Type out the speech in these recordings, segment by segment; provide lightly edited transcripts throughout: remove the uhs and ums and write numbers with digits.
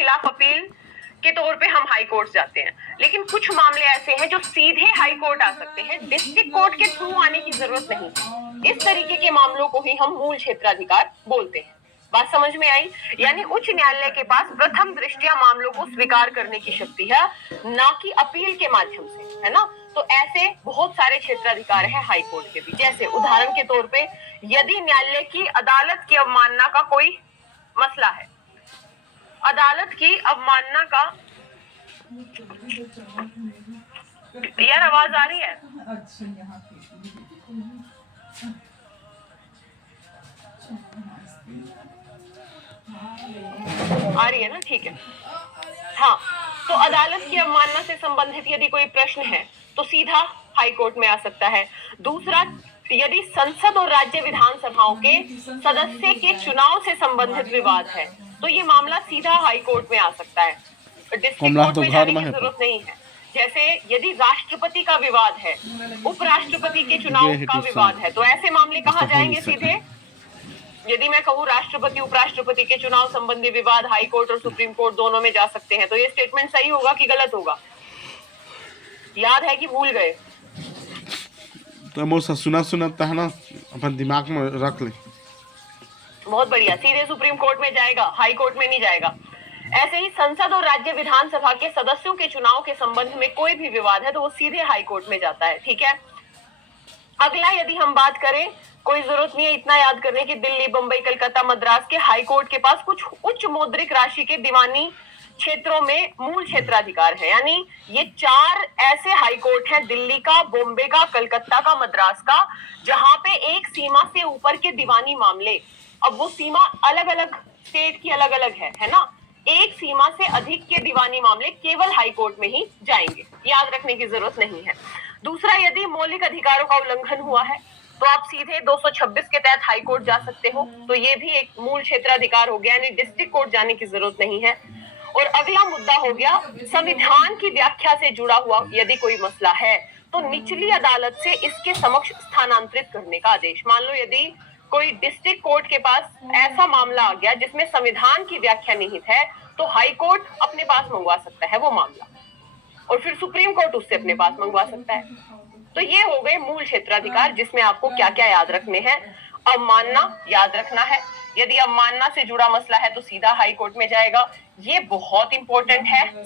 खिलाफ अपील के तौर पे हम हाई कोर्ट जाते हैं, लेकिन कुछ मामले ऐसे हैं जो सीधे हाई कोर्ट आ सकते हैं, डिस्ट्रिक्ट कोर्ट के थ्रू आने की जरूरत नहीं है। इस तरीके के मामलों को ही हम मूल क्षेत्राधिकार बोलते हैं। बात समझ में आई? यानी उच्च न्यायालय के पास प्रथम दृष्टया मामलों को स्वीकार करने की शक्ति है, ना कि अपील के माध्यम से, है ना। तो ऐसे बहुत सारे क्षेत्राधिकार है हाई कोर्ट के भी। जैसे उदाहरण के तौर पे, यदि न्यायालय की अदालत की अवमानना का कोई मसला है, अदालत की अवमानना का, यार आवाज आ रही है? आ रही है ना? ठीक है। हाँ, तो अदालत की अवमानना से संबंधित यदि कोई प्रश्न है तो सीधा हाई कोर्ट में आ सकता है। दूसरा, यदि संसद और राज्य विधानसभाओं के सदस्य के चुनाव से संबंधित विवाद है तो ये मामला सीधा हाई कोर्ट में आ सकता है, डिस्ट्रिक्ट कोर्ट में जाने की जरूरत नहीं है। जैसे यदि राष्ट्रपति का विवाद है, उपराष्ट्रपति के चुनाव का विवाद है, तो ऐसे मामले कहाँ जाएंगे सीधे? यदि मैं कहूँ राष्ट्रपति उपराष्ट्रपति के चुनाव संबंधी विवाद हाई कोर्ट और सुप्रीम कोर्ट दोनों में जा सकते हैं, तो ये स्टेटमेंट सही होगा कि गलत होगा? याद है कि भूल गए? तो मौसा सुना है ना, अपन दिमाग में रख ले। बहुत बढ़िया, सीधे सुप्रीम कोर्ट में जाएगा, हाई कोर्ट में नहीं जाएगा। ऐसे ही संसद और राज्य विधानसभा के सदस्यों के चुनाव के संबंध में कोई भी विवाद है तो वो सीधे हाई कोर्ट में जाता है। ठीक है। अगला, यदि हम बात करें, कोई जरूरत नहीं है इतना याद करने की, दिल्ली, बंबई, कलकत्ता, मद्रास के हाई कोर्ट के पास कुछ उच्च मौद्रिक राशि के दीवानी क्षेत्रों में मूल क्षेत्राधिकार है। यानी ये 4 ऐसे हाई कोर्ट हैं, दिल्ली का, बॉम्बे का, कलकत्ता का, मद्रास का, जहां पे एक सीमा से ऊपर के दीवानी मामले, अब वो सीमा अलग अलग स्टेट की अलग अलग है ना, एक सीमा से अधिक के दीवानी मामले केवल हाई कोर्ट में ही जाएंगे, याद रखने की जरूरत नहीं है। दूसरा, यदि मौलिक अधिकारों का उल्लंघन हुआ है तो आप सीधे 226 के तहत हाई कोर्ट जा सकते हो, तो ये भी एक मूल क्षेत्राधिकार हो गया, यानी डिस्ट्रिक्ट कोर्ट जाने की जरूरत नहीं है। और अगला मुद्दा हो गया संविधान की व्याख्या से जुड़ा हुआ, यदि कोई मसला है तो निचली अदालत से इसके समक्ष स्थानांतरित करने का आदेश। मान लो यदि कोई डिस्ट्रिक्ट कोर्ट के पास ऐसा मामला आ गया जिसमें संविधान की व्याख्या निहित है, तो हाई कोर्ट अपने पास मंगवा सकता है वो मामला, और फिर सुप्रीम कोर्ट उससे अपने पास मंगवा सकता है। तो ये हो गए मूल क्षेत्राधिकार, जिसमें आपको क्या क्या याद रखने हैं। अवमानना याद रखना है, यदि अवमानना से जुड़ा मसला है तो सीधा हाई कोर्ट में जाएगा, ये बहुत इंपॉर्टेंट है।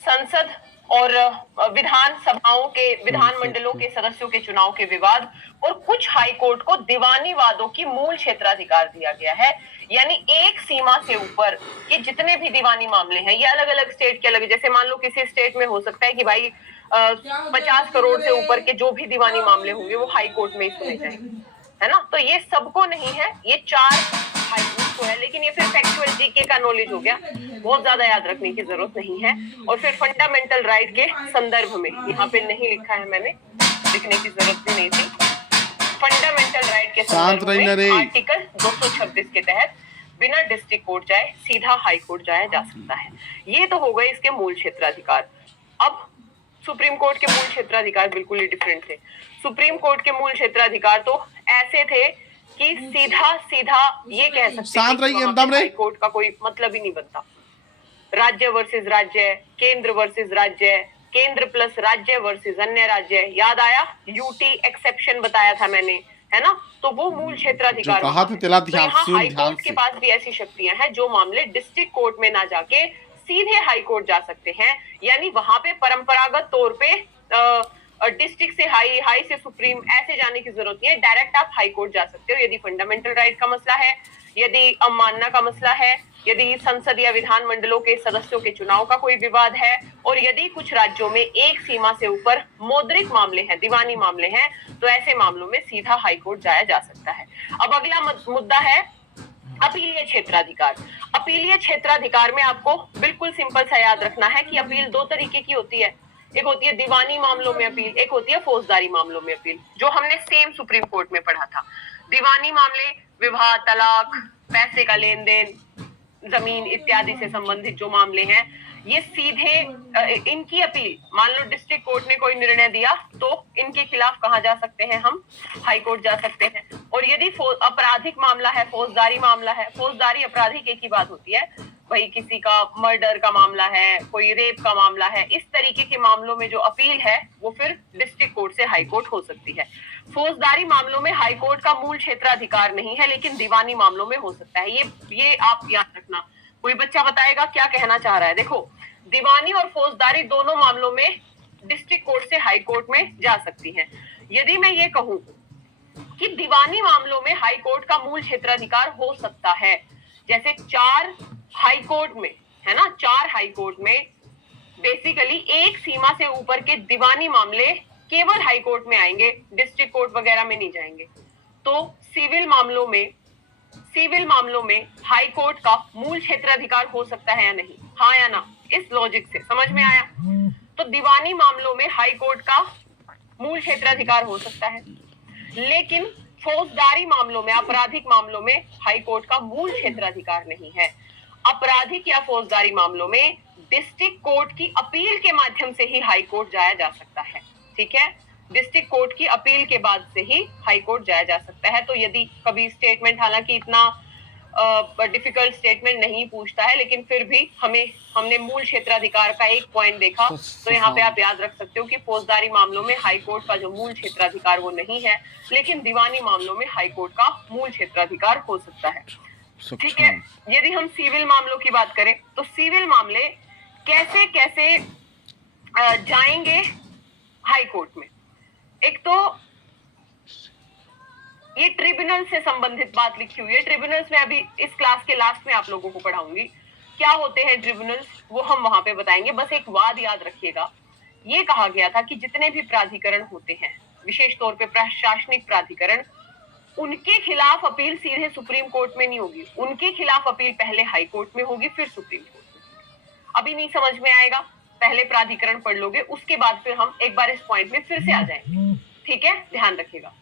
संसद और विधानसभाओं के, विधानमंडलों के सदस्यों के चुनाव के विवाद, और कुछ हाई कोर्ट को दीवानी वादों की मूल क्षेत्राधिकार दिया गया है। यानी एक सीमा से ऊपर के जितने भी दीवानी मामले हैं, ये अलग अलग स्टेट के अलग, जैसे मान लो किसी स्टेट में हो सकता है कि भाई 50 करोड़ से ऊपर के जो भी दीवानी मामले होंगे वो हाई कोर्ट में ही सुने जाएंगे, है ना। तो ये सबको नहीं है, ये 4 हाई कोर्ट को है, लेकिन ये फिर फैक्चुअल जीके का नॉलेज हो गया, बहुत ज्यादा याद रखने की जरूरत नहीं है। और फिर फंडामेंटल राइट के संदर्भ में, यहाँ पे नहीं लिखा है मैंने, लिखने की जरूरत भी नहीं थी, फंडामेंटल राइट के संदर्भ में आर्टिकल 226 के तहत बिना डिस्ट्रिक्ट कोर्ट जाए सीधा हाई कोर्ट जाया जा सकता है। ये तो हो गए इसके मूल क्षेत्राधिकार। अब सुप्रीम कोर्ट के मूल क्षेत्राधिकार बिल्कुल ही डिफरेंट थे। सुप्रीम कोर्ट के मूल क्षेत्राधिकार तो ऐसे थे कि सीधा सीधा ये कह सकते हैं कि हाई कोर्ट का कोई मतलब ही नहीं बनता। राज्य वर्सेस राज्य, केंद्र वर्सेस राज्य, केंद्र प्लस राज्य वर्सेस अन्य राज्य, याद आया? यूटी एक्सेप्शन बताया था मैंने, है ना। तो वो मूल क्षेत्राधिकार कहा था, तेरा ध्यान से। हाई कोर्ट के पास भी ऐसी शक्तियां हैं जो मामले डिस्ट्रिक्ट कोर्ट में ना जाके सीधे हाई कोर्ट जा सकते हैं। यानी वहां पे परंपरागत तौर पे डिस्ट्रिक्ट से हाई, हाई से सुप्रीम ऐसे जाने की जरूरत नहीं है, डायरेक्ट आप हाई कोर्ट जा सकते हो यदि फंडामेंटल राइट का मसला है, यदि अवमानना का मसला है, यदि संसद या विधानमंडलों के सदस्यों के चुनाव का कोई विवाद है, और यदि कुछ राज्यों में एक सीमा से ऊपर मौद्रिक मामले हैं, दीवानी मामले हैं, तो ऐसे मामलों में सीधा हाई कोर्ट जाया जा सकता है। अब अगला मुद्दा है अपीलीय क्षेत्राधिकार। अपीलीय क्षेत्राधिकार में आपको बिल्कुल सिंपल सा याद रखना है कि अपील 2 तरीके की होती है, एक होती है दीवानी मामलों में अपील, एक होती है फौजदारी मामलों में अपील, जो हमने सेम सुप्रीम कोर्ट में पढ़ा था। दीवानी मामले विवाह, तलाक, पैसे का लेन देन, जमीन इत्यादि से संबंधित जो मामले हैं, ये सीधे इनकी अपील, मान लो डिस्ट्रिक्ट कोर्ट ने कोई निर्णय दिया तो इनके खिलाफ कहाँ जा सकते हैं हम? हाई कोर्ट जा सकते हैं। और यदि आपराधिक मामला है, फौजदारी मामला है, फौजदारी आपराधिक एक ही बात होती है भाई, किसी का मर्डर का मामला है, कोई रेप का मामला है, इस तरीके के मामलों में जो अपील है वो फिर डिस्ट्रिक्ट कोर्ट से हाई कोर्ट हो सकती है। फौजदारी मामलों में हाई कोर्ट का मूल क्षेत्राधिकार नहीं है, लेकिन दीवानी मामलों में हो सकता है। ये आप याद रखना। कोई बच्चा बताएगा क्या कहना चाह रहा है? देखो, दीवानी और फौजदारी दोनों मामलों में डिस्ट्रिक्ट कोर्ट से हाई कोर्ट में जा सकती हैं। यदि मैं ये कहूं कि दीवानी मामलों में हाई कोर्ट का मूल क्षेत्राधिकार हो सकता है, जैसे 4 हाई कोर्ट में है ना, 4 हाई कोर्ट में बेसिकली एक सीमा से ऊपर के दीवानी मामले केवल हाई कोर्ट में आएंगे, डिस्ट्रिक्ट कोर्ट वगैरह में नहीं जाएंगे। तो सिविल मामलों में हाई कोर्ट का मूल क्षेत्राधिकार हो सकता है या नहीं? हाँ या ना? इस लॉजिक से समझ में आया? तो दीवानी मामलों में हाई कोर्ट का मूल क्षेत्राधिकार हो सकता है, लेकिन फौजदारी मामलों में, आपराधिक मामलों में हाई कोर्ट का मूल क्षेत्राधिकार नहीं है। आपराधिक या फौजदारी मामलों में डिस्ट्रिक्ट कोर्ट की अपील के माध्यम से ही हाई कोर्ट जाया जा सकता है। ठीक है, डिस्ट्रिक्ट कोर्ट की अपील के बाद से ही हाई कोर्ट जाया जा सकता है। तो यदि कभी स्टेटमेंट, हालांकि इतना डिफिकल्ट स्टेटमेंट नहीं पूछता है, लेकिन फिर भी हमने मूल क्षेत्राधिकार का एक पॉइंट देखा, तो यहाँ पे आप याद रख सकते हो कि फौजदारी मामलों में हाई कोर्ट का जो मूल क्षेत्राधिकार वो नहीं है, लेकिन दीवानी मामलों में हाई कोर्ट का मूल क्षेत्राधिकार हो सकता है। ठीक है, यदि हम सिविल मामलों की बात करें तो सिविल मामले कैसे कैसे जाएंगे हाई कोर्ट में? एक तो ये ट्रिब्यूनल से संबंधित बात लिखी हुई है। ट्रिब्यूनल्स में अभी इस क्लास के लास्ट में आप लोगों को पढ़ाऊंगी क्या होते हैं ट्रिब्यूनल्स, वो हम वहां पे बताएंगे। बस एक वाद याद रखिएगा, ये कहा गया था कि जितने भी प्राधिकरण होते हैं, विशेष तौर पे प्रशासनिक प्राधिकरण, उनके खिलाफ अपील सीधे सुप्रीम कोर्ट में नहीं होगी, उनके खिलाफ अपील पहले हाई कोर्ट में होगी, फिर सुप्रीम कोर्ट में। अभी नहीं समझ में आएगा, पहले प्राधिकरण पढ़ लोगे, उसके बाद फिर हम एक बार इस पॉइंट में फिर से आ जाएंगे। ठीक है, ध्यान रखिएगा।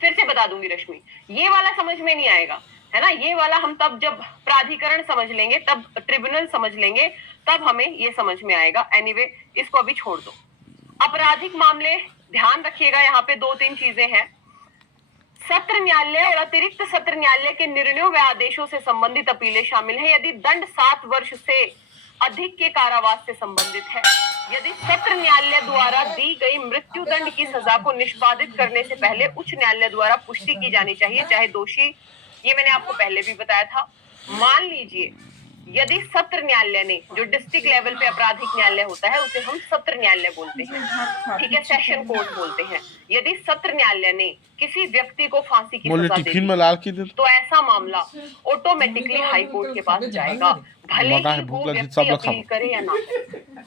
फिर से बता दूंगी रश्मि, ये वाला समझ में नहीं आएगा, है ना? ये वाला हम तब जब प्राधिकरण समझ लेंगे, तब ट्रिब्यूनल समझ लेंगे, तब हमें ये समझ में आएगा। एनीवे, इसको अभी छोड़ दो। आपराधिक मामले, ध्यान रखिएगा, यहाँ पे 2-3 चीजें हैं। सत्र न्यायालय और अतिरिक्त सत्र न्यायालय के निर्णयों व आदेशों से संबंधित अपीलें शामिल है यदि दंड 7 वर्ष से अधिक के कारावास से संबंधित है, यदि सत्र न्यायालय द्वारा दी गई मृत्यु दंड की सजा को निष्पादित करने से पहले उच्च न्यायालय द्वारा पुष्टि की जानी चाहिए, चाहे दोषी, ये मैंने आपको पहले भी बताया था। मान लीजिए यदि सत्र न्यायालय ने, जो डिस्ट्रिक्ट लेवल पे आपराधिक न्यायालय होता है उसे हम सत्र न्यायालय बोलते हैं, ठीक है, सेशन कोर्ट बोलते हैं। यदि सत्र न्यायालय ने किसी व्यक्ति को फांसी की सजा दे दी, तो ऐसा मामला ऑटोमेटिकली हाई कोर्ट के पास जाएगा, भले ही वो व्यक्ति अपील करे या ना करे।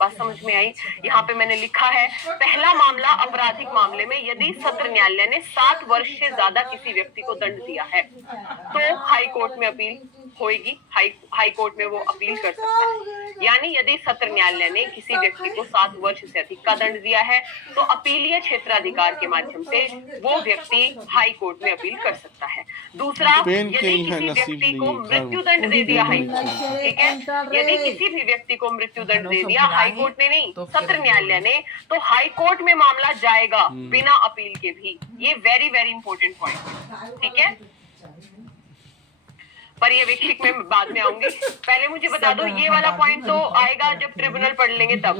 बात समझ में आई? यहाँ पे मैंने लिखा है, पहला मामला आपराधिक मामले में यदि सत्र न्यायालय ने 7 वर्ष से ज्यादा किसी व्यक्ति को दंड दिया है तो हाई कोर्ट में अपील होगी, हाई कोर्ट में वो अपील कर सकता है। यानी यदि सत्र न्यायालय ने किसी व्यक्ति को 7 वर्ष से अधिक का दंड दिया है तो अपीलीय क्षेत्राधिकार के माध्यम से वो व्यक्ति हाई कोर्ट में अपील कर सकता है। दूसरा, यदि किसी व्यक्ति को मृत्यु दंड दे दिया हाई कोर्ट, ठीक है, यदि किसी भी व्यक्ति को मृत्यु दंड दे दिया हाई कोर्ट ने, नहीं सत्र न्यायालय ने, तो हाई कोर्ट में मामला जाएगा बिना अपील के भी। ये वेरी वेरी इंपॉर्टेंट पॉइंट है, ठीक है। पर्यवेक्षक में बाद में आऊंगी, पहले मुझे बता दो, ये वाला पॉइंट तो आएगा जब ट्रिब्यूनल पढ़ लेंगे तब।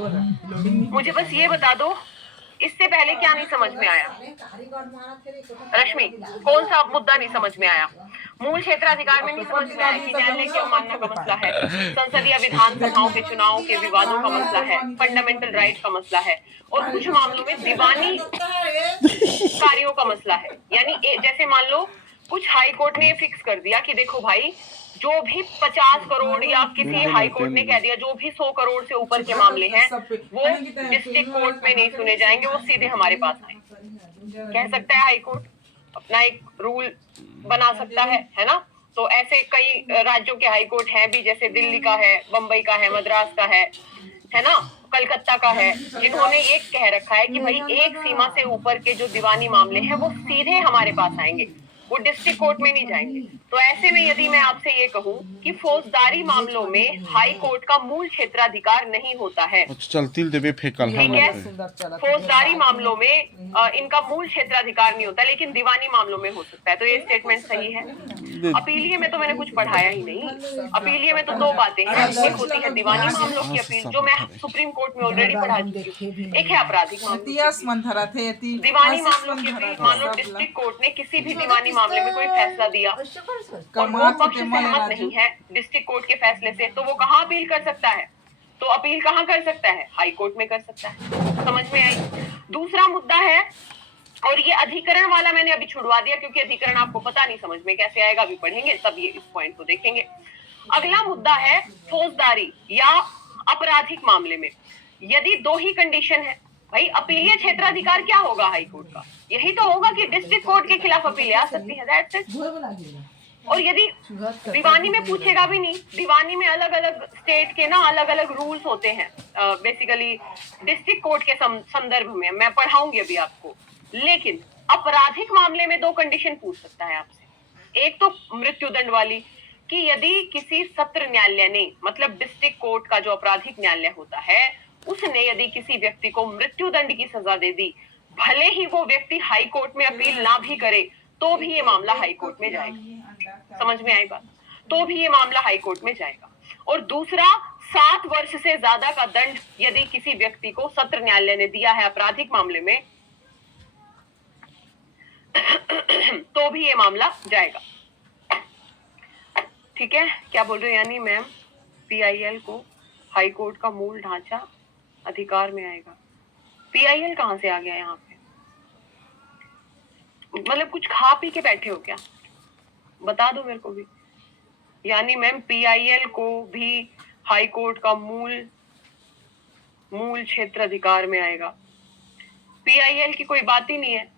मुझे बस ये बता दो, इससे पहले क्या नहीं समझ में आया? रश्मि, कौन सा मुद्दा नहीं समझ में आया? मूल क्षेत्राधिकार में नहीं समझ में आया कि न्यायालय की अवमानना का मसला है, संसदीय विधानसभाओं के चुनाव के विवादों का मसला है, फंडामेंटल राइट का मसला है, और कुछ मामलों में दीवानी कार्यों का मसला है। यानी जैसे मान लो कुछ हाई कोर्ट ने फिक्स कर दिया कि देखो भाई, जो भी 50 करोड़ या किसी हाई कोर्ट ने कह दिया जो भी 100 करोड़ से ऊपर के मामले हैं वो डिस्ट्रिक्ट कोर्ट में नहीं सुने जाएंगे, वो सीधे हमारे पास आएंगे। कह सकता है हाई कोर्ट, अपना एक रूल बना सकता है ना? तो ऐसे कई राज्यों के हाई कोर्ट हैं भी, जैसे दिल्ली का है, बम्बई का है, मद्रास का है ना, कलकत्ता का है, जिन्होंने ये कह रखा है कि भाई एक सीमा से ऊपर के जो दीवानी मामले हैं वो सीधे हमारे पास आएंगे, वो डिस्ट्रिक्ट कोर्ट में नहीं जाएंगे। तो तो ऐसे में यदि मैं आपसे ये कहूं कि फौजदारी मामलों में हाई कोर्ट का मूल क्षेत्राधिकार नहीं होता है, अच्छा चलती देवे फेकल ठीक है, फौजदारी मामलों में इनका मूल क्षेत्राधिकार नहीं होता, लेकिन दीवानी मामलों में हो सकता है, तो ये स्टेटमेंट सही है। अपीलीय में तो मैंने कुछ पढ़ाया ही नहीं। अपीलीय में तो दो बातें हैं, एक होती है दीवानी मामलों की अपील जो मैं सुप्रीम कोर्ट में ऑलरेडी पढ़ा चुकी हूँ, एक है आपराधिक मामलों की। दीवानी मामलों की अपील, मान लो डिस्ट्रिक्ट कोर्ट ने किसी भी दीवानी मामले में कोई फैसला दिया और वो पक्ष सहमत नहीं है डिस्ट्रिक्ट कोर्ट के फैसले से, तो वो कहाँ अपील कर सकता है? तो अपील कहाँ कर सकता है? हाई कोर्ट में कर सकता है। समझ में आई? दूसरा मुद्दा है, और ये अधिकरण वाला मैंने अभी छुड़वा दिया क्योंकि अधिकरण आपको पता नहीं समझ में कैसे आएगा, अभी पढ़ेंगे तब ये इस पॉइंट को देखेंगे। अगला मुद्दा है फौजदारी या आपराधिक मामले में यदि दो ही कंडीशन है, भाई अपीलीय क्षेत्राधिकार क्या होगा हाई कोर्ट का? यही तो होगा कि डिस्ट्रिक्ट कोर्ट के खिलाफ अपील आ सकती है, दैट्स इट। और यदि दीवानी में पूछेगा भी नहीं, दीवानी में अलग अलग स्टेट के ना अलग अलग रूल्स होते हैं, बेसिकली डिस्ट्रिक्ट कोर्ट के संदर्भ में मैं पढ़ाऊंगी अभी आपको। लेकिन आपराधिक मामले में दो कंडीशन पूछ सकता है आपसे, एक तो मृत्युदंड वाली कि यदि किसी सत्र न्यायालय ने, मतलब डिस्ट्रिक्ट कोर्ट का जो आपराधिक न्यायालय होता है, उसने यदि किसी व्यक्ति को मृत्युदंड की सजा दे दी, भले ही वो व्यक्ति हाई कोर्ट में अपील ना भी करे तो भी ये मामला हाई कोर्ट में जाएगा। समझ में आई बात? तो भी ये मामला हाई कोर्ट में जाएगा। और दूसरा, 7 वर्ष से ज्यादा का दंड यदि किसी व्यक्ति को सत्र न्यायालय ने दिया है आपराधिक मामले में तो भी ये मामला जाएगा। ठीक है, क्या बोल रहे हो? यानी मैम पीआईएल को हाई कोर्ट का मूल ढांचा अधिकार में आएगा। पीआईएल कहां से आ गया यहाँ पे? मतलब कुछ खा पी के बैठे हो क्या? बता दो मेरे को भी। यानी मैम पीआईएल को भी हाई कोर्ट का मूल क्षेत्र अधिकार में आएगा। पीआईएल की कोई बात ही नहीं है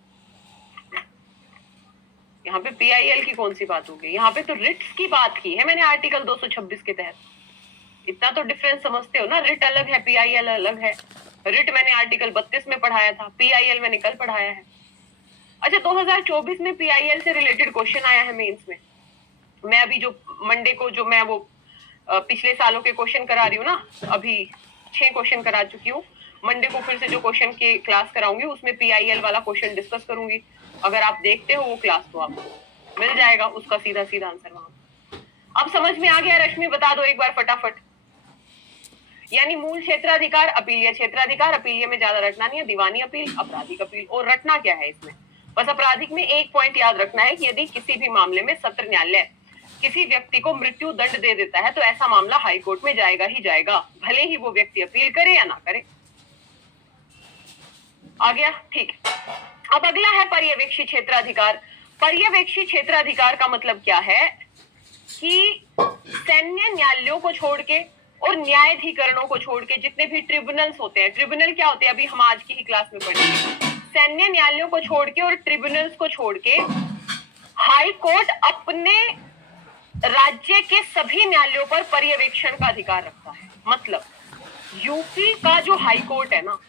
यहाँ पे। पीआईएल की कौन सी बात होगी? यहाँ पे तो रिट्स की बात की है मैंने आर्टिकल 226 के तहत। इतना तो डिफरेंस समझते हो ना, रिट अलग है, पीआईएल अलग है। रिट मैंने आर्टिकल 32 में पढ़ाया था, पीआईएल मैंने कल पढ़ाया है। अच्छा, 2024 में पीआईएल से रिलेटेड क्वेश्चन आया है मेंस में। मैं अभी जो मंडे को जो मैं वो पिछले सालों के क्वेश्चन करा रही हूँ ना, अभी 6 क्वेश्चन करा चुकी हूँ। मंडे को फिर से जो क्वेश्चन की क्लास कराऊंगी उसमें पीआईएल वाला क्वेश्चन डिस्कस करूंगी। अगर आप देखते हो वो क्लास तो आपको मिल जाएगा उसका सीधा सीधा आंसर वहां। अब समझ में आ गया रश्मि? बता दो एक बार फटाफट। यानी मूल क्षेत्राधिकार, अपीलीय क्षेत्राधिकार, अपीलीय में ज्यादा रटना नहीं है, दीवानी अपील, आपराधिक अपील। और रटना क्या है इसमें? बस आपराधिक में एक पॉइंट याद रखना है कि यदि किसी भी मामले में सत्र न्यायालय किसी व्यक्ति को मृत्यु दंड दे देता है तो ऐसा मामला हाई कोर्ट में जाएगा ही जाएगा, भले ही वो व्यक्ति अपील करे या ना करे। आ गया? ठीक। अब अगला है पर्यवेक्षी क्षेत्राधिकार। पर्यवेक्षी क्षेत्राधिकार का मतलब क्या है कि सैन्य न्यायालयों को छोड़ के और न्यायाधिकरणों को छोड़ के जितने भी ट्रिब्यूनल्स होते हैं, ट्रिब्यूनल क्या होते हैं अभी हम आज की ही क्लास में पढ़ेंगे, सैन्य न्यायालयों को छोड़ के और ट्रिब्यूनल्स को छोड़ के हाई कोर्ट अपने राज्य के सभी न्यायालयों पर पर्यवेक्षण का अधिकार रखता है। मतलब यूपी का जो हाई कोर्ट है ना,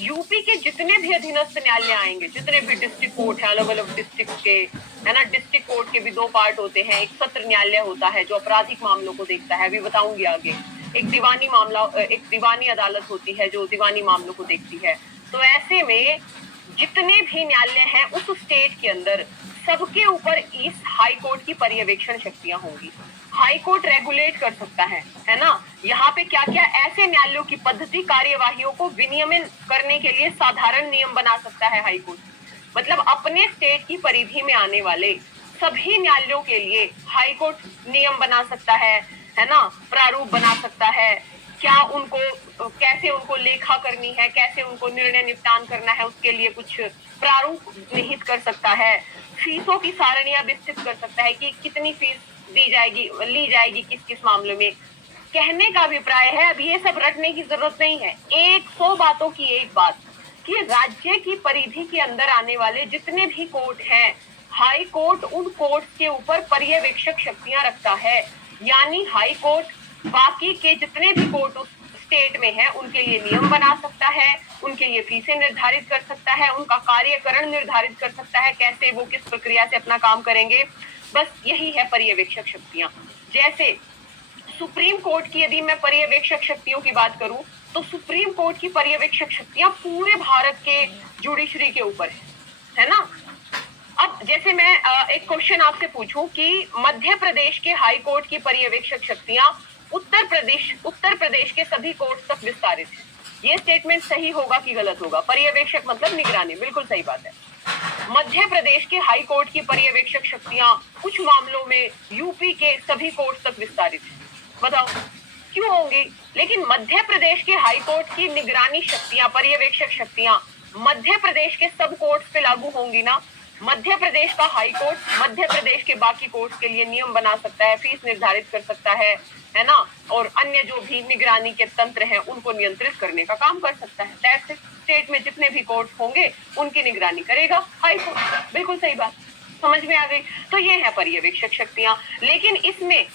यूपी के जितने भी अधीनस्थ न्यायालय आएंगे, जितने भी डिस्ट्रिक्ट कोर्ट है अलग अलग डिस्ट्रिक्ट के, है ना, डिस्ट्रिक्ट कोर्ट के भी 2 पार्ट होते हैं। एक सत्र न्यायालय होता है जो आपराधिक मामलों को देखता है, अभी बताऊंगी आगे। एक दीवानी अदालत होती है जो दीवानी मामलों को देखती है। तो ऐसे में जितने भी न्यायालय हैं उस स्टेट के अंदर सबके ऊपर इस हाई कोर्ट की पर्यवेक्षण शक्तियां होंगी। हाई कोर्ट रेगुलेट कर सकता है ना, यहाँ पे क्या क्या ऐसे न्यायालयों की पद्धति कार्यवाहियों को विनियमन करने के लिए साधारण नियम बना सकता है हाई कोर्ट। मतलब अपने स्टेट की परिधि में आने वाले सभी न्यायालयों के लिए हाई कोर्ट नियम बना सकता है ना, प्रारूप बना सकता है, क्या उनको कैसे उनको लेखा करनी है, कैसे उनको निर्णय निपटान करना है, उसके लिए कुछ प्रारूप निहित कर सकता है। फीसों की सारणियां विस्तृत कर सकता है कि कितनी फीस दी जाएगी, ली जाएगी किस किस मामले में। कहने का अभिप्राय है, अब ये सब रटने की जरूरत नहीं है, 100 बातों की एक बात कि राज्य की परिधि के अंदर आने वाले जितने भी कोर्ट हैं, हाई कोर्ट उन कोर्ट के ऊपर पर्यवेक्षक शक्तियां रखता है। यानी हाई कोर्ट बाकी के जितने भी कोर्ट उस स्टेट में है उनके लिए नियम बना सकता है, उनके लिए फीसें निर्धारित कर सकता है, उनका कार्यकरण निर्धारित कर सकता है, कैसे वो किस प्रक्रिया से अपना काम करेंगे। बस यही है पर्यवेक्षक शक्तियां। जैसे सुप्रीम कोर्ट की यदि मैं पर्यवेक्षक शक्तियों की बात करूं तो सुप्रीम कोर्ट की पर्यवेक्षक शक्तियां पूरे भारत के जुडिशरी के ऊपर है ना। अब जैसे मैं एक क्वेश्चन आपसे पूछूं कि मध्य प्रदेश के हाई कोर्ट की पर्यवेक्षक शक्तियां उत्तर प्रदेश के सभी कोर्ट तक विस्तारित है, ये स्टेटमेंट सही होगा कि गलत होगा? पर्यवेक्षक मतलब निगरानी, बिल्कुल सही बात है। मध्य प्रदेश के हाई कोर्ट की पर्यवेक्षक शक्तियां कुछ मामलों में यूपी के सभी कोर्ट तक विस्तारित है, बताओ क्यों होंगी? लेकिन मध्य प्रदेश के हाई कोर्ट की निगरानी शक्तियां, पर्यवेक्षक शक्तियां मध्य प्रदेश के सब कोर्ट पे लागू होंगी ना। मध्य प्रदेश का हाई कोर्ट मध्य प्रदेश के बाकी कोर्ट के लिए नियम बना सकता है, फीस निर्धारित कर सकता है ना, और अन्य जो भी निगरानी के तंत्र हैं उनको नियंत्रित करने का काम कर सकता है। That's it. स्टेट में जितने भी कोर्ट होंगे उनकी निगरानी करेगा हाई कोर्ट, बिल्कुल सही बात, समझ में आ गई? तो ये है पर्यवेक्षक शक्तियां। लेकिन इसमें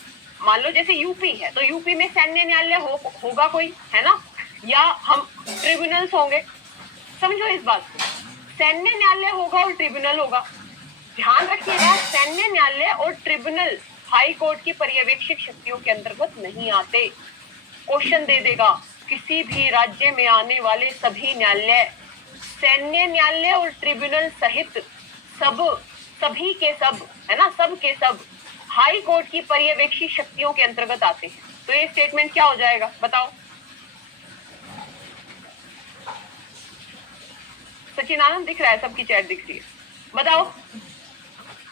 मान लो जैसे यूपी है तो यूपी में सैन्य न्यायालय होगा कोई, है ना, या हम ट्रिब्यूनल्स होंगे। समझो इस बात को, सैन्य न्यायालय होगा और ट्रिब्यूनल होगा। ध्यान रखिएगा, सैन्य न्यायालय और ट्रिब्यूनल हाई कोर्ट की पर्यवेक्षक शक्तियों के अंतर्गत नहीं आते। क्वेश्चन दे देगा, किसी भी राज्य में आने वाले सभी न्यायालय सैन्य न्यायालय और ट्रिब्यूनल सहित सभी के सब, है ना, सब के सब हाई कोर्ट की पर्यवेक्षी शक्तियों के अंतर्गत आते हैं। तो ये स्टेटमेंट क्या हो जाएगा, बताओ? सचिन आनंद दिख रहा है, सबकी चैट दिख रही है, बताओ?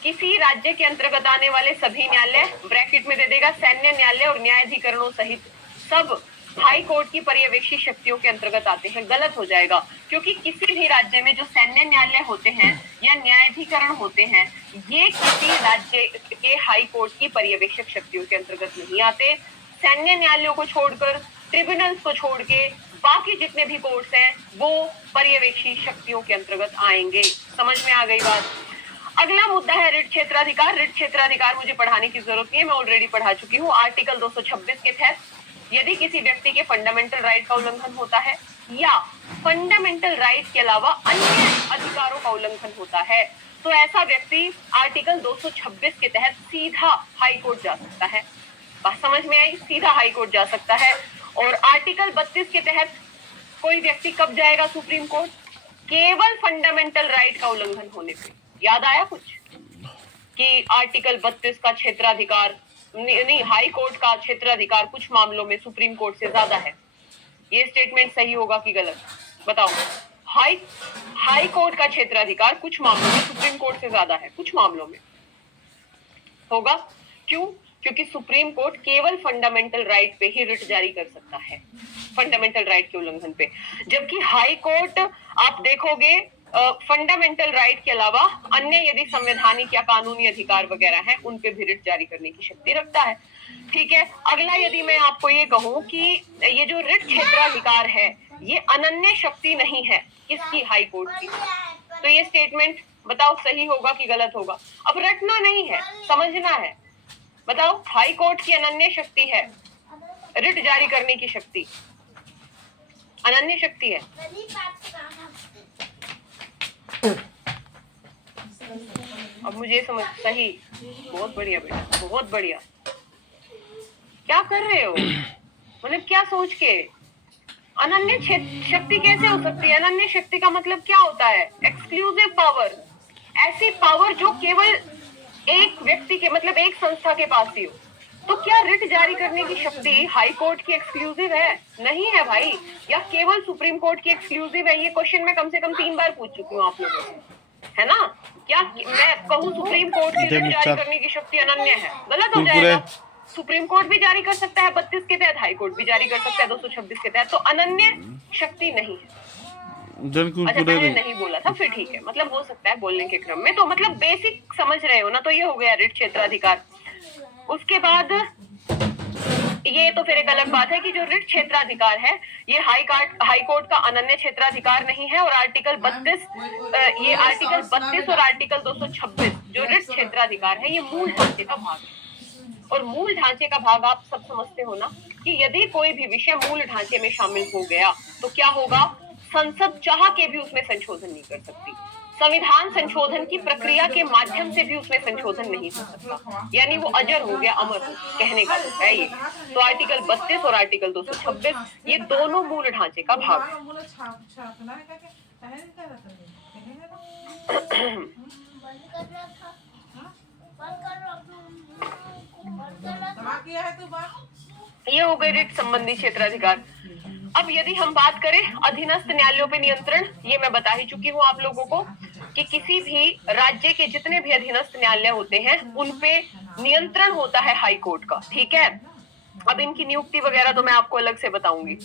किसी राज्य के अंतर्गत आने वाले सभी न्यायालय, ब्रैकेट में दे देगा सैन्य न्यायालय और न्यायाधिकरणों सहित सब हाई कोर्ट की पर्यवेक्षी शक्तियों के अंतर्गत आते हैं। गलत हो जाएगा, क्योंकि किसी भी राज्य में जो सैन्य न्यायालय होते हैं या न्यायाधिकरण होते हैं, ये किसी राज्य के हाई कोर्ट की पर्यवेक्षक शक्तियों के अंतर्गत नहीं आते। सैन्य न्यायालयों को छोड़कर, ट्रिब्यूनल्स को छोड़ के बाकी जितने भी कोर्ट्स हैं वो पर्यवेक्षी शक्तियों के अंतर्गत आएंगे। समझ में आ गई बात? अगला मुद्दा है रिट क्षेत्राधिकार। रिट क्षेत्राधिकार मुझे पढ़ाने की जरूरत नहीं है, मैं ऑलरेडी पढ़ा चुकी हूँ। आर्टिकल 226 के तहत यदि किसी व्यक्ति के फंडामेंटल राइट का उल्लंघन होता है या फंडामेंटल राइट के अलावा अन्य अधिकारों का उल्लंघन होता है तो ऐसा व्यक्ति आर्टिकल 226 के तहत सीधा हाई कोर्ट जा सकता है। बात समझ में आई? सीधा हाई कोर्ट जा सकता है। और आर्टिकल 32 के तहत कोई व्यक्ति कब जाएगा सुप्रीम कोर्ट? केवल फंडामेंटल राइट का उल्लंघन होने पे। याद आया कुछ कि आर्टिकल 32 का क्षेत्राधिकार नहीं, हाई कोर्ट का क्षेत्राधिकार कुछ मामलों में सुप्रीम कोर्ट से ज्यादा है। ये स्टेटमेंट सही होगा कि गलत, बताओ? हाई कोर्ट का क्षेत्राधिकार कुछ मामलों में सुप्रीम कोर्ट से ज्यादा है, कुछ मामलों में होगा। क्यों? क्योंकि सुप्रीम कोर्ट केवल फंडामेंटल राइट पे ही रिट जारी कर सकता है, फंडामेंटल राइट के उल्लंघन पे। जबकि हाई कोर्ट आप देखोगे फंडामेंटल राइट के अलावा अन्य यदि संवैधानिक या कानूनी अधिकार वगैरह हैं उन पे भी रिट जारी करने की शक्ति रखता है। ठीक है, अगला यदि मैं आपको ये कहूं कि ये जो रिट क्षेत्राधिकार है ये अनन्य शक्ति नहीं है किसकी? हाई कोर्ट की। तो ये स्टेटमेंट बताओ सही होगा कि गलत होगा? अब रटना नहीं है, समझना है। बताओ, हाई कोर्ट की अनन्य शक्ति है, रिट जारी करने की शक्ति अनन्य शक्ति है। अब मुझे समझ, सही, बहुत बढ़िया बेटा, बहुत बढ़िया। क्या कर रहे हो, मतलब क्या सोच के? अनन्य शक्ति कैसे हो सकती है? अनन्य शक्ति का मतलब क्या होता है? एक्सक्लूसिव पावर, ऐसी पावर जो केवल एक व्यक्ति के, मतलब एक संस्था के पास ही हो। तो क्या रिट जारी करने की शक्ति हाई कोर्ट की एक्सक्लूसिव है? नहीं है भाई, या केवल सुप्रीम कोर्ट की एक्सक्लूसिव है? ये क्वेश्चन मैं कम से कम 3 बार पूछ चुकी हूँ आप लोगों से, है ना? क्या मैं कहूँ सुप्रीम कोर्ट की रिट जारी करने की शक्ति अनन्य है? गलत हो जाएगा। सुप्रीम कोर्ट भी जारी कर सकता है 32 के तहत, हाई कोर्ट भी जारी कर सकता है 226 के तहत, तो अनन्य शक्ति नहीं है। अच्छा, मैंने नहीं बोला था, फिर ठीक है, मतलब हो सकता है बोलने के क्रम में, तो मतलब बेसिक समझ रहे हो ना? तो ये हो गया रिट क्षेत्राधिकार। उसके बाद ये तो फिर एक अलग बात है कि जो रिट क्षेत्राधिकार है ये हाई कोर्ट का अनन्य क्षेत्राधिकार नहीं है। और आर्टिकल 32 ये आर्टिकल 32 और आर्टिकल 226 जो रिट क्षेत्राधिकार है ये मूल ढांचे का भाग है। और मूल ढांचे का भाग आप सब समझते हो ना कि यदि कोई भी विषय मूल ढांचे में शामिल हो गया तो क्या होगा? संसद चाह के भी उसमें संशोधन नहीं कर सकती। संविधान संशोधन की प्रक्रिया के माध्यम से भी उसमें संशोधन नहीं हो सकता, यानी वो अजर हो गया, अमर हो, कहने का मतलब है ये। तो आर्टिकल 32 और आर्टिकल 226 ये दोनों मूल ढांचे का भाग है। ये हो गए रिट संबंधी क्षेत्राधिकार। अब यदि हम बात करें अधीनस्थ न्यायालयों पे नियंत्रण, ये मैं बता ही चुकी हूँ आप लोगों को कि किसी भी राज्य के जितने भी अधीनस्थ न्यायालय होते हैं उन पे नियंत्रण होता है हाई कोर्ट का, ठीक है। अब इनकी नियुक्ति वगैरह तो मैं आपको अलग से बताऊंगी।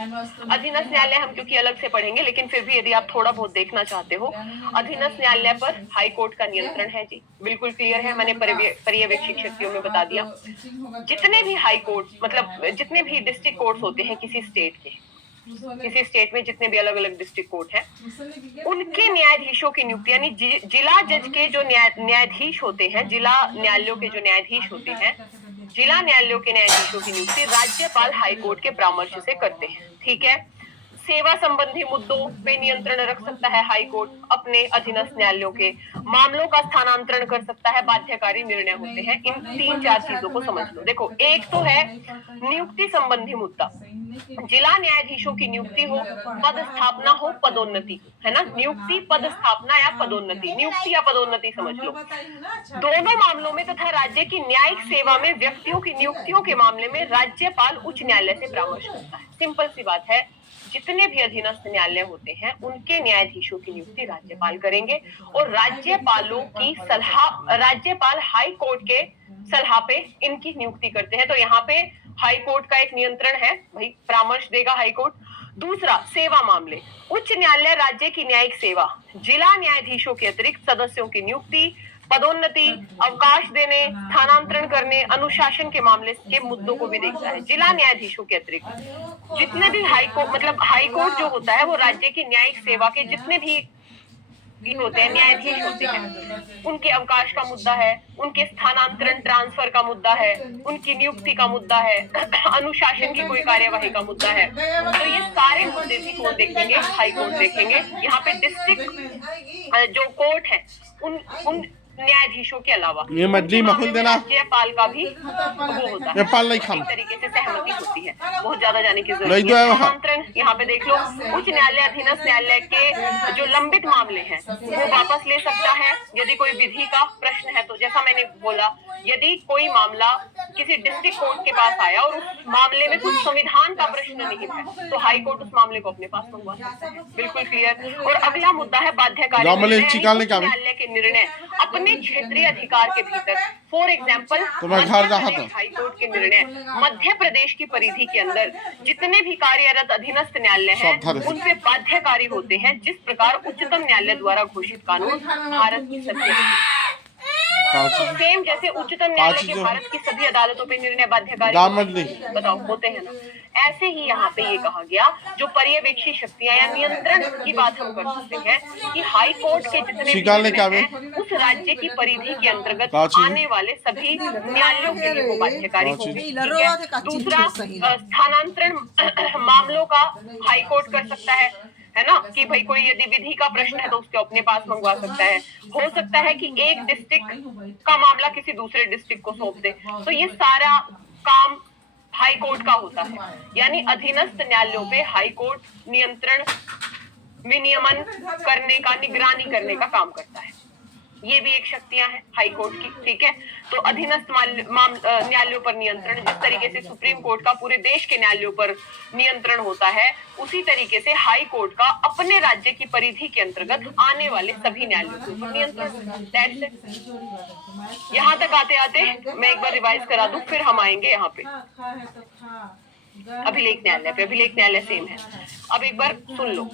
अधीनस्थ न्यायालय हम क्योंकि अलग से पढ़ेंगे, लेकिन फिर भी यदि आप थोड़ा बहुत देखना चाहते हो, अधीनस्थ न्यायालय पर हाई कोर्ट का नियंत्रण है जी, बिल्कुल क्लियर है, मैंने पर्यवेक्षक शक्तियों में बता दिया। जितने भी हाई कोर्ट मतलब जितने भी डिस्ट्रिक्ट कोर्ट्स होते हैं किसी स्टेट के, किसी स्टेट में जितने भी अलग अलग डिस्ट्रिक्ट कोर्ट हैं, उनके न्यायाधीशों की नियुक्ति यानी जिला जज के जो न्यायाधीश होते हैं, जिला न्यायालयों के जो न्यायाधीश होते हैं, जिला न्यायालयों के न्यायाधीशों की नियुक्ति राज्यपाल हाई कोर्ट के परामर्श से करते हैं, ठीक है। सेवा संबंधी मुद्दों पे नियंत्रण रख सकता है हाई कोर्ट, अपने अधीनस्थ न्यायालयों के मामलों का स्थानांतरण कर सकता है, बाध्यकारी निर्णय होते हैं। इन 3-4 चीजों को समझ लो। देखो, एक तो है नियुक्ति संबंधी मुद्दा, जिला न्यायाधीशों की नियुक्ति हो, पद स्थापना हो, पदोन्नति, है ना। नियुक्ति, पद स्थापना या पदोन्नति, नियुक्ति या पदोन्नति समझ लो। दोनों मामलों में तथा राज्य की न्यायिक सेवा में व्यक्तियों की नियुक्तियों के मामले में राज्यपाल उच्च न्यायालय से परामर्श करता है। सिंपल सी बात है, जितने भी अधीनस्थ न्यायालय होते हैं उनके न्यायाधीशों की नियुक्ति राज्यपाल करेंगे और राज्यपालों की सलाह, राज्यपाल हाई कोर्ट के सलाह पे इनकी नियुक्ति करते हैं। तो यहाँ पे हाई कोर्ट का एक नियंत्रण है, भाई परामर्श देगा हाई कोर्ट। दूसरा, सेवा मामले, उच्च न्यायालय राज्य की न्यायिक सेवा, जिला न्यायाधीशों के अतिरिक्त सदस्यों की नियुक्ति, पदोन्नति, अवकाश देने, स्थानांतरण करने, अनुशासन के मामले के मुद्दों को भी देखता है। जिला न्यायाधीशों के अतिरिक्त जितने भी हाई कोर्ट मतलब हाई कोर्ट जो होता है वो राज्य की न्यायिक सेवा के जितने भी होते हैं, न्यायाधीश होते हैं, उनके अवकाश का मुद्दा है, उनके स्थानांतरण ट्रांसफर का मुद्दा है, उनकी नियुक्ति का मुद्दा है, अनुशासन की कोई कार्यवाही का मुद्दा है। तो ये सारे मुद्दे भी कौन देखेंगे? हाई कोर्ट देखेंगे। यहाँ पे डिस्ट्रिक्ट जो कोर्ट है उन न्यायाधीशों के अलावा ये मछली मखुल देना, राज्यपाल का भी वो होता है, पाल नहीं खाम तरीके से सहमति होती है, बहुत ज्यादा जाने की जरूरत नहीं है। स्थानांतरण यहाँ पे देख लो, उच्च न्यायालय अधीनस्थ न्यायालय के जो लंबित मामले हैं वो वापस ले सकता है यदि कोई विधि का प्रश्न है। तो जैसा मैंने बोला, यदि कोई मामला किसी डिस्ट्रिक्ट कोर्ट के पास आया और उस मामले में कुछ संविधान का प्रश्न नहीं है तो हाई कोर्ट उस मामले को अपने पास मंगवा सकता है। बिल्कुल क्लियर। और अगला मुद्दा है बाध्यकारी न्यायालय के निर्णय अपने क्षेत्रीय अधिकार के भीतर। फॉर एग्जाम्पल, हाई कोर्ट के निर्णय मध्य प्रदेश की परिधि के अंदर जितने भी कार्यरत अधीनस्थ न्यायालय हैं उन पे बाध्यकारी होते हैं, जिस प्रकार उच्चतम न्यायालय द्वारा घोषित कानून भारत की सभी सेम जैसे उच्चतम न्यायालय के भारत की सभी अदालतों पे निर्णय बाध्यकारी बताओ होते हैं ना, ऐसे ही यहाँ पे ये कहा गया जो पर्यवेक्षी शक्तियां या नियंत्रण की बात हम कर सकते हैं कि हाई कोर्ट के जितने हैं उस राज्य की परिधि के अंतर्गत आने वाले सभी न्यायालयों के लिए वो बाध्यकारी होंगे। दूसरा, स्थानांतरण मामलों का हाई कोर्ट कर सकता है ना, कि भाई कोई यदि विधि का प्रश्न है तो उसके अपने पास मंगवा सकता है। हो सकता है कि एक डिस्ट्रिक्ट का मामला किसी दूसरे डिस्ट्रिक्ट को सौंप दे। तो ये सारा काम हाई कोर्ट का होता है, यानी अधीनस्थ न्यायालयों पे हाई कोर्ट नियंत्रण, विनियमन करने का, निगरानी करने का काम करता है। ये भी एक शक्तियां हैं हाई कोर्ट की, ठीक है। तो अधीनस्थ न्यायालयों पर नियंत्रण, जिस तरीके से सुप्रीम कोर्ट का पूरे देश के न्यायालयों पर नियंत्रण होता है, उसी तरीके से हाई कोर्ट का अपने राज्य की परिधि के अंतर्गत आने वाले सभी न्यायालयों के ऊपर नियंत्रण। यहाँ तक आते आते मैं एक बार रिवाइज करा दूं, फिर हम आएंगे यहाँ पे अभिलेख न्यायालय पे। अभिलेख न्यायालय सेम है। अब एक बार सुन लो।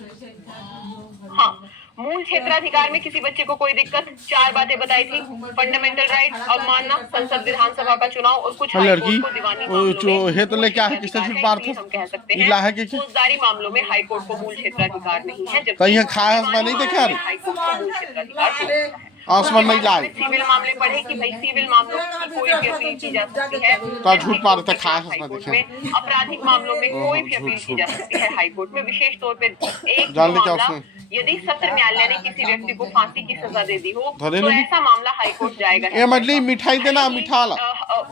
हाँ, मूल क्षेत्राधिकार में किसी बच्चे को कोई दिक्कत? 4 बातें बताई थी। फंडामेंटल राइट, अवमानना, संसद विधानसभा का चुनाव और कुछ लड़की को दीवानी हम कह सकते हैं। फौजदारी मामलों में हाईकोर्ट को मूल क्षेत्राधिकार नहीं है, जबकि हाईकोर्ट को मूल क्षेत्राधिकार है। आसमान नहीं लाए सिविल मामले पढ़े कि भाई सिविल मामलों की कोई भी अपील की जा सकती है, तो झूठ मारते खास हाई ना कोर्ट देखे में अपराधिक मामलों में कोई भी अपील की जा सकती है हाई कोर्ट में। विशेष तौर पे एक जान ले क्या मामला, उसमें? यदि सत्र न्यायालय ने किसी व्यक्ति को फांसी की सजा दे दी हो धरे तो नहीं? ऐसा मामला हाई कोर्ट जाएगा। ये मछली मिठाई देना, भले ही, मिठा ला।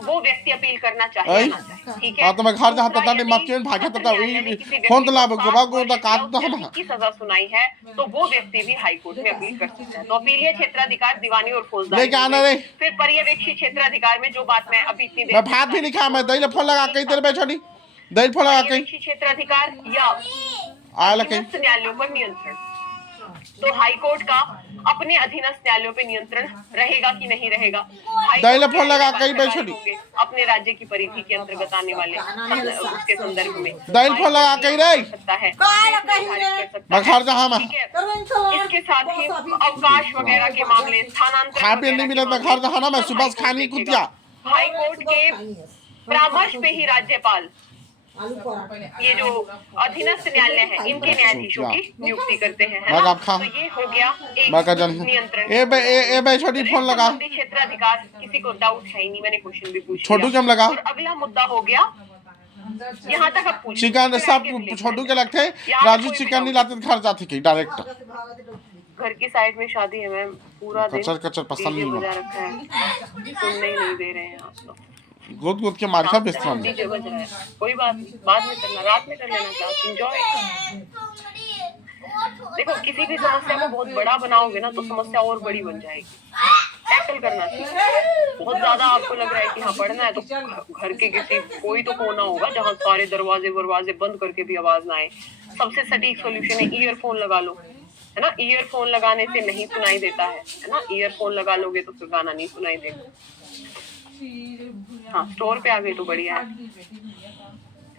वो व्यक्ति अपील करना चाहे या ना चाहे, ठीक है। हाँ तो मैं घर जहाँ दूसरा, तक यदि मत क्यों भागे सत्र तक न्यायालय ने किसी व्यक्ति फोन तो ला को गोबा 5 को वर्ष तो या काट दो उससे हम अधिक की सजा सुनाई है तो वो व्यक्ति भी हाई कोर्ट में अपील कर सकता है। तो अपीलीय क्षेत्राधिकार, दीवानी और फौजदारी। लेके आना रे। फिर पर्यवेक्षी क्षेत्राधिकार में जो बात मैं अभी इतनी देर मैं भात भी नहीं खाया, मैं दही फोन लगा कई देर में छोड़ी दही फोन लगा कई पर्यवेक्षी क्षेत्राधिकार या आया लगे अधीनस्थ न्यायालयों पर नियंत्रण। तो हाई कोर्ट का अपने अधीनस्थ न्यायालयों पे नियंत्रण रहेगा कि नहीं रहेगा। हाई दही कोर्ट फोन लगा के कई अधिकारी बैठोड़ी होंगे अपने राज्य की परिधि के अंतर्गत आने वाले उसके संदर्भ में दही फोन लगा कई रे सकता है, खारिज कर सकता मैं घर जहाँ मैं है, ठीक है। इसके साथ ही अवकाश वगैरह के मामले, स्थानांतरण खा पी नहीं वगैरह मिला के मैं घर जहाँ ना मैं सब सुबह हाई कोर्ट खानी देखेगा। कुतिया हाई कोर्ट के परामर्श पे ही राज्यपाल ये जो अधीनस्थ न्यायालय है इनके न्यायाधीशों की नियुक्ति करते हैं, है ना। तो ये हो गया एक नियंत्रण। ए बे छोटी फोन लगा क्षेत्राधिकार, किसी को डाउट है ही नहीं, मैंने क्वेश्चन भी पूछ छोटू लिया। कम लगा और अगला मुद्दा हो गया, यहाँ तक अब पूछ चिकन सब छोटू के लगते राजू चिकन नहीं लाते घर जाते की डायरेक्ट घर की साइड में शादी है मैम, पूरा दिन कचर कचर पसंद डीजे नहीं बजा रखा है, सुनने ही नहीं दे रहे हैं आप लोग। गोद गोद के मार खा बिस्तर में डीजे बज रहा है, कोई बात नहीं, बाद में करना, रात में कर लेना क्लास, एंजॉय। देखो किसी भी समस्या को बहुत बड़ा बनाओगे ना तो समस्या और बड़ी बन जाएगी। टैकल करना चाहिए। बहुत ज्यादा आपको लग रहा है कि हाँ पढ़ना है तो घर के किसी कोई तो कोना होगा जहाँ सारे दरवाजे बंद करके भी आवाज ना आए। सबसे सटीक सोल्यूशन है ईयरफोन लगा लो, है ना। ईयरफोन लगाने से नहीं सुनाई देता है ना। ईयरफोन लगा लोगे तो फिर गाना नहीं सुनाई देगा। हाँ स्टोर पे आ गई तो बढ़िया है।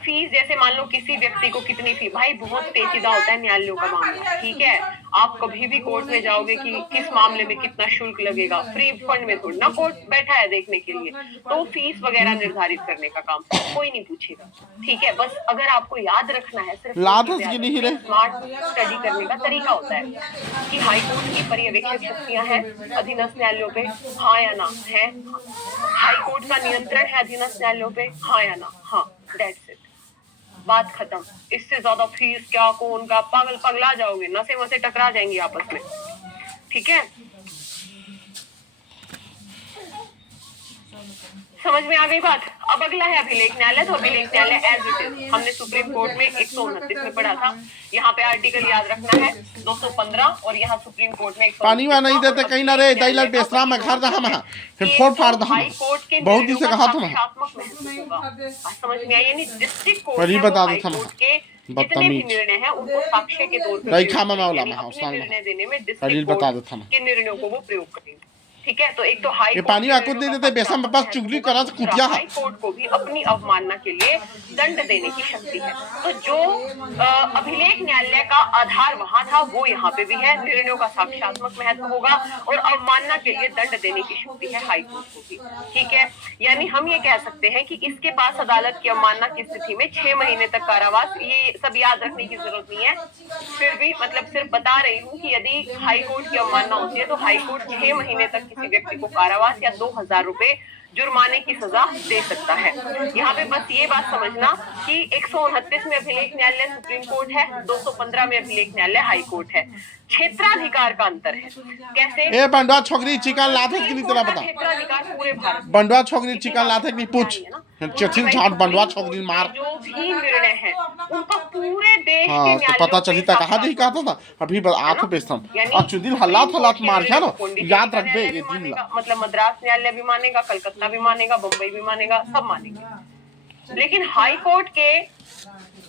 फीस जैसे मान लो किसी व्यक्ति को कितनी फी, भाई बहुत पेचीदा होता है न्यायालयों का मामला, ठीक है। आप कभी भी कोर्ट में जाओगे कि किस मामले में कितना शुल्क लगेगा, फ्री फंड में थोड़ी ना कोर्ट बैठा है देखने के लिए। तो फीस वगैरह निर्धारित करने का काम कोई नहीं पूछेगा, ठीक है। बस अगर आपको याद रखना है सिर्फ स्मार्ट स्टडी करने का तरीका होता है कि हाई कोर्ट की पर्यवेक्षक शक्तियां हैं अधीनस्थ न्यायालयों पे, हाँ या ना है। हाई कोर्ट का नियंत्रण है अधीनस्थ न्यायालयों पे, हाँ या ना, हाँ, दैट्स इट, बात खत्म। इससे ज्यादा फीस क्या, कौन का, पगला जाओगे, नसे वसे टकरा जाएंगी आपस में, ठीक है। समझ में आ गई बात। अब अगला है अभिलेख न्यायालय। तो अभिलेख न्यायालय एज इट इज हमने सुप्रीम कोर्ट में 129 में पढ़ा था। यहाँ पे आर्टिकल याद रखना है 215 और यहाँ सुप्रीम कोर्ट में पानी में नहीं देते कहीं ना रे दही बेसरा में घर जहाँ में फिर फोड़ फाड़ दो हाई कोर्ट के बहुत दिन से कहा था समझ में आई। यानी डिस्ट्रिक्ट कोर्ट पहले बता दो के जितने भी निर्णय हैं उनको साक्ष्य के तौर पर निर्णय देने में डिस्ट्रिक्ट कोर्ट के निर्णयों को वो प्रयोग करेंगे, ठीक है। तो एक तो हाई कोर्ट पानी आपको दे देते बेसन में बस चुगली करा तो कुटिया हाई कोर्ट को भी अपनी अवमानना के लिए दंड देने की शक्ति है। तो जो अभिलेख न्यायालय का आधार वहां था वो यहाँ पे भी है। निर्णयों का साक्ष्यात्मक महत्व होगा और अवमानना के लिए दंड देने की शक्ति है हाई कोर्ट को भी, ठीक है। यानी हम ये कह सकते हैं कि इसके पास अदालत की अवमानना की स्थिति में 6 महीने तक कारावास, ये सब याद रखने की जरूरत नहीं है, फिर भी मतलब सिर्फ बता रही हूँ कि यदि हाई कोर्ट की अवमानना होती है तो हाई कोर्ट 6 महीने तक किसी व्यक्ति को कारावास या 2000 रुपए जुर्माने की सजा दे सकता है। यहाँ पे बस ये बात समझना कि 129 में अभिलेख न्यायालय सुप्रीम कोर्ट है, 215 में अभिलेख न्यायालय हाई कोर्ट है। क्षेत्राधिकार का अंतर है। कैसे? ए बंडवा छोकरी चिकन लाथे कि नहीं तेरा पता? क्षेत्राधिकार पूरे भारत। बंडवा छोकरी चिकन लाथे कि नहीं पूछ। चथिल झाट बंडवा छोकरी मार। जो भी निर्णय है उनका पूरे देश के हाँ तो पता चली था कहा नहीं कहता था अभी आप बेचता और चुदिल हल्लात मार गया ना, याद रख बे ये दिन मतलब मद्रास न्यायालय भी मानेगा, कलकत्ता भी मानेगा, बम्बई भी मानेगा, सब मानेंगे। लेकिन हाई कोर्ट के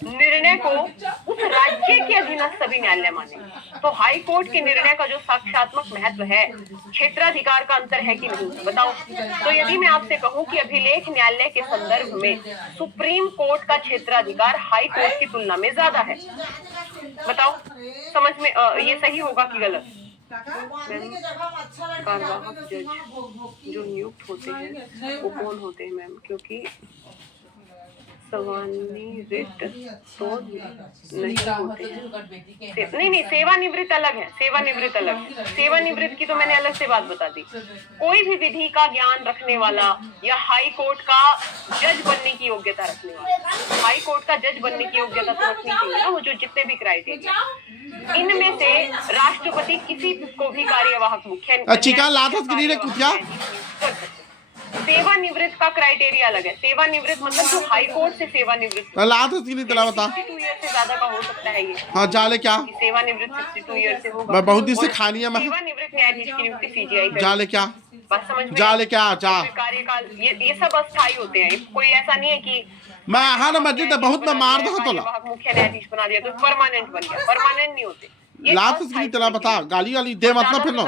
निर्णय को उस राज्य के अधीनस्थ सभी न्यायालय मानेंगे। तो हाई कोर्ट के निर्णय का जो साक्ष्यात्मक महत्व है, क्षेत्राधिकार का अंतर है कि नहीं, बताओ। तो यदि मैं आपसे कहूं कि अभिलेख न्यायालय के संदर्भ में सुप्रीम कोर्ट का क्षेत्राधिकार हाई कोर्ट की तुलना में ज्यादा है, बताओ समझ में ये सही होगा कि गलत? कार्यवाहक जज जो नियुक्त होते हैं वो कौन होते हैं मैम? क्योंकि सेवानिवृत्त तो नहीं होते हैं। नहीं, सेवानिवृत्त अलग है, सेवानिवृत्त अलग है। सेवानिवृत्त की तो मैंने अलग से बात बता दी। कोई भी विधि का ज्ञान रखने वाला या हाई कोर्ट का जज बनने की योग्यता रखने वाला, हाई कोर्ट का जज बनने की योग्यता तो रखनी चाहिए ना, वो जो जितने भी क्राइटेरिया, इनमें से राष्ट्रपति किसी को भी कार्यवाहक मुख्य चिका लाथस की नहीं रे कुतिया। सेवानिवृत्त का क्राइटेरिया अलग है। सेवानिवृत्त मतलब जो हाई कोर्ट से सेवानिवृत्त, लाथस की नहीं तला बता। 62 ईयर से ज्यादा का हो सकता है ये। हाँ जाले क्या सेवानिवृत्त 62 ईयर से होगा। मैं बहुत दिन से खानी है मैं। सेवानिवृत्त न्यायाधीश की नियुक्ति सीजीआई जाले क्या बात समझ में? जाले क्या जा कार्यकाल ये सब अस्थायी होते हैं, कोई ऐसा नहीं है कि मैं हर मस्जिद बहुत मैं मार दो तो मुख्य न्यायाधीश बना दिया तो परमानेंट बन गया। परमानेंट नहीं होते। लात की तरह बता गाली वाली दे मत ना फिर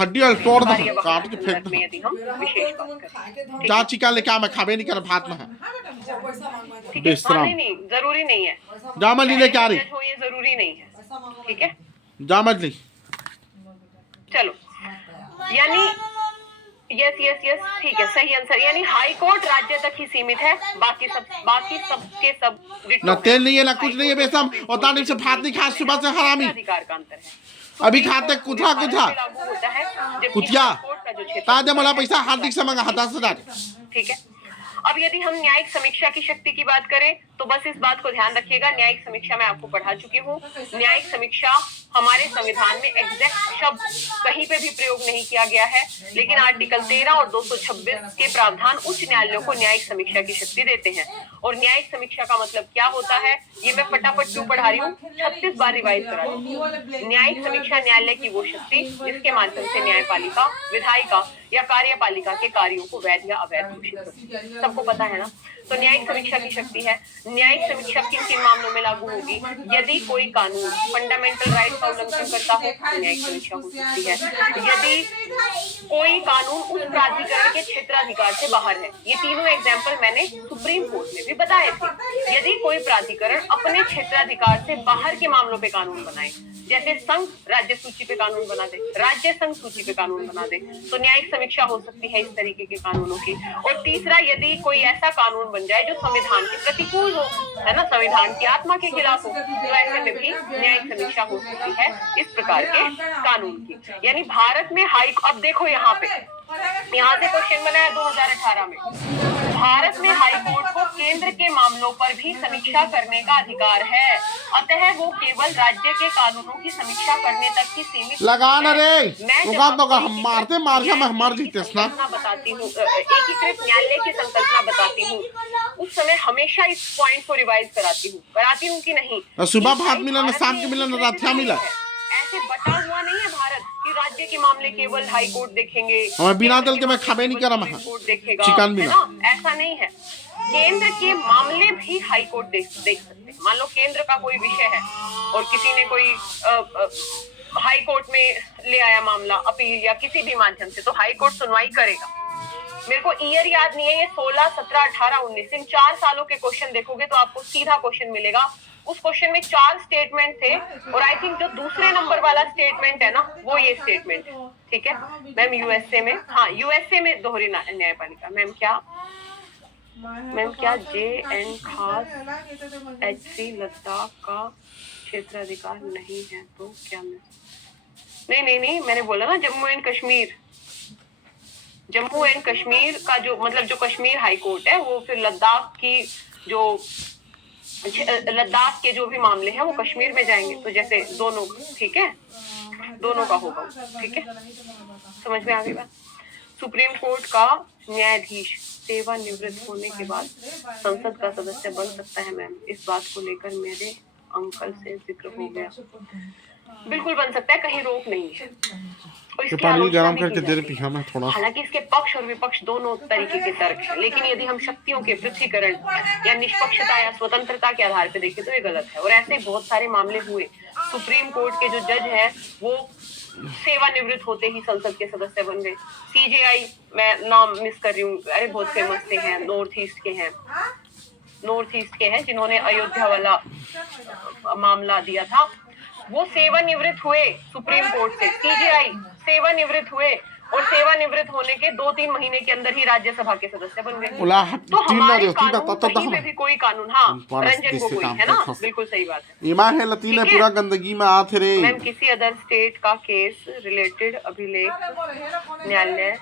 हड्डी वाली तोड़ दो काट के फेंक दो। यदि हम विशेष बात करें जा चिका लेके आ मैं खाबे नहीं कर भात में है बेशरम। नहीं जरूरी नहीं है जा मैं ली लेके आ रही हो, ये जरूरी नहीं है। ठीक है जा मत ली चलो। यानी यस ठीक है, सही आंसर। यानी हाई कोर्ट राज्य तक ही सीमित है, बाकी सब के सब ना तेल नहीं है ना कुछ नहीं है बेशम और तानी से भात नहीं खा सुबह से हरामी अधिकार का अंतर है। अभी खाते कुथा लागू होता है कुतिया ताजे मला पैसा हार्दिक से मंगा 10,000। ठीक है। अब यदि हम न्यायिक समीक्षा की शक्ति की बात करें तो बस इस बात को ध्यान रखिएगा, न्यायिक समीक्षा मैं आपको पढ़ा चुकी हूँ। न्यायिक समीक्षा हमारे संविधान में एग्जैक्ट शब्द कहीं पे भी प्रयोग नहीं किया गया है, लेकिन आर्टिकल 13 और 226 के प्रावधान उच्च न्यायालयों को न्यायिक समीक्षा की शक्ति देते हैं। और न्यायिक समीक्षा का मतलब क्या होता है ये मैं फटाफट क्यों पढ़ा रही हूँ, 36 बार रिवाइज करा रही हूँ। न्यायिक समीक्षा न्यायालय की वो शक्ति जिसके माध्यम से न्यायपालिका, विधायिका या कार्यपालिका के कार्यों को वैध या अवैध घोषित करती है। सबको पता है ना। तो न्यायिक समीक्षा की शक्ति है। न्यायिक समीक्षा किन मामलों में लागू होगी? यदि कोई कानून फंडामेंटल राइट का उल्लंघन करता हो तो न्यायिक समीक्षा हो सकती है। यदि कोई कानून उस प्राधिकरण के क्षेत्राधिकार से बाहर है, ये तीनों एग्जाम्पल मैंने सुप्रीम कोर्ट में भी बताए थे। यदि कोई प्राधिकरण अपने क्षेत्राधिकार से बाहर के मामलों पे कानून बनाए, जैसे संघ राज्य सूची पे कानून बना दे, राज्य संघ सूची पे कानून बना दे, तो न्यायिक समीक्षा हो सकती है इस तरीके के कानूनों की। और तीसरा, यदि कोई ऐसा कानून बन जाए जो संविधान के प्रतिकूल हो, है ना, संविधान की आत्मा के खिलाफ हो, तो ऐसे में भी न्यायिक समीक्षा हो सकती है इस प्रकार के कानून की। यानी भारत में अब देखो यहाँ से क्वेश्चन बनाया 2018 में, भारत में हाई कोर्ट को केंद्र के मामलों पर भी समीक्षा करने का अधिकार है, अतः वो केवल राज्य के कानूनों की समीक्षा करने तक ही सीमित लगाना रे मैं हम मारते मैं मर जीते बताती हूँ, एकीकृत न्यायालय की संकल्पना बताती हूँ, उस समय हमेशा इस पॉइंट को रिवाइज कराती हूँ कि नहीं। सुबह भात मिला न शाम के मिला न रात मिला, ऐसे बटा हुआ नहीं है भारत कि राज्य के मामले केवल हाई कोर्ट देखेंगे, हमें बिना दल के मैं खाबे नहीं करा देखेगा, चिकन भी ना, ऐसा नहीं है। केंद्र के मामले भी हाई कोर्ट देख सकते हैं। मान लो केंद्र का कोई विषय है और किसी ने कोई हाई कोर्ट में ले आया मामला अपील या किसी भी माध्यम से, तो हाई कोर्ट सुनवाई करेगा। मेरे को ईयर याद नहीं है, ये 16, 17, 18, 19 इन 4 सालों के क्वेश्चन देखोगे तो आपको सीधा क्वेश्चन मिलेगा। उस क्वेश्चन में 4 स्टेटमेंट थे और आई थिंक जो दूसरे नंबर वाला स्टेटमेंट है ना, वो ये स्टेटमेंट है। ठीक है मैम, यूएसए में, हाँ यूएसए में दोहरी न्यायपालिका, मैम क्या JN खास HC लद्दाख का क्षेत्राधिकार नहीं है तो क्या नहीं, मैंने बोला ना जम्मू एंड कश्मीर का जो मतलब जो कश्मीर हाई कोर्ट है वो फिर लद्दाख के जो भी मामले हैं वो कश्मीर में जाएंगे, तो जैसे दोनों, ठीक है, दोनों का होगा। ठीक है, समझ में आ गई बात। सुप्रीम कोर्ट का न्यायाधीश सेवानिवृत्त होने के बाद संसद का सदस्य बन सकता है मैम, इस बात को लेकर मेरे अंकल से जिक्र हो गया। बिल्कुल बन सकता है, कहीं रोक नहीं है। तो पानी गरम करके दे पिया मैं थोड़ा। हालांकि इसके पक्ष और विपक्ष दोनों तरीके के तर्क हैं, लेकिन यदि हम शक्तियों के पृथ्वीकरण या निष्पक्षता या स्वतंत्रता के आधार पर देखें तो ये गलत है। और ऐसे बहुत सारे मामले हुए। सुप्रीम कोर्ट के जो जज हैं वो सेवानिवृत्त होते ही संसद के सदस्य बन गए। CJI, मैं नाम मिस कर रही हूँ, अरे बहुत फेमस से हैं, नॉर्थ ईस्ट के हैं जिन्होंने अयोध्या वाला मामला दिया था, वो सेवानिवृत्त हुए सुप्रीम कोर्ट से। CJI सेवानिवृत्त हुए और सेवानिवृत्त होने के 2-3 महीने के अंदर ही राज्यसभा के सदस्य बन गए। उला तो हमारे होती कानून कहीं पे भी कोई कानून, हाँ रंजन को कोई है ना, बिल्कुल सही बात है। ईमा है लतीने पूरा गंदगी में आते रे। मैम किसी अदर स्टेट का केस रिलेटेड अभिलेख न्यायालय,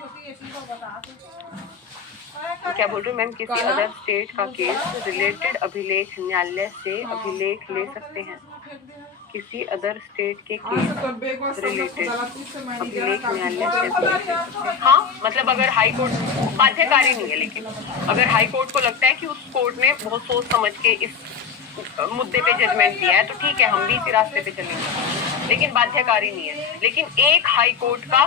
क्या बोल रहे हो मैम, किसी अदर स्टेट का केस रिलेटेड अभिलेख न्यायालय से अभिलेख ले सकते हैं। किसी अदर स्टेट के केस रिलेटेड अभिलेख न्यायालय से, हाँ मतलब अगर हाई कोर्ट, बाध्यकारी नहीं है, लेकिन अगर हाई कोर्ट को लगता है कि उस कोर्ट ने बहुत सोच समझ के इस मुद्दे पे जजमेंट दिया है तो ठीक है, हम भी इसी रास्ते पे चलेंगे, लेकिन बाध्यकारी नहीं है। लेकिन एक हाई कोर्ट का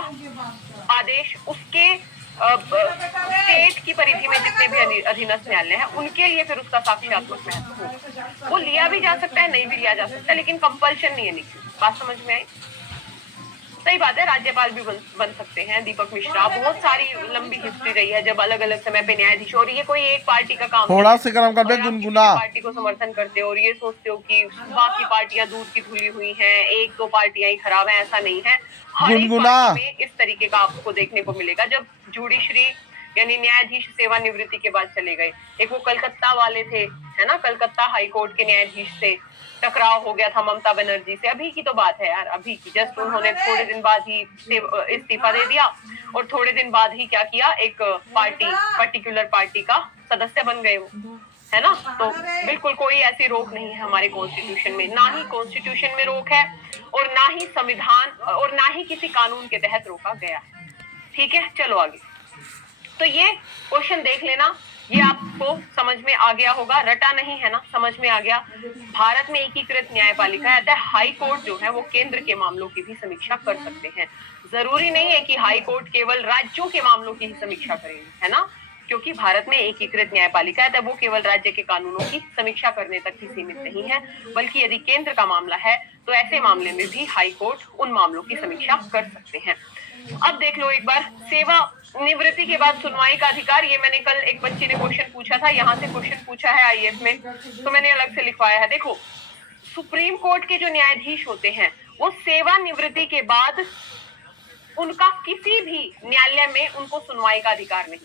आदेश उसके स्टेट की परिधि में जितने भी अधीनस्थ न्यायालय हैं उनके लिए फिर उसका साक्ष्यात्मक महत्व हो, वो लिया भी जा सकता है, नहीं भी लिया जा सकता, लेकिन कंपल्शन नहीं है नीचे। बात समझ में आई? सही बात है, राज्यपाल भी बन सकते हैं, दीपक मिश्रा, बहुत सारी लंबी हिस्ट्री रही है जब अलग अलग समय पे न्यायाधीश, और ये कोई एक पार्टी का काम थोड़ा से गरम कर दे गुनगुना, पार्टी को समर्थन करते हो और ये सोचते हो कि बाकी पार्टियां दूध की धुली हुई हैं, एक दो पार्टियां ही खराब हैं, ऐसा नहीं है। हर एक पार्टी में इस तरीके का आपको देखने को मिलेगा। जब जुडिशरी यानी न्यायाधीश सेवानिवृत्ति के बाद चले गए, एक वो कलकत्ता वाले थे, है ना, कलकत्ता हाई कोर्ट के न्यायाधीश से टकराव हो गया था ममता बनर्जी से, अभी की तो बात है यार, अभी की, जस्ट उन्होंने थोड़े दिन बाद ही इस्तीफा दे दिया और थोड़े दिन बाद ही क्या किया, एक पार्टी, पर्टिकुलर पार्टी का सदस्य बन गए वो, है ना। तो बिल्कुल कोई ऐसी रोक नहीं है हमारे कॉन्स्टिट्यूशन में, ना ही कॉन्स्टिट्यूशन में रोक है और ना ही संविधान और ना ही किसी कानून के तहत रोका गया है। ठीक है, चलो आगे। तो ये क्वेश्चन देख लेना, ये आपको समझ में आ गया होगा, रटा नहीं है ना, समझ में आ गया। भारत में एकीकृत न्यायपालिका है, हाई कोर्ट जो है वो केंद्र के मामलों की भी समीक्षा कर सकते हैं। जरूरी नहीं है कि हाई कोर्ट केवल राज्यों के मामलों की ही समीक्षा करेगी, है ना, क्योंकि भारत में एकीकृत न्यायपालिका है, वो केवल राज्य के कानूनों की समीक्षा करने तक ही सीमित नहीं है, बल्कि यदि केंद्र का मामला है तो ऐसे मामले में भी हाई कोर्ट उन मामलों की समीक्षा कर सकते हैं। अब देख लो एक बार, सेवा निवृत्ति के बाद सुनवाई का अधिकार, ये मैंने कल एक बच्ची ने क्वेश्चन पूछा था, यहाँ से क्वेश्चन पूछा है आईएएस में, तो मैंने अलग से लिखवाया है। देखो, सुप्रीम कोर्ट के जो न्यायाधीश होते हैं वो सेवानिवृत्ति के बाद उनका किसी भी न्यायालय में उनको सुनवाई का अधिकार नहीं।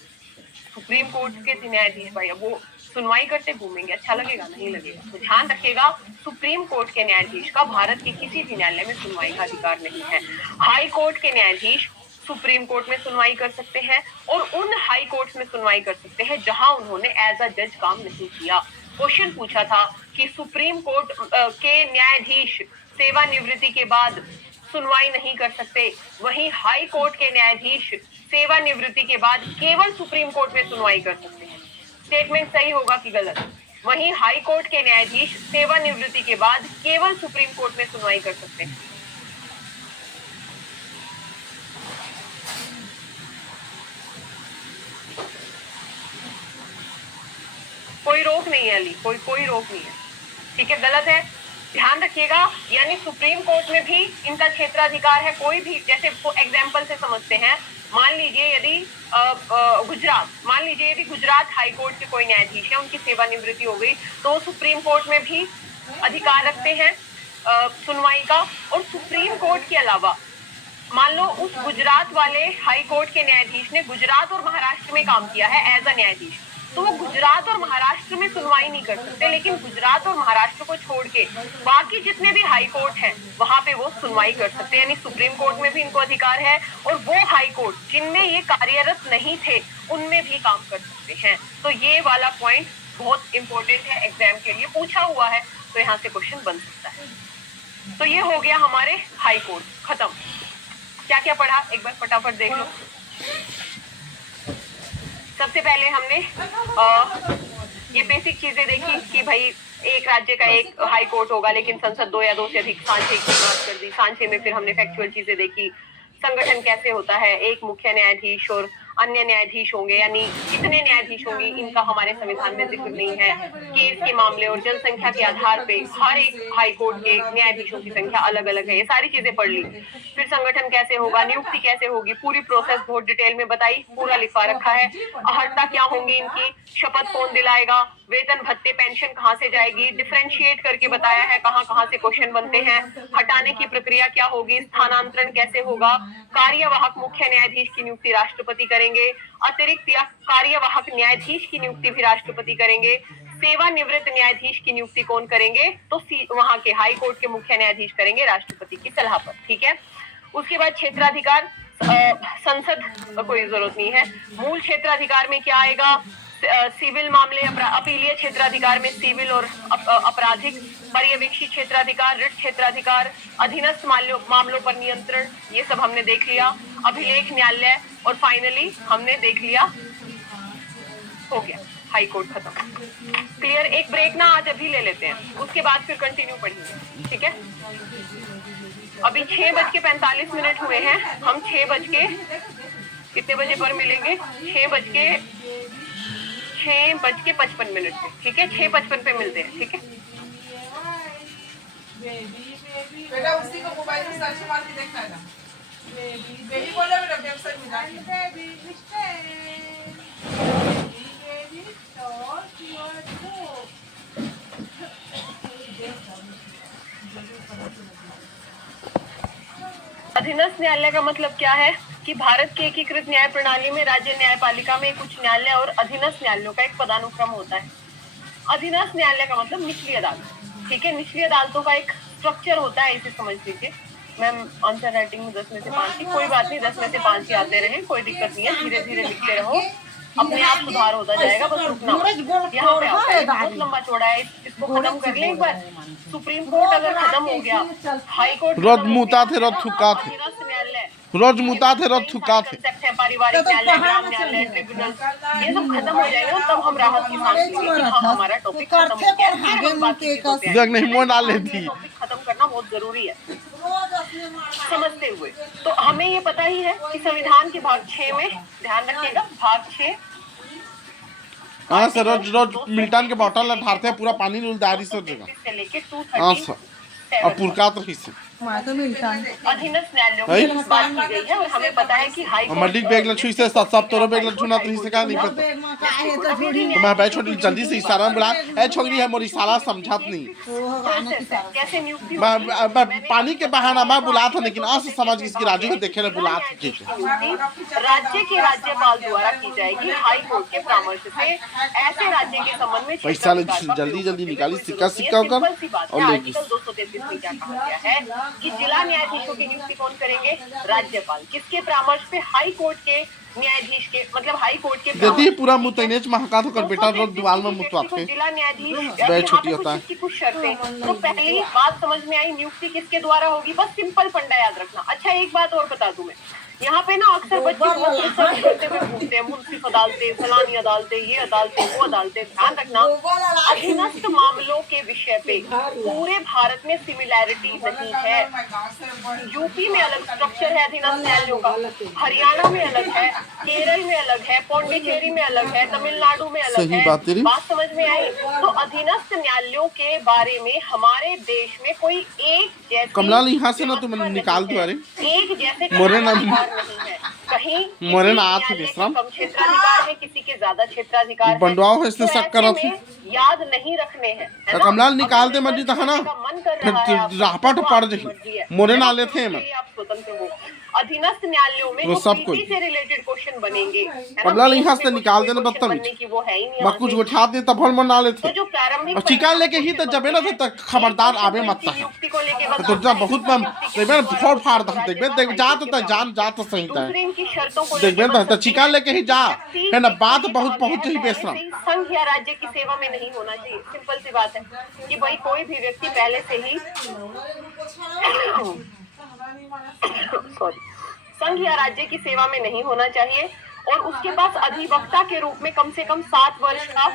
सुप्रीम कोर्ट के न्यायाधीश भाई, अब वो सुनवाई करते घूमेंगे, अच्छा लगेगा? नहीं लगेगा। तो ध्यान रखिएगा, सुप्रीम कोर्ट के न्यायाधीश का भारत के किसी भी न्यायालय में सुनवाई का अधिकार नहीं है। हाई कोर्ट के न्यायाधीश सुप्रीम कोर्ट में सुनवाई कर सकते हैं और उन हाई कोर्ट में सुनवाई कर सकते हैं जहां उन्होंने एज अ जज काम नहीं किया। क्वेश्चन पूछा था कि सुप्रीम कोर्ट के न्यायाधीश सेवानिवृत्ति के बाद सुनवाई नहीं कर सकते, वहीं हाई कोर्ट के न्यायाधीश सेवानिवृत्ति के बाद केवल सुप्रीम कोर्ट में सुनवाई कर सकते हैं। स्टेटमेंट सही होगा कि गलत? वहीं हाई कोर्ट के न्यायाधीश सेवानिवृत्ति के बाद केवल सुप्रीम कोर्ट में सुनवाई कर सकते हैं। कोई रोक नहीं है अली, कोई रोक नहीं है, ठीक है, गलत है, ध्यान रखिएगा। यानी सुप्रीम कोर्ट में भी इनका क्षेत्राधिकार है। कोई भी, जैसे एग्जाम्पल से समझते हैं, मान लीजिए यदि गुजरात हाई कोर्ट के कोई न्यायाधीश है, उनकी सेवानिवृत्ति हो गई, तो सुप्रीम कोर्ट में भी अधिकार रखते हैं सुनवाई का। और सुप्रीम कोर्ट के अलावा मान लो उस गुजरात वाले हाई कोर्ट के न्यायाधीश ने गुजरात और महाराष्ट्र में काम किया है एज अ न्यायाधीश, तो वो गुजरात और महाराष्ट्र में सुनवाई नहीं कर सकते, लेकिन गुजरात और महाराष्ट्र को छोड़ के बाकी जितने भी हाई कोर्ट हैं वहां पे वो सुनवाई कर सकते हैं। यानी सुप्रीम कोर्ट में भी इनको अधिकार है और वो हाई कोर्ट जिनमें ये कार्यरत नहीं थे उनमें भी काम कर सकते हैं। तो ये वाला पॉइंट बहुत इंपॉर्टेंट है, एग्जाम के लिए पूछा हुआ है, तो यहाँ से क्वेश्चन बन सकता है। तो ये हो गया हमारे हाई कोर्ट खत्म। क्या क्या पढ़ा एक बार फटाफट देख लो। सबसे पहले हमने ये बेसिक चीजें देखी कि भाई एक राज्य का एक हाई कोर्ट होगा, लेकिन संसद 2 या 2 से अधिक सांचे की बात कर दी। सांचे में फिर हमने फैक्चुअल चीजें देखी, संगठन कैसे होता है, एक मुख्य न्यायाधीश और अन्य न्यायाधीश होंगे, यानी कितने न्यायाधीश होंगे इनका हमारे संविधान में जिक्र नहीं है। केस के मामले और जनसंख्या के आधार पे हर एक हाई कोर्ट के न्यायाधीशों की संख्या अलग अलग है। ये सारी चीजें पढ़ ली। फिर संगठन कैसे होगा, नियुक्ति कैसे होगी, पूरी प्रोसेस बहुत डिटेल में बताई, पूरा लिखवा रखा है। अहर्ता क्या होंगी इनकी, शपथ कौन दिलाएगा, वेतन भत्ते पेंशन कहाँ से जाएगी, डिफरेंशिएट करके बताया है कहाँ कहाँ से क्वेश्चन बनते हैं, हटाने की प्रक्रिया क्या होगी, स्थानांतरण कैसे होगा, कार्यवाहक मुख्य न्यायाधीश की नियुक्ति राष्ट्रपति करेंगे, अतिरिक्त या कार्यवाहक न्यायाधीश की नियुक्ति भी राष्ट्रपति करेंगे, सेवानिवृत्त न्यायाधीश की नियुक्ति कौन करेंगे, तो वहां के हाई कोर्ट के मुख्य न्यायाधीश करेंगे राष्ट्रपति की सलाह पर। ठीक है। उसके बाद क्षेत्राधिकार, संसद का कोई जरूरत नहीं है। मूल क्षेत्राधिकार में क्या आएगा, सिविल मामले, अपीलीय क्षेत्राधिकार में सिविल और आपराधिक, पर्यवेक्षी क्षेत्राधिकार, रिट क्षेत्राधिकार, अधीनस्थ मामलों पर नियंत्रण, ये सब हमने देख लिया। अभिलेख न्यायालय, और फाइनली हमने देख लिया, हो गया हाई कोर्ट खत्म। क्लियर। एक ब्रेक ना आज अभी ले लेते हैं, उसके बाद फिर कंटिन्यू पढ़ेंगे। ठीक है। अभी 6:45 हुए हैं। हम 6 कितने बजे पर मिलेंगे, 6:55 पे। ठीक है, 6:55 पे मिलते हैं। ठीक है। बेटा उसी को मोबाइल में सर्च मार के देखना है ना। बेबी बोला बेटा वेबसाइट में जाके बेबी अधीनस्थ न्यायालय का मतलब क्या है कि भारत के एकीकृत न्याय प्रणाली में राज्य न्यायपालिका में उच्च न्यायालय और अधीनस्थ न्यायालयों का एक पदानुक्रम होता है। अधीनस्थ न्यायालय का मतलब निचली अदालत। ठीक है। निचली अदालतों का एक स्ट्रक्चर होता है, इसे समझ लीजिए। मैम आंसर राइटिंग में 10 में से 5 ही, कोई बात नहीं, 10 में से 5 ही आते रहे, कोई दिक्कत नहीं है। धीरे धीरे लिखते रहो, अपने आप सुधार होता जाएगा, बस रुकना। यहाँ पे बहुत लंबा चौड़ा है, इसको खत्म कर ले एक बार। सुप्रीम कोर्ट अगर खत्म हो गया, हाई कोर्ट रोज मुता थे, रोज थुका थे, न्यायालय रोज मुता थे, रोज थुका थे। पारिवारिक न्यायालय, ग्राम न्यायालय, ट्रिब्यूनल, ये सब खत्म हो जाएगा, तब हम राहत की सांस लेंगे। हाँ, हमारा टॉपिक खत्म हो गया, फिर हम बाकी चीजों पे देख नहीं मोड़ डाल लेती। टॉपिक खत्म करना बहुत जरूरी है समझते हुए। तो हमें ये पता ही है कि संविधान के भाग 6 में, ध्यान रखिएगा, भाग 6 हाँ सर, रोज रोज मिल्टन के बॉटल ढारते हैं, पूरा पानी दारी से जगह। से लेके हाँ सर, और पुरका तो हिस्से अधीनस्थ न्यायालयों की बात की गई है। और हमें पता है कि high court muddy bag Lachhu से सब तोरो बैग लच्छू ना तो हिस्से का नहीं पता। तो मैं भाई छोटी जल्दी से इशारा में बुला, ए छोकरी है मोरी साला समझात नहीं। कैसे नियुक्ति मैं पानी के बहाना मैं बुला था, लेकिन आज समझ इसकी राजू को देखे बुला था। राज्य के राज्यपाल द्वारा की जाएगी हाई कोर्ट के परामर्श से। ऐसे राज्य के संबंध में पैसा जल्दी जल्दी निकाली, सिक्का सिक्का कर और आर्टिकल 233 में क्या कहा गया है कि जिला न्यायाधीशों की नियुक्ति कौन करेंगे, राज्यपाल। किसके परामर्श पे, हाई कोर्ट के न्यायाधीश के, मतलब हाई कोर्ट के यदि पूरा मुतैनेज महका तो कर बेटा रोज दीवार में मुतवाते जिला न्यायाधीश बहुत छोटी होता है। कुछ शर्तें, तो पहली बात समझ में आई, नियुक्ति किसके द्वारा होगी, बस सिंपल फंडा याद रखना। अच्छा एक बात और बता दूं मैं, यहाँ पे ना अक्सर बच्चे करते हुए घूमते हैं, मुंसिफ अदालतें, फलानी अदालतें, ये अदालतें, वो अदालतें। ध्यान रखना, अधीनस्थ मामलों के विषय पे पूरे भारत में सिमिलैरिटी नहीं है। यूपी में अलग स्ट्रक्चर है अधीनस्थ न्यायालयों का, हरियाणा में अलग है, केरल में अलग है, पौंडीचेरी में अलग है, तमिलनाडु में अलग है। बात समझ में आई? तो अधीनस्थ न्यायालयों के बारे में हमारे देश में कोई एक जैसे कमलाल यहाँ से ना तुम निकाल दो, अरे एक जैसे मोरे ना नहीं है। कहीं मोरे ना आठ विश्राम कम क्षेत्राधिकार है, किसी के ज्यादा क्षेत्राधिकार है। बंडवाओ है इसने शक करा था, याद नहीं रखने हैं। तो कमलाल निकाल दे मर्जी था ना, मन कर रहा है, राहपट पड़ जाए मोरे ना लेते हैं। आप स्वतंत्र हो। अधीनस्थ न्यायालयों में वो सब कुछ से रिलेटेड क्वेश्चन बनेंगे, कमलाल यहाँ से निकाल देना बदतमीज, वो है ही नहीं। मैं कुछ उठा दे तब हम ना लेते, जो प्रारंभिक और चिकान लेके ही तो जबे ना तो खबरदार आवे मत था। तो जा बहुत मैं देखबे फोड़ फाड़ दम, देखबे देख जा तो जान जा तो सही था, देखबे तो चिकान लेके ही जा है ना। बात बहुत पहुंच ही बेसरा संघ या राज्य की सेवा में नहीं होना चाहिए। सिंपल सी बात है कि भाई कोई भी व्यक्ति पहले से ही संघ या राज्य की सेवा में नहीं होना चाहिए, और उसके पास अधिवक्ता के रूप में कम से कम 7 वर्ष का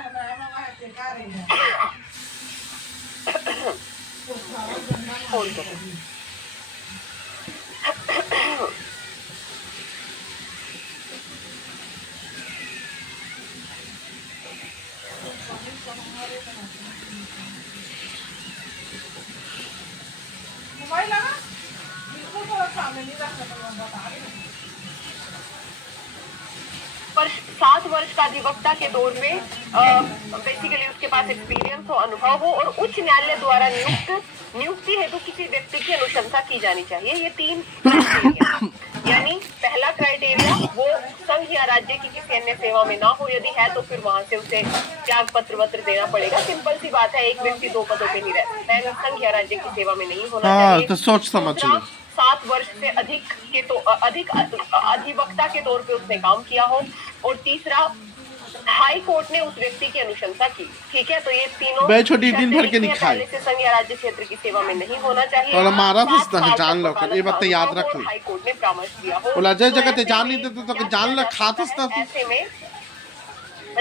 पर 7 वर्ष का अधिवक्ता के दौर में बेसिकली उसके पास एक्सपीरियंस हो, अनुभव हो और उच्च न्यायालय द्वारा नियुक्ति हेतु किसी व्यक्ति की अनुशंसा की जानी चाहिए। ये 3 क्राइटेरिया, यानी पहला क्राइटेरिया वो संघ या राज्य की किसी अन्य सेवा में ना हो, यदि है तो फिर वहां से उसे त्याग पत्र देना पड़ेगा। सिंपल सी बात है, एक व्यक्ति 2 पदों पे नहीं रह सकता है, संघ या राज्य की सेवा में नहीं होना चाहिए। तो सोच समझ 7 वर्ष से अधिक अधिवक्ता के तौर पे उसने काम किया हो, और तीसरा हाई कोर्ट ने उस व्यक्ति की अनुशंसा की। ठीक है, तो ये तीनों छोटी दिन भर के निखाई पहले से संघ या राज्य क्षेत्र की सेवा में नहीं होना चाहिए और हमारा 7 साल जान लो तक ये बात याद रख और हाई कोर्ट ने परामर्श दिया हो। बोला जय जगह ऐसे जान में नहीं देते तो क्या जान किया ल खा जा सकता है? ऐसे में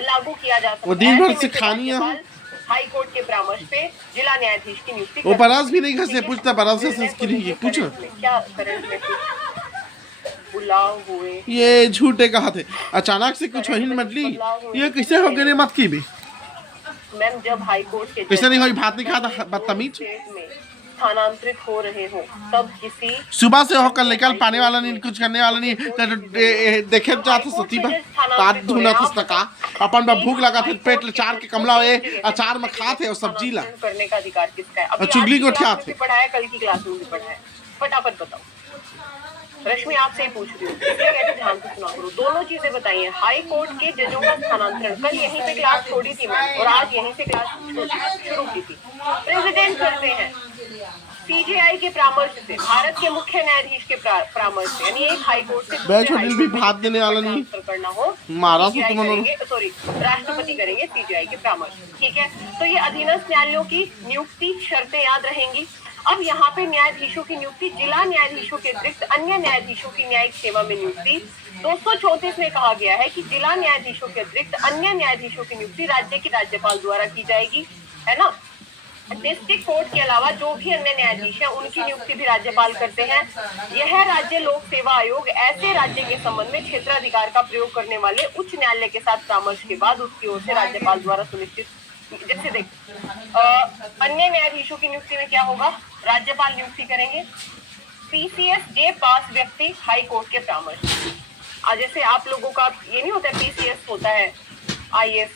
लागू किया जा सकता है। वो दिन भर ऐसे से में खानी है। राज्यपाल हाई कोर्ट के परामर्श पे जिला न्यायाधीश की नियुक्ति वो कर बरास भी नहीं सकते हैं। घसे पूछता बरास से इसकी नहीं पूछ क्या करंट में बुलाव हुए ये झूठे कहा थे अचानक से कुछ वही मटली ये कैसे हो गए मत की भी मैम जब हाई कोर्ट के कैसे नहीं हुई भात नहीं खाता बदतमीज में स्थानांतरित हो रहे हो तब किसी सुबह से होकर निकल पाने वाला नहीं कुछ करने वाला नहीं देखे जाते सती बा तात धुना था का अपन बा भूख लगा थे पेट चार के कमला हुए अचार में खाते और सब्जी ला करने का अधिकार किसका है? अभी चुगली को ठिया थे पढ़ाया, कल की क्लास में भी पढ़ाया। फटाफट बताओ। रश्मि आपसे ही पूछ रही हूँ, इसलिए कहते ध्यान से सुना करो। दोनों चीजें बताइए। हाई कोर्ट के जजों का स्थानांतरण, कल यहीं पे क्लास छोड़ी थी मैं और आज यहीं से क्लास शुरू की थी। प्रेसिडेंट करते हैं सीजेआई के परामर्श से, भारत के मुख्य न्यायाधीश के परामर्श से, यानी एक हाई कोर्ट से बैच भी भात देने वाला नहीं करना हो मारा तो सॉरी राष्ट्रपति करेंगे सीजेआई के परामर्श। ठीक है, तो ये अधीनस्थ न्यायालयों की नियुक्ति शर्तें याद रहेंगी। अब यहाँ पे न्यायाधीशों की नियुक्ति, जिला न्यायाधीशों के अतिरिक्त अन्य न्यायाधीशों की न्यायिक सेवा में नियुक्ति 234 में कहा गया है कि जिला न्यायाधीशों के अतिरिक्त अन्य न्यायाधीशों की नियुक्ति राज्य के राज्यपाल द्वारा की जाएगी, है ना। डिस्ट्रिक्ट कोर्ट के अलावा जो भी अन्य न्यायाधीश हैं उनकी नियुक्ति भी राज्यपाल करते हैं। यह राज्य लोक सेवा आयोग ऐसे राज्य के संबंध में क्षेत्राधिकार का प्रयोग करने वाले उच्च न्यायालय के साथ परामर्श के बाद उसकी ओर से राज्यपाल द्वारा सुनिश्चित, जैसे देख अन्य न्यायाधीशों की नियुक्ति में क्या होगा, राज्यपाल नियुक्ति करेंगे। पीसीएस जे पास व्यक्ति हाई कोर्ट के परामर्श, जैसे आप लोगों का ये नहीं होता पीसीएस होता है आईएएस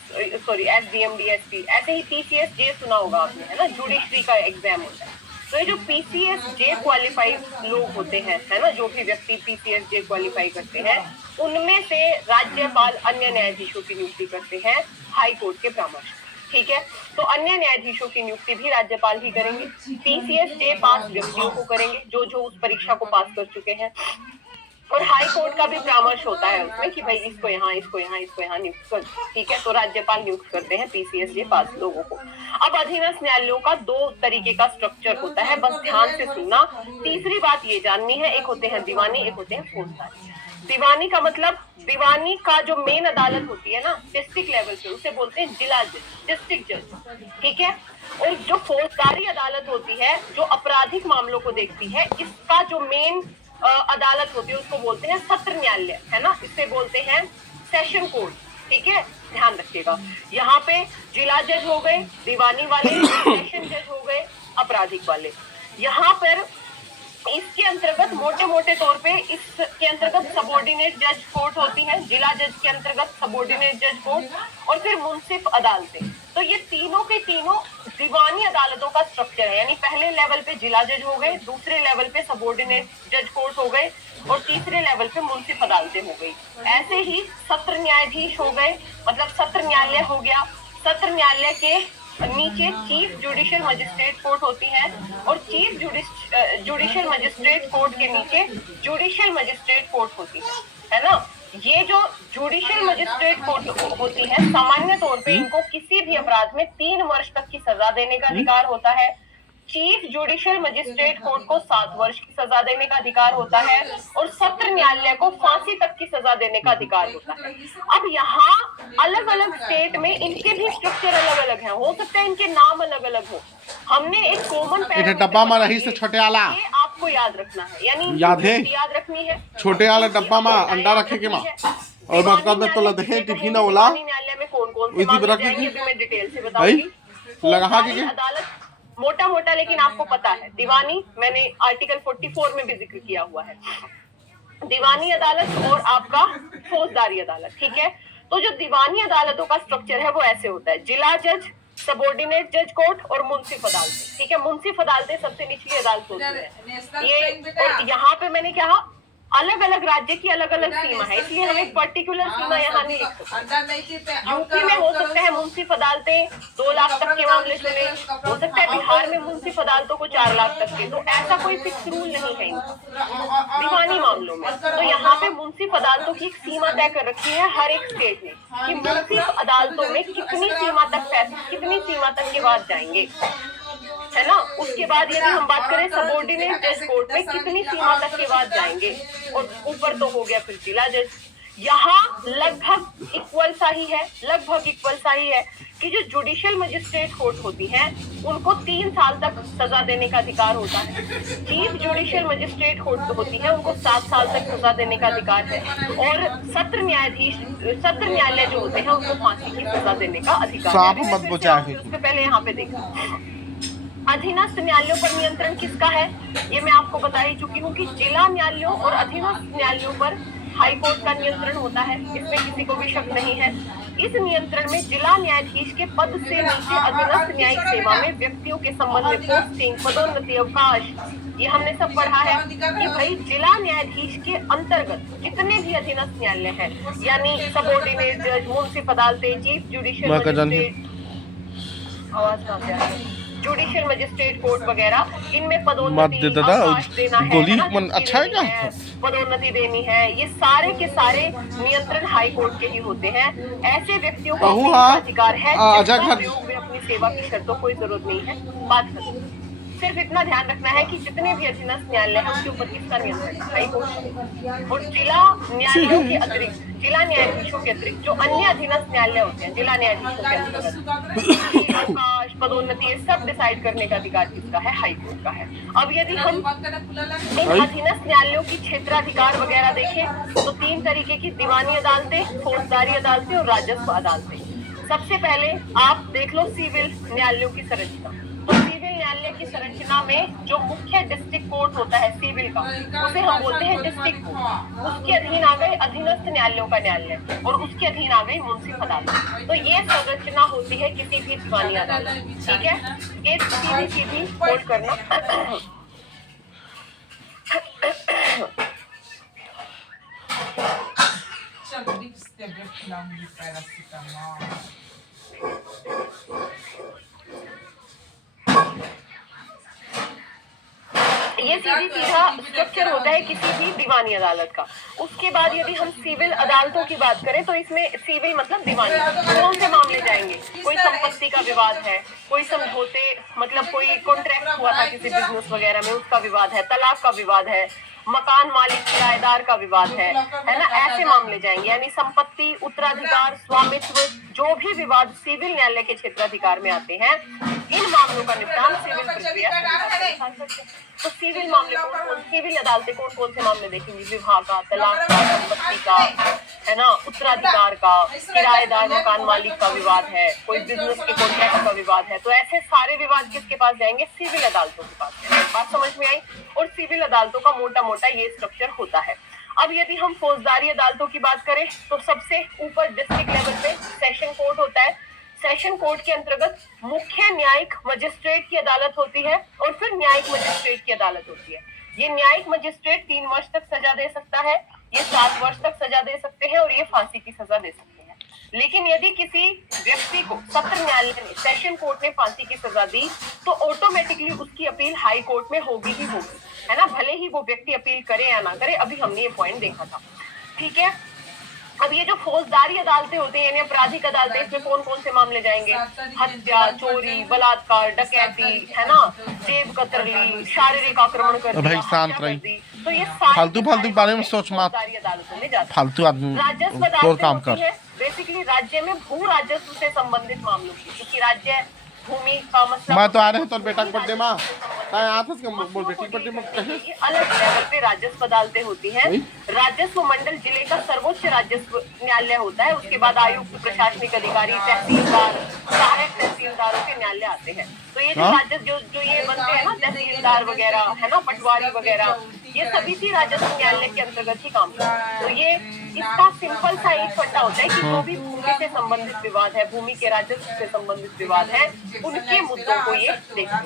सॉरी एसडीएम डीएसपी, ऐसे ही पीसीएस जे सुना होगा आपने, है ना, जुडिशरी का एग्जाम होता है। तो ये जो पीसीएस जे क्वालिफाइड लोग होते हैं, है ना, जो भी व्यक्ति पीसीएस जे क्वालिफाई करते हैं, उनमें से राज्यपाल अन्य न्यायाधीशों की नियुक्ति करते हैं हाई कोर्ट के परामर्श। ठीक है, तो अन्य न्यायाधीशों की नियुक्ति भी राज्यपाल ही करेंगे। पीसीएस जे पास व्यक्तियों को करेंगे जो उस परीक्षा को पास कर चुके हैं। और हाई कोर्ट का भी परामर्श होता है उसमें कि भाई इसको यहाँ नियुक्त कर। ठीक है, तो राज्यपाल नियुक्त करते हैं पीसीएस जे पास लोगों को। अब अधीनस्थ न्यायालयों का 2 तरीके का स्ट्रक्चर होता है, बस ध्यान से सुनना। तीसरी बात ये जाननी है, एक होते हैं दीवानी, एक होते हैं फौजदारी। दीवानी का मतलब, दीवानी का जो मेन अदालत होती है ना डिस्ट्रिक्ट लेवल पे, उसे बोलते हैं जिला जज, डिस्ट्रिक्ट जज। ठीक है, और जो फौजदारी अदालत होती है जो आपराधिक मामलों को देखती है, इसका जो मेन अदालत होती है उसको बोलते हैं सत्र न्यायालय, है ना, इसे बोलते हैं सेशन कोर्ट। ठीक है, ध्यान रखिएगा। यहाँ पे जिला जज हो गए दीवानी वाले, सेशन जज हो गए आपराधिक वाले। यहाँ पर इसके अंतर्गत मोटे तौर पे इसके अंतर्गत सबऑर्डिनेट जज कोर्ट होती है, जिला जज के अंतर्गत सबऑर्डिनेट जज कोर्ट और फिर मुंसिफ अदालतें। तो ये तीनों के तीनों दीवानी अदालतों का स्ट्रक्चर है, यानी पहले लेवल पे जिला जज हो गए, दूसरे लेवल पे सबऑर्डिनेट जज कोर्ट हो गए और तीसरे लेवल पे मुंसिफ अदालतें हो गई। ऐसे ही सत्र न्यायाधीश हो गए, मतलब सत्र न्यायालय हो गया। सत्र न्यायालय के नीचे चीफ जुडिशियल मजिस्ट्रेट कोर्ट होती है और चीफ जुडिशियल मजिस्ट्रेट कोर्ट के नीचे जुडिशियल मजिस्ट्रेट कोर्ट होती है ना। ये जो जुडिशियल मजिस्ट्रेट कोर्ट होती है, सामान्य तौर पे इनको किसी भी अपराध में 3 वर्ष तक की सजा देने का अधिकार होता है। चीफ जुडिशियल मजिस्ट्रेट कोर्ट को 7 वर्ष की सजा देने का अधिकार होता है और सत्र न्यायालय को फांसी तक की सजा देने का अधिकार होता है। अब यहाँ अलग अलग स्टेट में इनके भी स्ट्रक्चर अलग अलग हैं, हो सकता है इनके नाम अलग अलग हो। हमने एक कॉमन डब्बा में रही से छोटे वाला आपको याद रखना है, यानी याद रखनी है। छोटे वाले डब्बा में अंडा रखे के माँ और मतलब तो लगे टिफिन वाला न्यायालय में कौन मैं डिटेल से बताऊंगी। लगा के अदालत मोटा लेकिन आपको पता है, दीवानी मैंने आर्टिकल 44 में भी जिक्र किया हुआ है। दीवानी अदालत और आपका फौजदारी अदालत, ठीक है। तो जो दीवानी अदालतों का स्ट्रक्चर है वो ऐसे होता है, जिला जज, सबॉर्डिनेट जज कोर्ट और मुंसिफ अदालतें, ठीक है। मुंसिफ अदालतें सबसे निचली अदालत होती है ये, और यहाँ पे मैंने कहा अलग अलग राज्य की अलग अलग सीमा है, इसलिए हम एक पर्टिकुलर सीमा यहाँ नहीं लिख सकते। यूपी में हो सकता है मुंसिफ अदालतें 2 लाख तक के मामले सुने, हो सकता है बिहार में मुंसिफ अदालतों को 4 लाख तक के, तो ऐसा कोई फिक्स रूल नहीं है इनका दीवानी मामलों में। तो यहाँ पे मुंसिफ अदालतों की एक सीमा तय कर रखी है हर एक स्टेट ने कि मुंसिफ अदालतों में कितनी सीमा तक फैसले, कितनी सीमा तक के बाद जाएंगे, है ना। उसके बाद यदि हम बात करें सबॉर्डिनेट जज कोर्ट में कितनी सीमा तक के बाद जाएंगे, और ऊपर तो हो गया फिर जिला जज। यहाँ लगभग इक्वल सा ही है, लगभग इक्वल सा ही है कि जो जुडिशियल मजिस्ट्रेट कोर्ट होती हैं उनको 3 साल तक सजा देने का अधिकार होता है। चीफ जुडिशियल मजिस्ट्रेट कोर्ट होती है उनको 7 साल तक सजा देने का अधिकार है, और सत्र न्यायालय जो होते हैं उनको फांसी की सजा देने का अधिकार है। उसके पहले यहाँ पे देखो अधीनस्थ न्यायालयों पर नियंत्रण किसका है, ये मैं आपको बता ही चुकी हूँ कि जिला न्यायालयों और अधीनस्थ न्यायालयों पर हाई कोर्ट का नियंत्रण होता है, इसमें किसी को भी शक नहीं है। इस नियंत्रण में जिला न्यायाधीश के पद से नीचे अधीनस्थ न्यायिक सेवा में व्यक्तियों के संबंध में पोस्टिंग, पदोन्नति, अवकाश, ये हमने सब पढ़ा है कि भाई जिला न्यायाधीश के अंतर्गत जितने भी अधीनस्थ न्यायालय हैं, यानी सबॉर्डिनेट जज, मुंसिफ अदालतें, चीफ जुडिशियल मजिस्ट्रेट, आवाज कहाँ से आ रही है, जुडिशियल मजिस्ट्रेट कोर्ट वगैरह, इनमें पदोन्नति देना है, अच्छा है क्या? पदोन्नति देनी है, ये सारे के सारे नियंत्रण हाई कोर्ट के ही होते हैं। ऐसे व्यक्तियों को अधिकार है वे अपनी सेवा की शर्तों कोई जरूरत नहीं है बात करनी। सिर्फ इतना ध्यान रखना है कि जितने भी अधीनस्थ न्यायालय है उसके ऊपर किसका नियंत्रण है, हाई कोर्ट। और जिला न्यायालयों के अतिरिक्त, जिला न्यायाधीशों के अतिरिक्त जो अन्य अधीनस्थ न्यायालय होते हैं, जिला न्यायाधीशों के अंतर्गत अवकाश, पदोन्नति, ये सब डिसाइड करने का अधिकार किसका है, हाई कोर्ट का है। अब यदि हम इन अधीनस्थ न्यायालयों की क्षेत्राधिकार वगैरह देखें तो 3 तरीके की दीवानी अदालतें, फौजदारी अदालतें और राजस्व अदालतें। सबसे पहले आप देख लो सिविल न्यायालयों की संरचना। तो सिविल न्यायालय की संरचना में जो मुख्य डिस्ट्रिक्ट कोर्ट होता है सिविल का, उसे हम बोलते हैं डिस्ट्रिक्ट कोर्ट। उसके अधीन आ गए अधीनस्थ न्यायालयों का न्यायालय, और उसके अधीन आ गई मुंसिफ अदालत। तो ये संरचना होती है किसी भी दीवानी अदालत, ठीक है। ये सीधी होल्ड करना। ये सीधा स्ट्रक्चर होता है किसी भी दीवानी अदालत का। उसके बाद यदि हम सिविल अदालतों की बात करें तो इसमें सिविल मतलब दीवानी, कौन से मामले जाएंगे, कोई संपत्ति का विवाद है, कोई समझौते मतलब कोई कॉन्ट्रैक्ट हुआ था किसी बिजनेस वगैरह में उसका विवाद है, तलाक का विवाद है, मकान मालिक किराएदार का विवाद है ना, ऐसे मामले जाएंगे। यानी संपत्ति, उत्तराधिकार, स्वामित्व, जो भी विवाद सिविल न्यायालय के क्षेत्राधिकार में आते हैं, इन मामलों का निपटान सिविल प्रक्रिया। तो सिविल मामले सिविल अदालतें कौन से मामले देखेंगी, विवाह का, तलाक का, संपत्ति का, है ना, उत्तराधिकार का, किराएदार मकान मालिक का विवाद है, कोई बिजनेस के कॉन्ट्रैक्ट का विवाद है, तो ऐसे सारे विवाद किसके पास जाएंगे, सिविल अदालतों के पास जाएंगे। बात समझ में आई। और सिविल अदालतों का मोटा मोटा ये स्ट्रक्चर होता है। अब यदि हम फौजदारी अदालतों की बात करें तो सबसे ऊपर डिस्ट्रिक्ट लेवल पे सेशन कोर्ट होता है। सेशन कोर्ट के अंतर्गत मुख्य न्यायिक मजिस्ट्रेट की अदालत होती है और फिर न्यायिक मजिस्ट्रेट की अदालत होती है। ये न्यायिक मजिस्ट्रेट 3 वर्ष तक सजा दे सकता है, ये 7 वर्ष तक सजा दे सकते हैं और ये फांसी की सजा दे सकते हैं। लेकिन यदि किसी व्यक्ति को सत्र न्यायालय ने, सेशन कोर्ट ने फांसी की सजा दी तो ऑटोमेटिकली उसकी अपील हाई कोर्ट में होगी ही होगी, है ना, भले ही वो व्यक्ति अपील करे या ना करे। अभी हमने ये पॉइंट देखा था, ठीक है। अब ये जो फौजदारी अदालतें होती हैं यानी आपराधिक अदालतें, इसमें कौन कौन से मामले जाएंगे, हत्या, चोरी, बलात्कार, डकैती, है ना, जेब कतरली, शारीरिक आक्रमण कर दिया, शांत रही। तो ये फालतू बारे में सोच मत, अदालतों में जाते हैं। फालतू आदमी राजस्व और काम कर। बेसिकली राज्य में भू राजस्व से संबंधित मामलों की, क्योंकि राज्य भूमि का मसला, मैं तो आ रहे हैं तो बेटा बर्थडे मां बोल बेटी बर्थडे में अलग लेवल पे राजस्व अदालतें होती हैं। राजस्व मंडल जिले का सर्वोच्च राजस्व न्यायालय होता है। उसके बाद आयुक्त, प्रशासनिक अधिकारी, तहसीलदार, सहायक तहसीलदारों के न्यायालय आते हैं। तो ये जो राजस्व जो ये बनते हैं ना, तहसीलदार वगैरह, है ना, पटवारी वगैरह, ये सभी सी राजस्व न्यायालय के अंतर्गत ही काम करता है। तो ये इसका सिंपल सा एक फंडा होता है कि जो भी भूमि से संबंधित विवाद है, भूमि के राजस्व से संबंधित विवाद है, उनके मुद्दों को ये देखते हैं।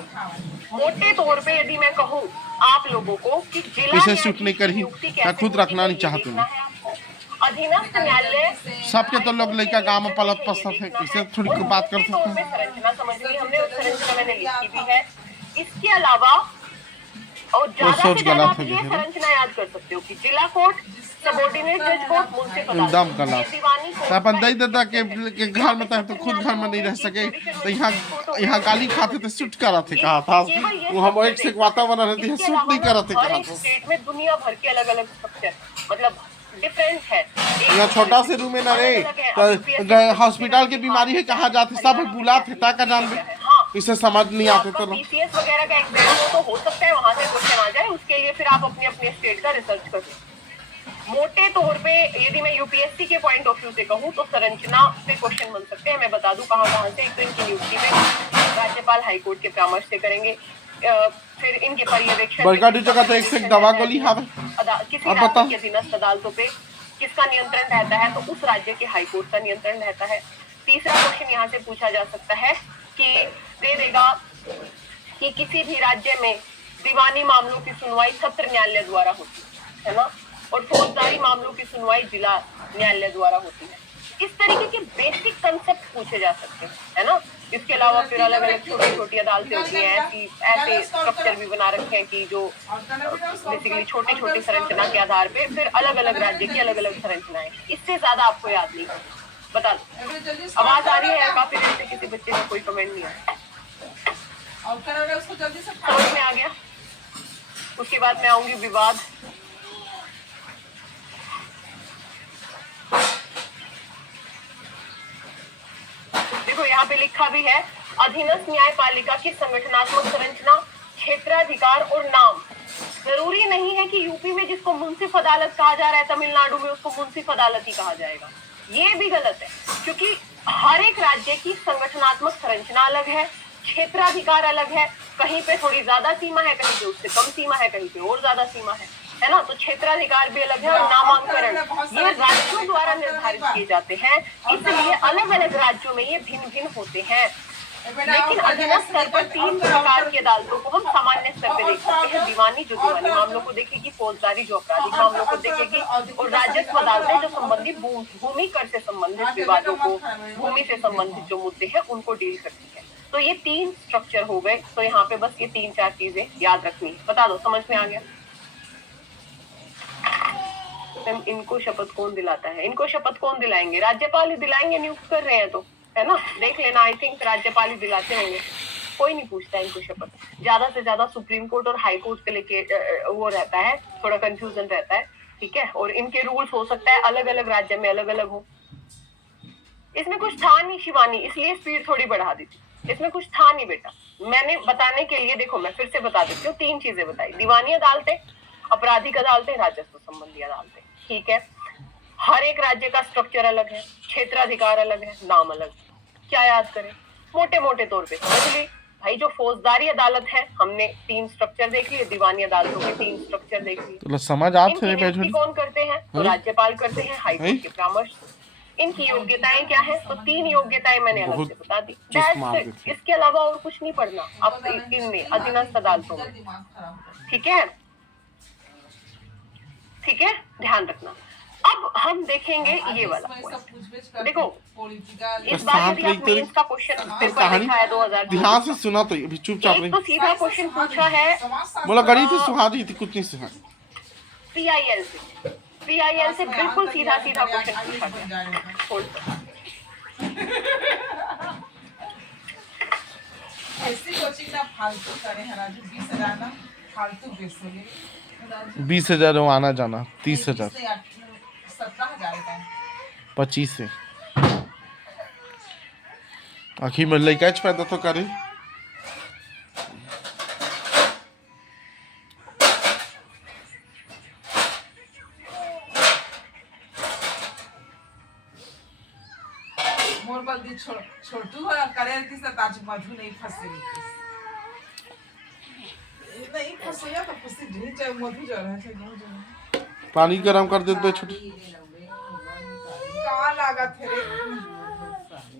मोटे तौर पे यदि मैं कहूँ आप लोगों को कि जिला इसे शूट नहीं करी, मैं खुद रखना नहीं चाहती हूँ। अधीनस्थ न्यायालय सबके तो लोग लड़का गाँव में पलत पसत है, इसे थोड़ी कोई बात कर सकते हैं। संरचना समझनी हमने, उस संरचना मैंने लिखी भी है। इसके अलावा और ज्यादा सोच से ज्यादा गलत आप हो ये गई है। संरचना याद कर सकते हो कि जिला कोर्ट, सबऑर्डिनेट जज कोर्ट, मुंसिफ अदालत, एकदम गलत। ये दीवानी कोर्ट, अपन दई देता के घर में तो खुद घर में नहीं रह सके, तो यहाँ गाली खाते थे, शूट करा थे कहा था वो, हम एक से वातावरण रहती है, शूट नहीं करा थे कहा था। स्टेट में दुनिया भर के अलग अलग स्ट्रक्चर मतलब डिफरेंट है। यहाँ छोटा से रूम में न रे, तो हॉस्पिटल की बीमारी है कहाँ जाते, सब बुला थे ताका जानबे, इसे समझ नहीं आते तो पीसीएस वगैरह का एग्जाम हो सकता है वहां से क्वेश्चन आ जाए, उसके लिए फिर आप अपने अपने स्टेट का रिसर्च करें। मोटे तौर पे यदि मैं यूपीएससी के पॉइंट ऑफ व्यू से कहूँ तो संरचना पे क्वेश्चन बन सकते हैं। मैं बता दूं कहाँ से। एक तो इनकी नियुक्ति में राज्यपाल हाईकोर्ट के परामर्श से करेंगे, फिर इनके पर्यवेक्षण दवा गोली किसी राज्य के अधीनस्थ अदालतों पे किसका नियंत्रण रहता है, तो उस राज्य के हाईकोर्ट का नियंत्रण रहता है। तीसरा क्वेश्चन यहाँ से पूछा जा सकता है कि दे देगा कि किसी भी राज्य में दीवानी मामलों की सुनवाई सत्र न्यायालय द्वारा होती है ना, और फौजदारी मामलों की सुनवाई जिला न्यायालय द्वारा होती है। इस तरीके के बेसिक कंसेप्ट पूछे जा सकते हैं, है ना। इसके अलावा फिर अलग अलग छोटी छोटी अदालतें होती हैं, ऐसे स्ट्रक्चर भी बना रखे हैं कि जो बेसिकली छोटी छोटी संरचना के आधार पे फिर अलग अलग राज्य की अलग अलग संरचनाएं। इससे ज्यादा आपको याद नहीं है। बता दो आवाज आ रही है काफी देर से, किसी बच्चे का कोई कमेंट नहीं आया, समझ में आ गया। उसके बाद मैं आऊंगी विवाद। देखो यहाँ पे लिखा भी है, अधीनस्थ न्यायपालिका की संगठनात्मक संरचना, क्षेत्राधिकार और नाम। जरूरी नहीं है कि यूपी में जिसको मुंसिफ अदालत कहा जा रहा है, तमिलनाडु में उसको मुंसिफ अदालत ही कहा जाएगा। ये भी गलत है, क्योंकि हर एक राज्य की संगठनात्मक संरचना अलग है, क्षेत्राधिकार अलग है। कहीं पे थोड़ी ज्यादा सीमा है, कहीं पे उससे कम सीमा है, कहीं पे और ज्यादा सीमा है ना। तो क्षेत्राधिकार भी अलग है और नामांकन ये राज्यों द्वारा निर्धारित किए जाते हैं, इसलिए अलग अलग राज्यों में ये भिन्न भिन्न होते हैं। लेकिन अधीनस्थ स्तर पर 3 प्रकार की अदालतों को हम सामान्य स्तर पे देख सकते हैं। दीवानी जो दीवानी मामलों को देखेगी, फौजदारी जो आपराधिक मामलों को देखेगी, और राजस्व अदालतें जो संबंधित भूमि कर से संबंधित विवादों को, भूमि से संबंधित जो मुद्दे हैं उनको डील करती है। तो ये 3 स्ट्रक्चर हो गए। तो यहाँ पे बस ये 3-4 चीजें याद रखनी है। बता दो, समझ में आ गया। इनको शपथ कौन दिलाता है? इनको शपथ कौन दिलाएंगे? राज्यपाल ही दिलाएंगे, नियुक्त कर रहे हैं तो, है ना। देख लेना, आई थिंक राज्यपाल ही दिलाते होंगे, कोई नहीं पूछता इनको शपथ। ज्यादा से ज्यादा सुप्रीम कोर्ट और हाई कोर्ट के लेके वो रहता है, थोड़ा कंफ्यूजन रहता है, ठीक है। और इनके रूल्स हो सकता है अलग अलग राज्य में अलग अलग हो। इसमें कुछ था नहीं शिवानी, इसलिए स्पीड थोड़ी बढ़ा दी थी। इसमें कुछ था नहीं बेटा, मैंने बताने के लिए, देखो मैं फिर से बता देती हूँ। 3 चीजें बताई, दीवानी अदालतें, आपराधिक अदालतें, राजस्व संबंधी अदालतें, ठीक है। हर एक राज्य का स्ट्रक्चर अलग है, क्षेत्राधिकार अलग है, नाम अलग है। क्या याद करें? मोटे मोटे तौर पे समझ ली भाई। जो फौजदारी अदालत है, हमने 3 स्ट्रक्चर देख लिए, दीवानी अदालतों के 3 स्ट्रक्चर देख लिए। तो समझ आते हैं कौन करते हैं? तो राज्यपाल करते हैं, हाईकोर्ट के परामर्श। इनकी योग्यताएं क्या है? तो 3 योग्यताएं मैंने अलग से बता दी। इसके अलावा और कुछ नहीं पढ़ना अब इनमें, अधीनस्थ अदालतों में, ठीक है, ठीक है, ध्यान रखना। अब हम देखेंगे ये वाला पॉइंट। देखो इस बार यदि आप मेंस का क्वेश्चन पेपर देखा है 2000, ध्यान से सुना तो अभी चुपचाप नहीं। तो सीधा क्वेश्चन पूछा है, बोला गड़ी थी सुहादी थी, कुछ नहीं सुहा। पीआईएल से बिल्कुल सीधा सीधा क्वेश्चन पूछा गया। ऐसी कोचिंग ना फालतू करे हैं राजू, 20,000 ना फालतू बेचोगे। 20,000 आना जाना, 30,000 17,000 का 25 से आखिर में लड़का पैदा तो करे। मोर बल्दी छोटू हो करे कि ताज मधु नहीं फंसे। नहीं कुसिया तो कुसी नहीं चाहे मधु जा रहा है चाहे पानी गरम कर देते बे छोटी कहाँ लगा थे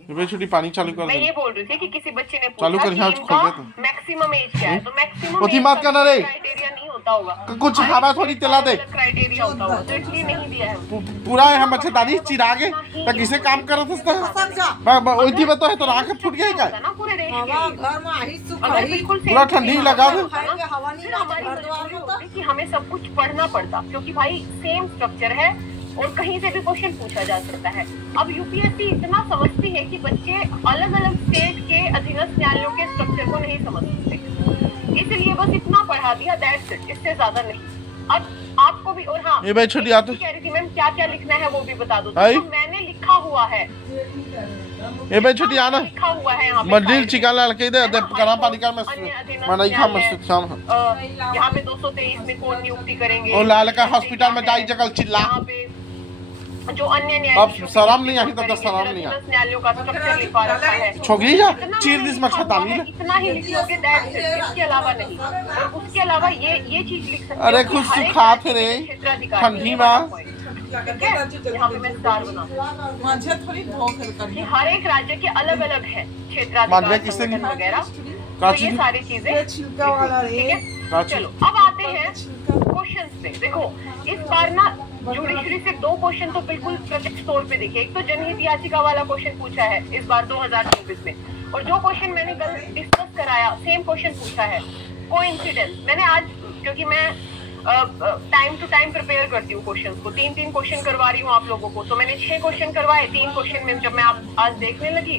रे बे छोटी पानी चालू कर मैं दे ये बोल रही थी कि किसी बच्चे ने चालू पूछा कर, कि यहाँ इनका खोल दे तो। मैक्सिमम एज क्या है, तो मैक्सिमम उठी मत करना रे। क्राइटेरिया नहीं होता होगा, कुछ हवा थोड़ी तिला दे क्राइटेरिया होता होगा, तो इसलिए नहीं दिया है। पूरा है मच्छरदानी चिरागे तो किसे काम करत हस्ता ओइती बतो है तो राख फूट गई का ना पूरे देश के हवा लिए। घर में आही सुख अगर आही बिल्कुल पूरा ठंडी लगा दे खाएंगे हवा नहीं फिर आती हमारी घर द्वार मजबूरी में तो होती कि हमें सब कुछ पढ़ना पड़ता, क्योंकि भाई सेम स्ट्रक्चर है और कहीं से भी क्वेश्चन पूछा जा सकता है। अब यूपीएससी इतना समझती है कि बच्चे अलग अलग स्टेट के अधीनस्थ न्यायालयों के स्ट्रक्चर को नहीं समझ सकते, इसलिए बस इतना पढ़ा दिया, दैट्स इट, इससे ज्यादा नहीं। अब आपको भी, और हाँ ये भाई छोटी आ तो कह रही थी मैम क्या क्या लिखना है वो भी बता दो, आई? तो मैंने लिखा हुआ है, ए बे छोटी आना लिखा हुआ है यहाँ पे मंदिर साइड चिका लाल के दे है ना, करा हाई पानी का कोर्ट, मस्त अन्य अधीनस्थ मनाई खा न्यायालय, मस्त शाम यहाँ पे 223 में कौन नियुक्ति करेंगे, और लाल का हॉस्पिटल में जाई जगल चिल्ला यहाँ पे जो अन्य अब न्यायाधीशों शर्म की नहीं आई तो करेंगे, शर्म फिर नहीं आई अधीनस्थ न्यायालयों का स्ट्रक्चर लिखा रखा है। छोकरी जा इतना चीर मैंने दिस लिखा हुआ मच्छरदानी है, ले इतना ही लिख लोगे, that's it, इसके अलावा नहीं। और उसके अलावा ये चीज लिख सकते अरे हो कि खुद हर एक सुखा थे राज्य रे के क्षेत्राधिकारी ठंडी ये में वाला point, ठीक है, यहाँ पे मैं स्टार बनाऊँ माझे थोड़ी धोख कि करनी हर एक राज्य के अलग अलग है मानवीय क्षेत्राधिकार किससे संगठन नहीं? वगैरह, तो काची ये सारी चीजें ये छिलका वाला रे ठीक है। काची? चलो अब आते हैं क्वेश्चंस पे। देखो इस बार ना जुडिशरी से 2 क्वेश्चन तो बिल्कुल प्रत्यक्ष तौर पे दिखे। एक तो जनहित याचिका वाला क्वेश्चन पूछा है इस बार 2024 में, और जो क्वेश्चन मैंने कल डिस्कस कराया सेम क्वेश्चन पूछा है। कोइंसिडेंस मैंने आज, क्योंकि मैं टाइम टू टाइम प्रिपेयर करती हूँ क्वेश्चन को, 3 क्वेश्चन करवा रही हूँ आप लोगों को, तो मैंने 6 क्वेश्चन करवाए। 3 क्वेश्चन में जब मैं आज देखने लगी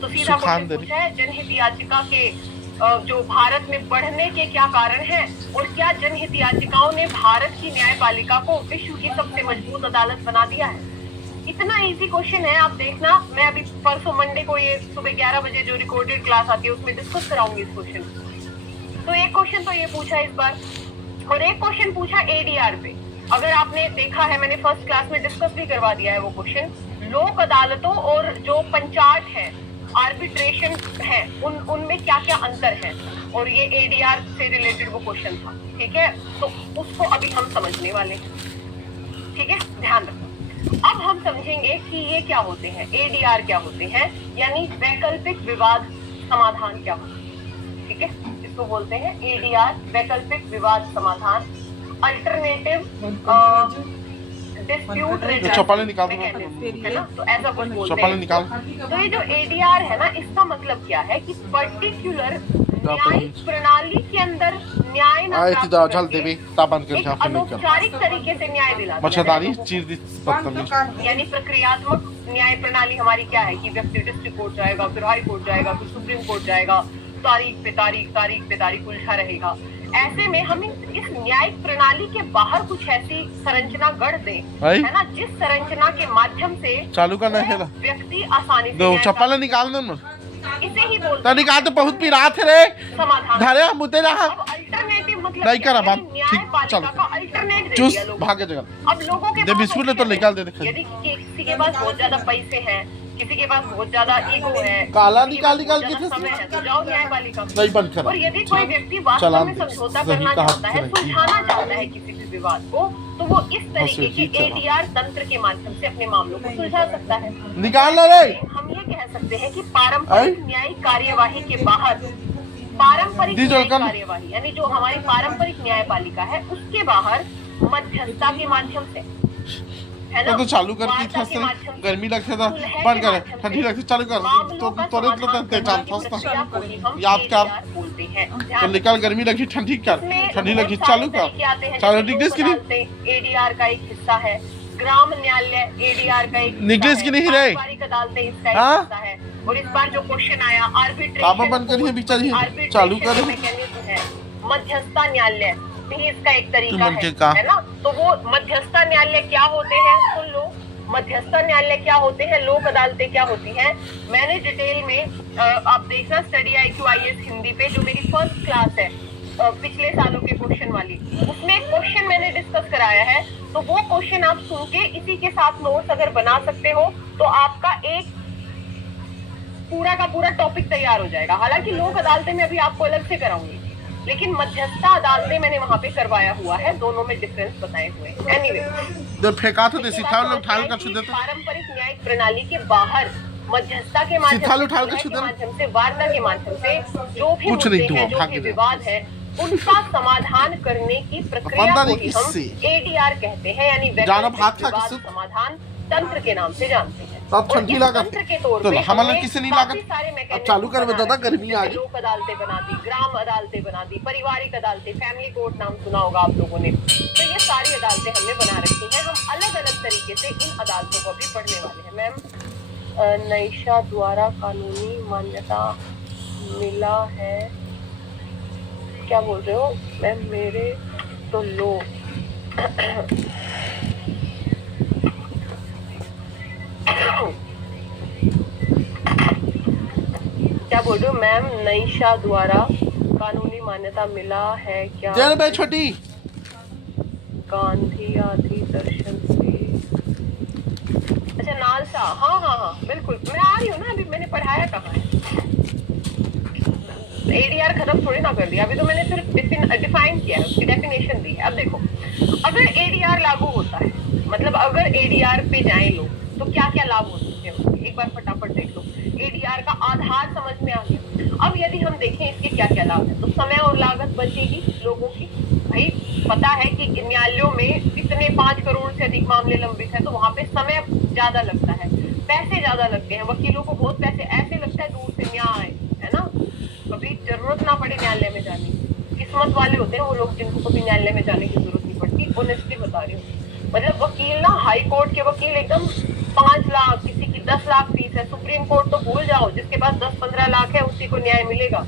तो सीधा सुखान क्वेश्चन पूछा है जनहित याचिका के जो भारत में बढ़ने के क्या कारण हैं, और क्या जनहित याचिकाओं ने भारत की न्यायपालिका को विश्व की सबसे मजबूत अदालत बना दिया है। इतना इजी क्वेश्चन है, आप देखना। मैं अभी परसों मंडे को ये सुबह 11 बजे जो रिकॉर्डेड क्लास आती है उसमें डिस्कस कराऊंगी इस क्वेश्चन। तो एक क्वेश्चन तो ये पूछा इस बार, और एक क्वेश्चन पूछा एडीआर पे। अगर आपने देखा है, मैंने फर्स्ट क्लास में डिस्कस भी करवा दिया है वो क्वेश्चन। लोक अदालतों और जो पंचायत है, आर्बिट्रेशन है, उनमें क्या क्या अंतर है, और ये एडीआर से रिलेटेड वो क्वेश्चन था, ठीक है। तो उसको अभी हम समझने वाले हैं, ठीक है, ध्यान रखो। अब हम समझेंगे कि ये क्या होते हैं, एडीआर क्या होते हैं, यानी वैकल्पिक विवाद समाधान क्या होते हैं, ठीक है। इसको बोलते हैं एडीआर, वैकल्पिक विवाद समाधान, अल्टरनेटिव डिस्प्यूट चौपाले निकाल दो, है ना, तो ऐसा कुछ बोलते चौपाले हैं। निकाल तो ये जो एडीआर है ना, इसका मतलब क्या है कि पर्टिकुलर न्यायिक प्रणाली के अंदर न्याय ना आए प्राप्त तो जल करके देवे ताबन कर एक यहाँ पे नहीं कर अनौपचारिक तरीके से न्याय दिलाता है। मच्छरदानी चीर दिस बदतमीज यानी प्रक्रियात्मक न्याय प्रणाली हमारी क्या है कि व्यक्ति डिस्ट्रिक्ट कोर्ट जाएगा, फिर हाई कोर्ट जाएगा, फिर सुप्रीम कोर्ट जाएगा, तारीख पे तारीख उलझा रहेगा। ऐसे में हम इस न्यायिक प्रणाली के बाहर कुछ ऐसी संरचना गढ़ दें, है ना, जिस संरचना के माध्यम से चालू करना है ना व्यक्ति आसानी से दो न्याय चप्पल निकाल दो ना प्राप्त- इसे ही बोलते तो निकाल तो बहुत पिरा थे रे समाधान। धरे मुते रहा अब अल्टरनेटिव मतलब नहीं करा क्या है? बात, ठीक, न्यायपालिका चलो। का अल्टरनेट दे चूस दिया लोगों भागे को। जगह अब लोगों के दे पास बिस्कुट ले तो option है। निकाल दे दिखाई यदि किसी के पास बहुत ज्यादा पैसे हैं, किसी के पास बहुत ज्यादा ईगो है, काला किसी के पास निकाल बहुत के ज्यादा समय है, तो जाओ न्यायपालिका में। नहीं बंद कर और यदि कोई व्यक्ति वास्तव चलान में दे। समझौता सही करना कहा चाहता है, तुमने। सुलझाना चाहता है किसी भी विवाद को, तो वो इस तरीके जी, के चला। एडीआर तंत्र के माध्यम से अपने मामलों को सुलझा सकता है। निकाल ले रे हम ये कह सकते हैं कि पारंपरिक न्यायिक कार्यवाही के बाहर, पारंपरिक दी न्यायिक जलकन। कार्यवाही यानी जो हमारी पारंपरिक न्यायपालिका है, उसके बाहर मध्यस्थता के माध्यम से, है ना, तो चालू कर दी वार्ता था के माध्यम से, गर्मी लगता था सुलह बंद के कर माध्यम ठंडी से लगती चालू कर मामलों तो का तोरे समाधान लगता करने चाल की फंसता प्रक्रिया को ही हम याद कर ADR बोलते हैं। तो ध्यान निकाल गर्मी लगी ठंडी कर इसमें ठंडी बहुत लगी सारे चालू कर तरीके आते हैं, चालू जैसे निकलिस की लोक नहीं अदालतें एडीआर का एक हिस्सा है, ग्राम न्यायालय एडीआर का एक हिस्सा निकलिस है, की नहीं रे? पारिवारिक अदालतें इसका एक हाँ? हिस्सा है। और इस बार जो क्वेश्चन आया आर्बिट्रेशन, काबा बंद करिए बिचारी चालू कर मैकेनिज्म है, मध्यस्थता न्यायालय भी इसका एक तरीका तुमन के का? है ना। तो वो मध्यस्थता न्यायालय क्या होते हैं, सुन लो, मध्यस्थता न्यायालय क्या होते हैं, लोक अदालतें क्या होती हैं। मैंने डिटेल में आप देखना स्टडी IQ IAS हिंदी पे जो मेरी फर्स्ट क्लास है पिछले सालों के क्वेश्चन वाली, उसमें एक क्वेश्चन मैंने डिस्कस कराया है। तो वो क्वेश्चन आप सुन के इसी के साथ नोट्स अगर बना सकते हो तो आपका एक पूरा का पूरा टॉपिक तैयार हो जाएगा। हालांकि लोक अदालतें में अभी आपको अलग से कराऊंगी, लेकिन मध्यस्थता अदालतें मैंने वहां पे करवाया हुआ है, दोनों में डिफरेंस बताए हुए हैं। एनीवे, जब फेंका तो देसी थाल उठा कर छू देते, पारंपरिक न्यायिक प्रणाली के बाहर मध्यस्थता के सीधा उठा के छू देना, माध्यम से, वार्ता के माध्यम से जो भी कुछ मुद्दे नहीं हैं, जो भी विवाद है, उनका समाधान करने की प्रक्रिया को ही हम एडीआर कहते हैं, यानी वैकल्पिक विवाद समाधान तंत्र के नाम से जानते हैं। तब ठंडी लगा के तौर तो पे हमारे किसी नहीं लगा, अब चालू कर दादा, गर्मी आ गई। लोक अदालतें बना दी, ग्राम अदालतें बना दी, पारिवारिक अदालतें, फैमिली कोर्ट नाम सुना होगा आप लोगों ने। तो ये सारी अदालतें हमने बना रखी हैं। हम अलग अलग तरीके से इन अदालतों को भी पढ़ने वाले हैं। मैम, नईशा द्वारा कानूनी मान्यता मिला है, क्या बोल रहे हो मैम? मेरे तो लो क्या बोल रहे हो मैम? नईशा द्वारा कानूनी मान्यता मिला है क्या? छोटी गांधी आदि दर्शन से, अच्छा नालसा, हाँ हाँ हाँ बिल्कुल, मैं आ रही हूँ ना, अभी मैंने पढ़ाया कहाँ है। एडीआर खत्म थोड़ी ना कर दिया, अभी तो मैंने सिर्फ डिफाइन किया है, उसकी डेफिनेशन दी है। अब देखो, अगर एडीआर लागू होता है, मतलब अगर एडीआर पे जाएं लोग, तो क्या क्या लाभ हो सकते हैं, एक बार फटाफट देख लो। एडीआर का आधार समझ में आ गया। अब यदि हम देखें इसके क्या क्या लाभ है, तो समय और लागत बचेगी लोगों की। भाई पता है कि न्यायालयों में इतने 5 करोड़ से अधिक मामले लंबित है, तो वहां पे समय ज्यादा लगता है, पैसे ज्यादा लगते हैं, वकीलों को बहुत पैसे, ऐसे लगता है दूर से न्याय है ना, कभी जरूरत ना पड़े न्यायालय में जाने की। किस्मत वाले होते हैं वो लोग जिनको कभी न्यायालय में जाने की जरूरत नहीं पड़ती। ऑनेस्टली बता रही हूँ, मतलब वकील ना, हाई कोर्ट के वकील एकदम 5 लाख, किसी की 10 लाख फीस है। सुप्रीम कोर्ट तो भूल जाओ, जिसके पास 10-15 लाख है उसी को न्याय मिलेगा,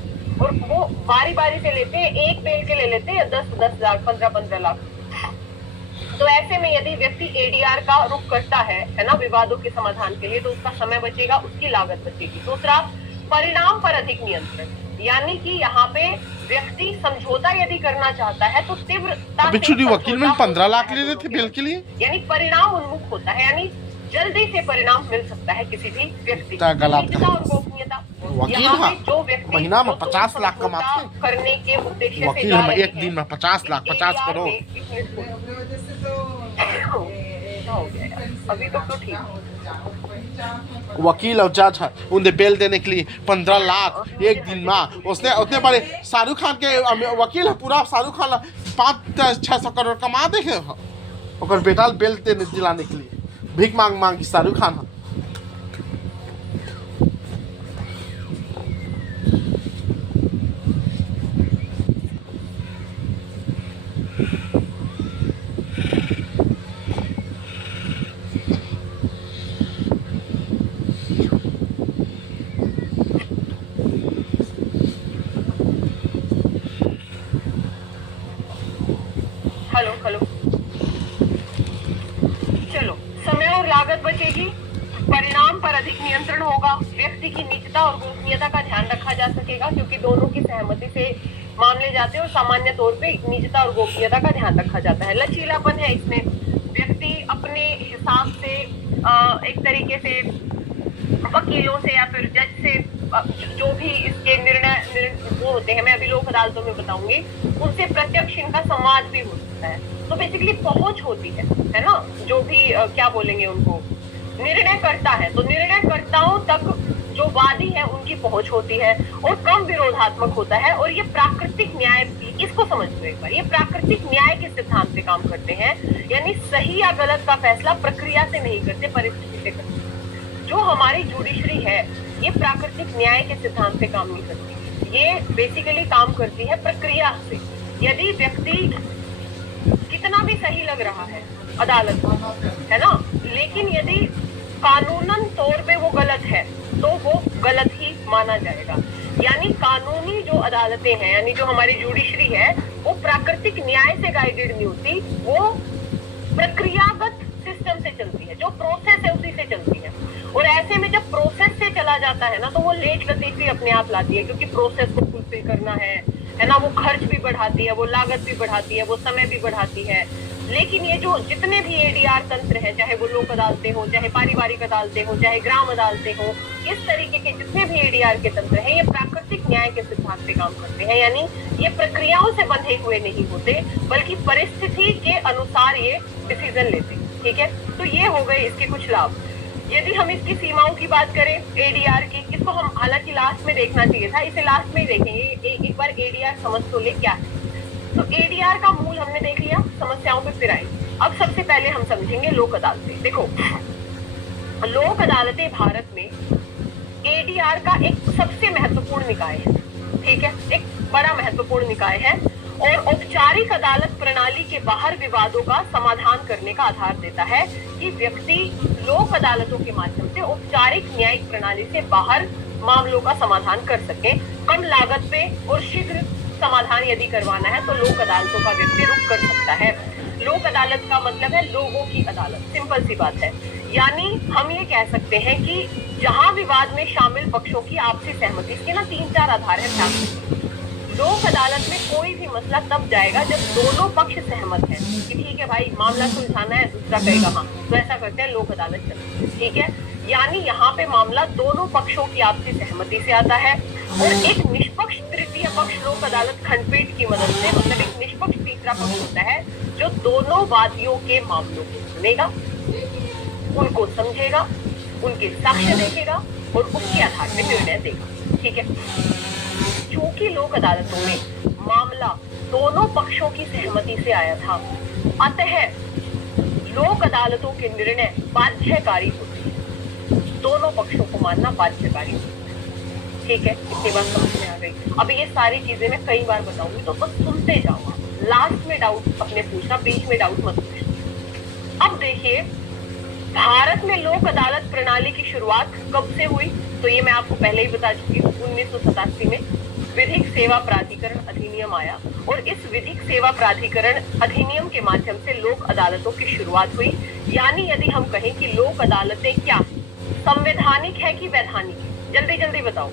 और वो बारी बारी से लेते हैं, एक बेल के ले लेते हैं 10-10 लाख, 15-15 लाख। तो ऐसे में यदि व्यक्ति एडीआर का रुख करता है ना, विवादों के समाधान के लिए, तो उसका समय बचेगा, उसकी लागत बचेगी। दूसरा, परिणाम पर अधिक नियंत्रण, यानी कि यहाँ पे व्यक्ति समझौता यदि करना चाहता है तो तीव्रता से वकील में 15 लाख ले रहे थे बेल के लिए, यानी परिणाम उन्मुख होता है, यानी जल्दी से परिणाम मिल सकता है किसी भी व्यक्ति को। और गोपनीयता, वकील जो व्यक्ति महीना में 50 लाख कमाते हैं, करने के उद्देश्य से वकील हम एक दिन में 50 लाख, 50 करोड़। अभी तो ठीक, वकील और जज है, उन्हें बेल देने के लिए 15 लाख एक दिन में। उसने उतने बड़े शाहरुख खान के वकील है, पूरा शाहरुख खान 500-600 करोड़ कमा देखे, और बेटा बेल देने दिलाने के लिए भीख मांग मांग शाहरुख खान है। हेलो हेलो, चलो, समय और लागत बचेगी, परिणाम पर अधिक नियंत्रण होगा, व्यक्ति की निजता और गोपनीयता का ध्यान रखा जा सकेगा, क्योंकि दोनों की सहमति से मामले जाते हैं और सामान्य तौर पे निजता और गोपनीयता का ध्यान रखा जाता है। लचीलापन है इसमें, व्यक्ति अपने हिसाब से एक तरीके से वकीलों से या फिर जज से जो भी इसके निर्णय वो होते हैं, मैं अभी लोक अदालतों में बताऊंगी, उनसे प्रत्यक्ष इनका संवाद भी हो सकता है। तो बेसिकली पहुंच होती है ना, जो भी क्या बोलेंगे उनको, निर्णय करता है, तो निर्णयकर्ताओं तक जो वादी है उनकी पहुंच होती है, और कम विरोधात्मक होता है। और ये प्राकृतिक न्याय, इसको समझ लो एक बार, ये प्राकृतिक न्याय के सिद्धांत से काम करते हैं, यानी सही या गलत का फैसला प्रक्रिया से नहीं करते, परिस्थिति से करते। जो हमारी जुडिशरी है ये प्राकृतिक न्याय के सिद्धांत से काम नहीं करती, ये बेसिकली काम करती है प्रक्रिया से। यदि व्यक्ति कितना भी सही लग रहा है अदालत है ना, लेकिन यदि कानूनन तौर पे वो गलत है तो वो गलत ही माना जाएगा। यानी कानूनी जो अदालतें हैं, यानी जो हमारी जुडिशरी है, वो प्राकृतिक न्याय से गाइडेड नहीं होती, वो प्रक्रियागत सिस्टम से चलती है, जो प्रोसेस है उसी से चलती है। और ऐसे में जब प्रोसेस से चला जाता है ना, तो वो लेट गति भी अपने आप लाती है, क्योंकि प्रोसेस को फुलफिल करना है ना, वो खर्च भी बढ़ाती है, वो लागत भी बढ़ाती है, वो समय भी बढ़ाती है। लेकिन ये जो जितने भी एडीआर तंत्र है, चाहे वो लोक अदालतें हो, चाहे पारिवारिक अदालतें हो, चाहे ग्राम अदालतें हो, इस तरीके के जितने भी एडीआर के तंत्र हैं, ये प्राकृतिक न्याय के सिद्धांत पे काम करते हैं। यानी ये प्रक्रियाओं से बंधे हुए नहीं होते, बल्कि परिस्थिति के अनुसार ये डिसीजन लेते हैं। ठीक है, तो ये हो गए इसके कुछ लाभ। यदि हम इसकी सीमाओं की बात करें एडीआर की, इसको हम हालांकि लास्ट में देखना चाहिए था, इसे लास्ट में ही देखेंगे। एक बार एडीआर समझ तो ले क्या है। तो एडीआर का मूल हमने देख लिया, समस्याओं पे फिर आएंगे। अब सबसे पहले हम समझेंगे लोक अदालतें। देखो, लोक अदालतें भारत में एडीआर का एक सबसे महत्वपूर्ण निकाय है। ठीक है, एक बड़ा महत्वपूर्ण निकाय है और औपचारिक अदालत प्रणाली के बाहर विवादों का समाधान करने का आधार देता है कि व्यक्ति लोक अदालतों के माध्यम से औपचारिक न्यायिक प्रणाली से बाहर मामलों का समाधान कर सके। कम लागत पे और शीघ्र समाधान यदि करवाना है तो लोक अदालतों का व्यक्ति रुख कर सकता है। लोक अदालत का मतलब है लोगों की अदालत, सिंपल सी बात है। यानी हम ये कह सकते हैं कि जहां विवाद में शामिल पक्षों की आपसी सहमति, इसके ना 3-4 आधार है। लोक अदालत में कोई भी मसला तब जाएगा जब दोनों पक्ष सहमत हैं कि ठीक है भाई मामला सुलझाना है, दूसरा कहेगा हाँ, तो ऐसा करते हैं लोक अदालत चलती है। ठीक है, यानी यहाँ पे मामला दोनों पक्षों की आपसी सहमति से आता है और एक निष्पक्ष तृतीय पक्ष लोक अदालत खंडपीठ की मदद से, मतलब एक निष्पक्ष तीसरा पक्ष होता है जो दोनों वादियों के मामलों को सुनेगा, उनको समझेगा, उनके साक्ष्य देखेगा और उसके आधार पर निर्णय देगा। ठीक है, चूंकि लोक अदालतों में मामला दोनों पक्षों की सहमति से आया था, अतः लोक अदालतों के निर्णय बाध्यकारी होते हैं। दोनों पक्षों को मानना बाध्यकारी होता है। ठीक है, इसके बाद समझ में आ गई। अब ये सारी चीजें मैं कई बार बताऊंगी, तो बस सुनते जाओ। लास्ट में डाउट अपने पूछना, बीच में डाउट मत पूछना। अब देखिए, भारत में लोक अदालत प्रणाली की शुरुआत कब से हुई, तो ये मैं आपको पहले ही बता चुकी हूँ। 1987 में विधिक सेवा प्राधिकरण अधिनियम आया और इस विधिक सेवा प्राधिकरण अधिनियम के माध्यम से लोक अदालतों की शुरुआत हुई। यानी यदि हम कहें कि लोक अदालतें क्या संवैधानिक है कि वैधानिक है, जल्दी जल्दी बताओ।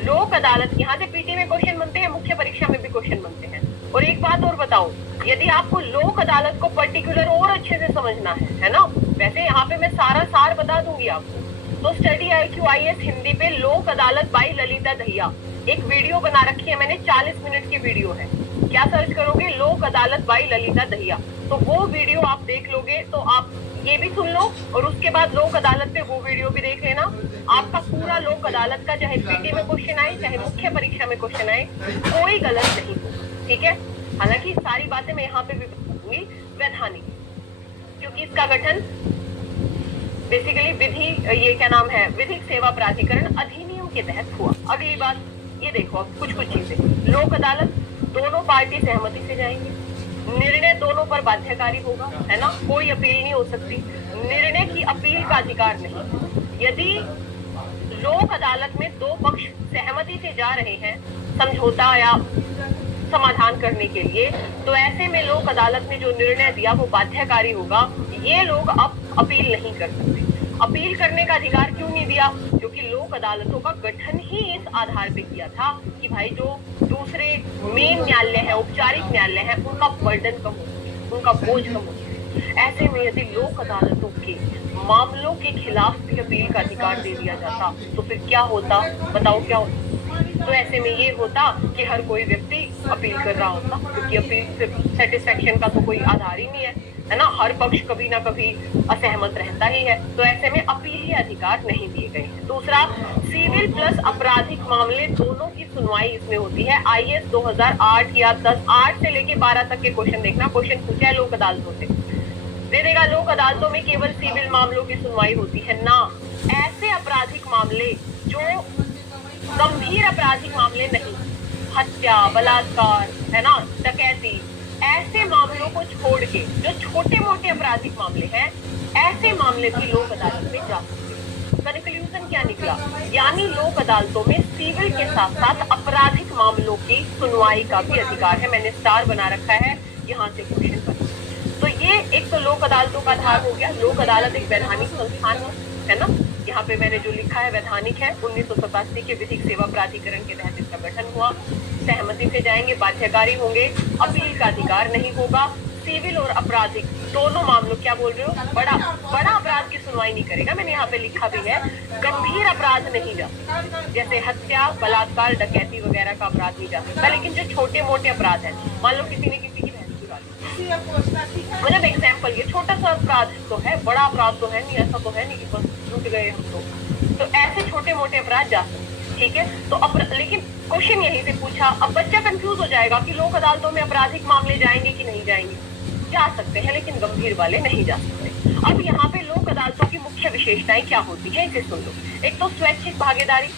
लोक अदालत, यहाँ से पीटी में क्वेश्चन बनते हैं, मुख्य परीक्षा में भी क्वेश्चन बनते हैं। और एक बात और बताओ, यदि आपको लोक अदालत को पर्टिकुलर और अच्छे से समझना है ना, वैसे यहाँ पे मैं सारा सार बता दूंगी आपको, तो स्टडी IQ IAS हिंदी पे लोक अदालत बाई ललिता दहिया एक वीडियो बना रखी है मैंने, 40 मिनट की वीडियो है। क्या सर्च करोगे, लोक अदालत बाई ललिता दहिया, तो वो वीडियो आप देख लोगे तो आप ये भी सुन लो और उसके बाद लोक अदालत पे वो वीडियो भी देख लेना। आपका पूरा लोक अदालत का, चाहे पीटी में क्वेश्चन आए चाहे मुख्य परीक्षा में क्वेश्चन आए, कोई गलत नहीं होगा। ठीक है, हालांकि सारी बातें मैं यहाँ पे भी बताऊंगी। वैधानिक, क्योंकि इसका गठन बेसिकली विधि, ये क्या नाम है, विधिक सेवा प्राधिकरण अधिनियम के तहत हुआ। अगली बात ये देखो, अब कुछ चीजें। लोक अदालत दोनों पार्टी सहमति से जाएंगे, निर्णय दोनों पर बाध्यकारी होगा, है ना, कोई अपील नहीं हो सकती, निर्णय की अपील का अधिकार नहीं। यदि लोक अदालत में दो पक्ष सहमति से जा रहे हैं समझौता या समाधान करने के लिए, तो ऐसे में लोक अदालत ने जो निर्णय दिया वो बाध्यकारी होगा। ये लोग अब अपील नहीं कर सकते। अपील करने का अधिकार क्यों नहीं दिया, क्योंकि लोक अदालतों का गठन ही इस आधार पे किया था कि भाई जो दूसरे मेन न्यायालय है, औपचारिक न्यायालय है, उनका बर्डन कम हो, उनका बोझ कम हो। ऐसे में यदि लोक अदालतों के मामलों के खिलाफ भी अपील का अधिकार दे दिया जाता तो फिर क्या होता, बताओ क्या होता। तो ऐसे में ये होता कि हर कोई व्यक्ति अपील कर रहा होता, क्योंकि अपील सेटिस्फेक्शन का तो कोई आधार ही नहीं है ना, हर पक्ष कभी ना कभी असहमत रहता ही है। तो ऐसे में अपीलीय अधिकार नहीं दिए गए हैं। दूसरा, सिविल प्लस आपराधिक मामले दोनों की सुनवाई इसमें होती है। IAS 2008 या 8 से लेके 12 तक के क्वेश्चन देखना, क्वेश्चन पूछा है लोक अदालतों से, दे देगा लोक अदालतों में केवल सिविल मामलों की सुनवाई होती है ना, ऐसे आपराधिक मामले जो गंभीर आपराधिक मामले नहीं, हत्या, बलात्कार, है ना, डकैती, ऐसे मामलों को छोड़ के जो छोटे मोटे आपराधिक मामले हैं, ऐसे मामले भी लोक अदालत में जा सकते हैं। कंक्लूजन क्या निकला, यानी लोक अदालतों में सिविल के साथ साथ आपराधिक मामलों की सुनवाई का भी अधिकार है। मैंने स्टार बना रखा है, यहाँ से क्वेश्चन बना। तो ये एक तो लोक अदालतों का आधार हो गया। लोक अदालत एक वैधानिक संस्थान है ना, यहाँ पे मैंने जो लिखा है वैधानिक है। 1987 के विधिक सेवा प्राधिकरण के तहत इसका गठन हुआ। सहमति से जाएंगे, बाध्यकारी होंगे, अपील का अधिकार नहीं होगा, सिविल और आपराधिक दोनों मामलों, क्या बोल रहे हो, बड़ा अपराध की सुनवाई नहीं करेगा। मैंने यहाँ पे लिखा भी है, गंभीर अपराध नहीं जा सकता, जैसे हत्या, बलात्कार, डकैती वगैरह का अपराध नहीं जा सकता। लेकिन जो छोटे मोटे अपराध है, मान लो किसी ने किसी की भैंस चुरा ली, मतलब एग्जाम्पल, ये छोटा सा अपराध तो है, बड़ा अपराध तो है नहीं, ऐसा तो है नहीं कि बस लूट गए हम तो ऐसे छोटे मोटे अपराध जा सकते, ठीक है। तो लेकिन क्वेश्चन यहीं से पूछा, अब बच्चा कंफ्यूज हो जाएगा कि लोक अदालतों में आपराधिक मामले जाएंगे कि नहीं जाएंगे। जा सकते हैं, लेकिन गंभीर वाले नहीं जा सकते। अब यहाँ पे लोक अदालतों की मुख्य विशेषताएं क्या होती है, इसे सुन लो। एक तो स्वैच्छिक भागीदारी,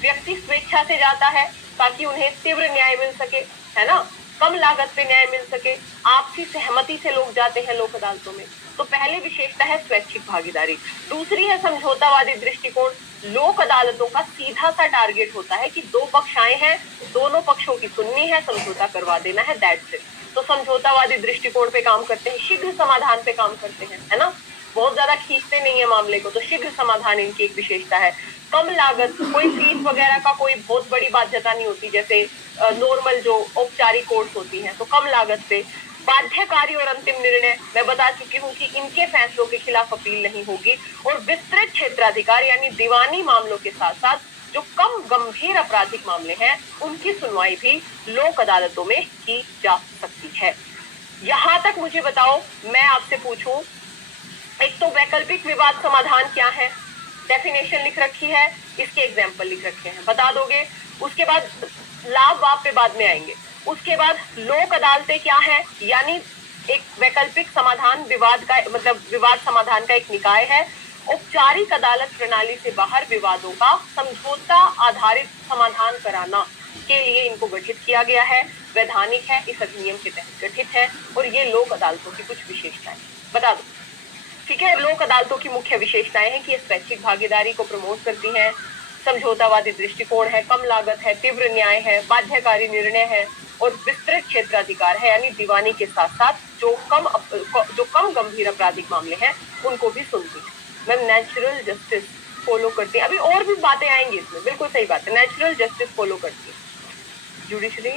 व्यक्ति स्वेच्छा से जाता है ताकि उन्हें तीव्र न्याय मिल सके, है ना, कम लागत पे न्याय मिल सके। आपसी सहमति से लोग जाते हैं लोक अदालतों में। तो पहली विशेषता है स्वैच्छिक भागीदारी। दूसरी है समझौतावादी दृष्टिकोण। लोक अदालतों का सीधा सा टारगेट होता है कि दो पक्ष आए हैं, दोनों पक्षों की सुननी है, समझौता करवा देना है, दैट्स इट। तो समझौतावादी दृष्टिकोण पे काम करते हैं, शीघ्र समाधान पे काम करते हैं, है ना, बहुत ज्यादा खींचते नहीं है मामले को, तो शीघ्र समाधान इनकी एक विशेषता है। कम लागत, कोई फीस वगैरह का कोई बहुत बड़ी बाध्यता नहीं होती, जैसे नॉर्मल जो औपचारिक कोर्स होती है, तो कम लागत पे। बाध्यकारी और अंतिम निर्णय, मैं बता चुकी हूँ कि इनके फैसलों के खिलाफ अपील नहीं होगी। और विस्तृत क्षेत्राधिकार यानी दीवानी मामलों के साथ साथ जो कम गंभीर आपराधिक मामले हैं, उनकी सुनवाई भी लोक अदालतों में की जा सकती है। यहाँ तक मुझे बताओ, मैं आपसे पूछूं, एक तो वैकल्पिक विवाद समाधान क्या है, डेफिनेशन लिख रखी है, इसके एग्जाम्पल लिख रखे हैं, बता दोगे। उसके बाद लाभ वाप पे बाद में आएंगे। उसके बाद लोक अदालतें क्या है, यानी एक वैकल्पिक समाधान, विवाद का मतलब विवाद समाधान का एक निकाय है। औपचारिक अदालत प्रणाली से बाहर विवादों का समझौता आधारित समाधान कराना के लिए इनको गठित किया गया है, वैधानिक है, इस अधिनियम के तहत गठित है। और ये लोक अदालतों की कुछ विशेषताएं बता दो, ठीक है। लोक अदालतों की मुख्य विशेषताएं हैं कि ये स्वैच्छिक भागीदारी को प्रमोट करती हैं, समझौतावादी दृष्टिकोण है, कम लागत है, तीव्र न्याय है, बाध्यकारी निर्णय है और विस्तृत क्षेत्राधिकार है, यानी दीवानी के साथ साथ जो कम गंभीर आपराधिक मामले हैं उनको भी सुनती है। मैम नेचुरल जस्टिस फॉलो करती है, अभी और भी बातें आएंगी इसमें, बिल्कुल सही बात है, नेचुरल जस्टिस फॉलो करती है। जुडिशरी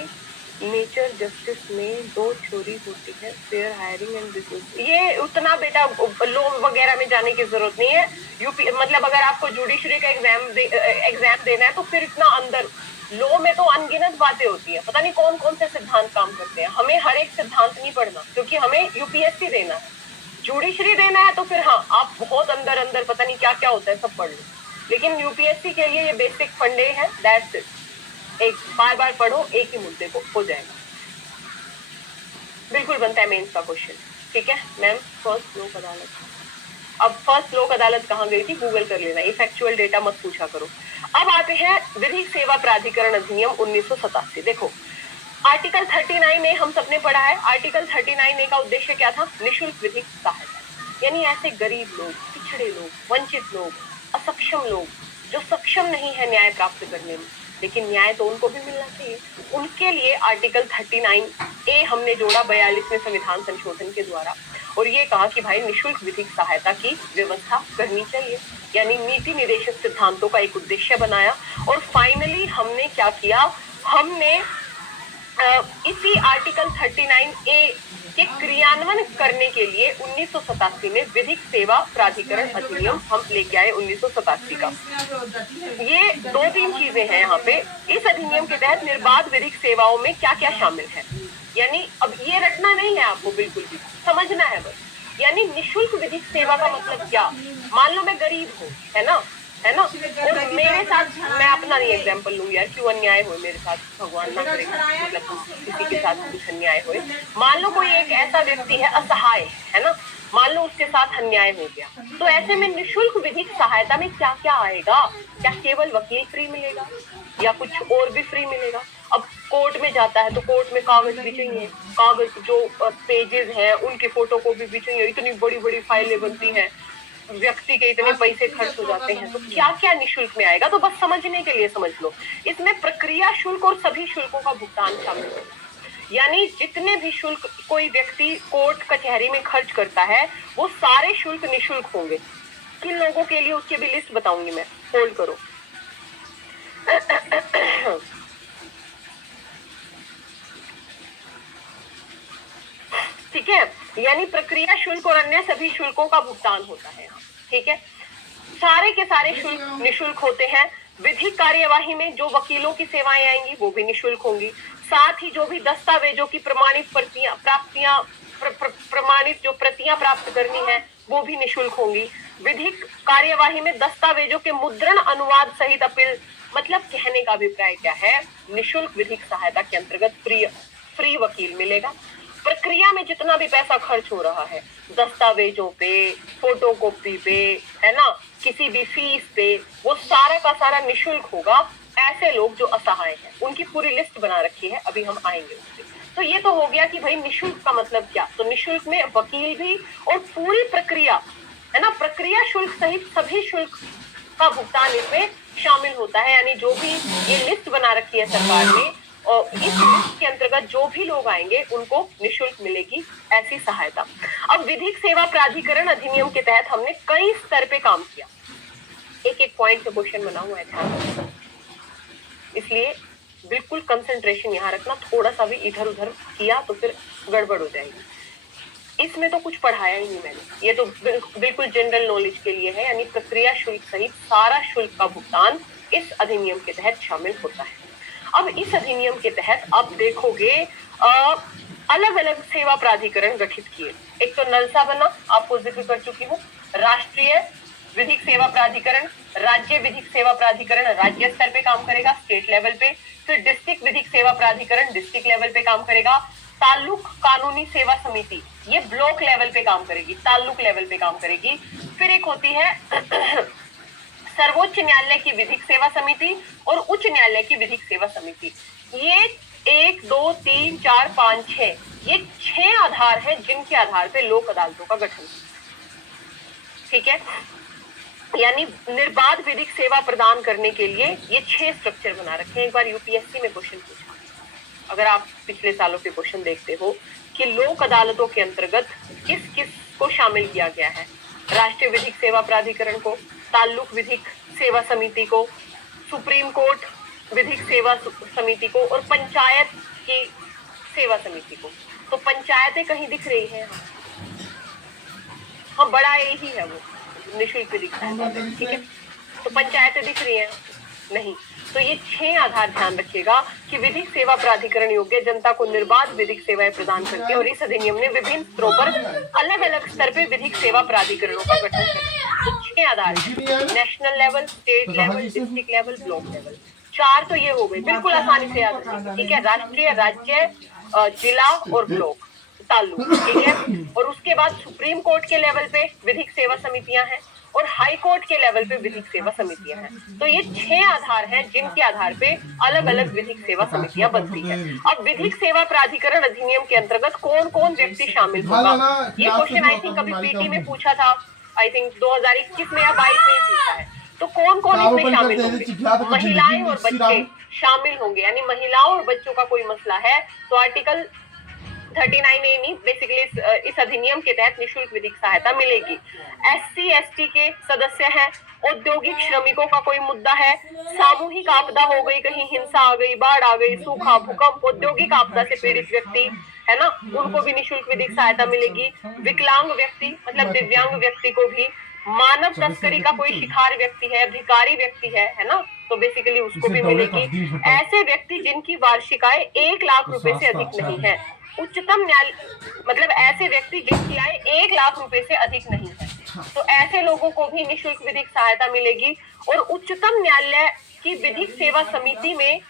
नेचर जस्टिस में दो छोरी होती है, फेयर हायरिंग एंड बिजनेस, ये उतना बेटा लॉ वगैरह में जाने की जरूरत नहीं है। यूपी मतलब अगर आपको जुडिशरी का एग्जाम देना है तो फिर इतना अंदर लॉ में तो अनगिनत बातें होती है, पता नहीं कौन कौन से सिद्धांत काम करते हैं। हमें हर एक सिद्धांत नहीं पढ़ना, क्योंकि हमें यूपीएससी देना है, जुडिशरी देना है तो फिर हाँ आप बहुत अंदर पता नहीं क्या क्या होता है सब पढ़ लो, लेकिन यूपीएससी के लिए ये बेसिक फंडे है, दैट्स इट। एक बार पढ़ो, एक ही मुद्दे को हो जाएगा, बिल्कुल बनता है मेंस का क्वेश्चन, ठीक है। मैम फर्स्ट लोक अदालत, अब फर्स्ट लोक अदालत कहाँ गई थी, गूगल कर लेना, ये फैक्चुअल डेटा मत पूछा करो। अब आते हैं विधिक सेवा प्राधिकरण अधिनियम 1987। देखो आर्टिकल 39A हम सबने पढ़ा है। आर्टिकल 39A का उद्देश्य क्या था, निःशुल्क विधिक सहायता, यानी ऐसे गरीब लोग, पिछड़े लोग, वंचित लोग, असक्षम लोग जो सक्षम नहीं है न्याय प्राप्त करने में, लेकिन न्याय तो उनको भी मिलना चाहिए, उनके लिए आर्टिकल 39A हमने जोड़ा 42वें संविधान संशोधन के द्वारा। और ये कहा कि भाई निःशुल्क विधिक सहायता की व्यवस्था करनी चाहिए, यानी नीति निर्देशक सिद्धांतों का एक उद्देश्य बनाया। और फाइनली हमने क्या किया, हमने इसी आर्टिकल 39A के क्रियान्वयन करने के लिए 1987 में विधिक सेवा प्राधिकरण अधिनियम हम लेके आए 1987 का। ये दो तीन चीजें हैं यहाँ पे। इस अधिनियम के तहत निर्बाध विधिक सेवाओं में क्या क्या शामिल है, यानी अब ये रटना नहीं है आपको, बिल्कुल भी समझना है बस। यानी निःशुल्क विधिक सेवा का मतलब क्या, मान लो मैं गरीब हूँ, है ना, और मेरे साथ, मैं अपना नहीं एग्जाम्पल लूंगी यार, क्यों अन्याय हो मेरे साथ, भगवान ना करे मतलब किसी के साथ कुछ अन्याय हो। मान लो कोई एक ऐसा व्यक्ति है असहाय, है ना, मान लो उसके साथ अन्याय हो गया, तो ऐसे में निःशुल्क विधिक सहायता में क्या क्या आएगा, क्या केवल वकील फ्री मिलेगा या कुछ और भी फ्री मिलेगा। अब कोर्ट में जाता है तो कोर्ट में कागज भी चाहिए, कागज जो पेजेस हैं उनके फोटो कॉपी भी चाहिए, इतनी बड़ी बड़ी फाइलें बनती हैं, व्यक्ति के इतने पैसे खर्च हो जाते हैं, तो क्या क्या निःशुल्क में आएगा, तो बस समझने के लिए समझ लो। इसमें प्रक्रिया शुल्क और सभी शुल्कों का भुगतान शामिल है, यानी जितने भी शुल्क कोई व्यक्ति कोर्ट कचहरी में खर्च करता है वो सारे शुल्क निःशुल्क होंगे। किन लोगों के लिए उसकी भी लिस्ट बताऊंगी मैं, होल्ड करो। ठीक है, यानी प्रक्रिया शुल्क और अन्य सभी शुल्कों का भुगतान होता है यहाँ, ठीक है। सारे के सारे शुल्क निशुल्क होते हैं। विधिक कार्यवाही में जो वकीलों की सेवाएं आएंगी वो भी निशुल्क होंगी। साथ ही जो भी दस्तावेजों की प्रमाणित जो प्रतियां प्राप्त करनी है वो भी निशुल्क होंगी। विधिक कार्यवाही में दस्तावेजों के मुद्रण, अनुवाद सहित अपील, मतलब कहने का अभिप्राय क्या है, निशुल्क विधिक सहायता के अंतर्गत फ्री वकील मिलेगा। प्रक्रिया में जितना भी पैसा खर्च हो रहा है, दस्तावेजों पे, फोटोकॉपी पे, है ना, किसी भी फीस पे, वो सारा का सारा निशुल्क होगा। ऐसे लोग जो असहाय हैं उनकी पूरी लिस्ट बना रखी है, अभी हम आएंगे उससे। तो ये तो हो गया कि भाई निशुल्क का मतलब क्या। तो निशुल्क में वकील भी और पूरी प्रक्रिया, है ना, प्रक्रिया शुल्क सहित सभी शुल्क का भुगतान इसमें शामिल होता है। यानी जो भी ये लिस्ट बना रखी है सरकार ने, और इस लिस्ट के अंतर्गत जो भी लोग आएंगे उनको निशुल्क मिलेगी ऐसी सहायता। अब विधिक सेवा प्राधिकरण अधिनियम के तहत हमने कई स्तर पे काम किया। एक एक पॉइंट पे क्वेश्चन बना हुआ है, इसलिए बिल्कुल कंसंट्रेशन यहाँ रखना। थोड़ा सा भी इधर उधर किया तो फिर गड़बड़ हो जाएगी। इसमें तो कुछ पढ़ाया ही नहीं मैंने, ये तो बिल्कुल जनरल नॉलेज के लिए है। यानी प्रक्रिया शुल्क सहित सारा शुल्क का भुगतान इस अधिनियम के तहत शामिल होता है। अब इस अधिनियम के तहत आप देखोगे अलग अलग सेवा प्राधिकरण गठित किए। एक तो नलसा बना, आपको जिक्र कर चुकी हूँ, राष्ट्रीय विधिक सेवा प्राधिकरण, राज्य विधिक सेवा प्राधिकरण राज्य स्तर पे काम करेगा, स्टेट लेवल पे। फिर डिस्ट्रिक्ट विधिक सेवा प्राधिकरण डिस्ट्रिक्ट लेवल पे काम करेगा। तालुक कानूनी सेवा समिति ये ब्लॉक लेवल पे काम करेगी, तालुक लेवल पे काम करेगी। फिर एक होती है सर्वोच्च न्यायालय की विधिक सेवा समिति और उच्च न्यायालय की विधिक सेवा समिति। ये 1, 2, 3, 4, 5, 6 ये 6 आधार है जिनके आधार पे लोक अदालतों का गठन, ठीक है। यानी निर्बाध विधिक सेवा प्रदान करने के लिए ये 6 स्ट्रक्चर बना रखे हैं। एक बार यूपीएससी में क्वेश्चन पूछा, अगर आप पिछले सालों के क्वेश्चन देखते हो कि लोक अदालतों के अंतर्गत किस किस को शामिल किया गया है, राष्ट्रीय विधिक सेवा प्राधिकरण को, तालुक विधिक सेवा समिति को, सुप्रीम कोर्ट विधिक सेवा समिति को और पंचायत की सेवा समिति को। तो पंचायतें कहीं दिख रही हैं, हाँ बड़ा यही है वो निशुल्क विधिक सहायता, ठीक है। तो पंचायतें दिख रही हैं नहीं। तो ये 6 आधार ध्यान रखिएगा कि विधिक सेवा प्राधिकरण योग्य जनता को निर्बाध विधिक सेवाएं प्रदान करते हैं। और इस अधिनियम ने विभिन्न स्तरों पर अलग अलग स्तर पे विधिक सेवा प्राधिकरणों का गठन किया। तो 6 आधार है, national level, state level, district level, block level. 4 तो ये हो गए, बिल्कुल आसानी से याद रखिए, ठीक है। राष्ट्रीय, राज्य, जिला और ब्लॉक, तालुक, ठीक है। और उसके बाद सुप्रीम कोर्ट के लेवल पे विधिक सेवा समितियां हैं और हाई कोर्ट के लेवल पे विधिक सेवा समितियां हैं। तो ये 6 आधार हैं जिनके आधार पे अलग अलग विधिक सेवा समितियां बनती है। अब विधिक सेवा प्राधिकरण अधिनियम के अंतर्गत कौन कौन व्यक्ति शामिल होगा, ये क्वेश्चन आई थिंक अभी पीटी में पूछा था, आई थिंक 2021 में या 22 में पूछा है। तो कौन कौन इसमें शामिल होंगे, महिलाएं और बच्चे शामिल होंगे। यानी महिलाओं और बच्चों का कोई मसला है तो आर्टिकल 39A नहीं, बेसिकली इस अधिनियम के तहत निशुल्क विधिक सहायता मिलेगी। SC ST के सदस्य हैं, औद्योगिक श्रमिकों का कोई मुद्दा है, सामूहिक आपदा हो गई, कहीं हिंसा आ गई, बाढ़ आ गई, सूखा, भूकंप, औद्योगिक आपदा से पीड़ित व्यक्ति, है ना, उनको भी निशुल्क विधिक सहायता मिलेगी। विकलांग व्यक्ति मतलब दिव्यांग व्यक्ति को भी, मानव तस्करी का कोई शिकार व्यक्ति है, भिखारी व्यक्ति है ना, तो बेसिकली उसको भी मिलेगी। ऐसे व्यक्ति जिनकी वार्षिक आय 1 लाख रुपए से अधिक नहीं है। उच्चतम न्यायालय मतलब ऐसे व्यक्ति जिनकी आय 1 लाख रुपए से अधिक नहीं है, तो ऐसे लोगों को भी निशुल्क विधिक सहायता मिलेगी। और उच्चतम न्यायालय की विधिक सेवा समिति में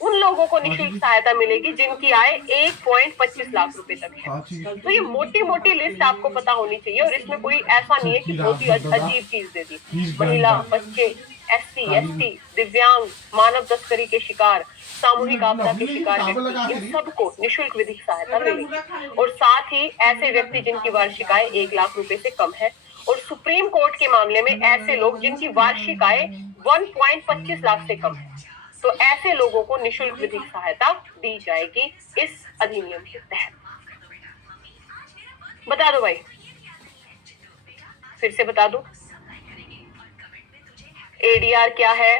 उन लोगों को निशुल्क सहायता मिलेगी जिनकी आय 1.25 लाख रुपए तक है। तो ये मोटी मोटी लिस्ट आपको पता होनी चाहिए। और इसमें कोई ऐसा नहीं है कि बहुत ही अजीब चीज दे दी, महिला, बच्चे, SC ST, दिव्यांग, मानव तस्करी के शिकार, सामूहिक आपदा के शिकार व्यक्ति, इन सबको निशुल्क विधिक सहायता मिलेगी। और साथ ही ऐसे व्यक्ति जिनकी वार्षिक आय 1 लाख रुपए से कम है। और सुप्रीम कोर्ट के मामले में ऐसे लोग जिनकी वार्षिक आय 1.25 लाख से कम है, तो ऐसे लोगों को निशुल्क विधिक सहायता दी जाएगी इस अधिनियम के तहत। बता दो भाई, फिर से बता दो, ADR क्या है,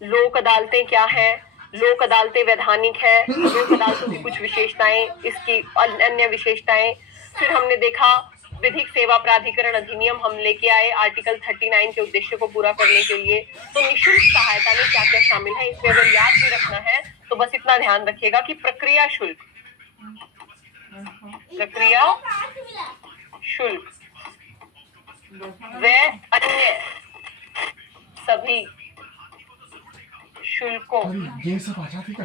लोक अदालतें क्या है, लोक अदालतें वैधानिक है, लोक अदालतों की कुछ विशेषताएं, इसकी अन्य विशेषताएं, फिर हमने देखा विधिक सेवा प्राधिकरण अधिनियम हम लेके आए आर्टिकल 39 के उद्देश्य को पूरा करने के लिए। तो निःशुल्क सहायता में क्या क्या शामिल है, इसमें अगर याद भी रखना है तो बस इतना ध्यान रखिएगा कि प्रक्रिया शुल्क व अन्य सभी शुल्कों ये सब आजादी का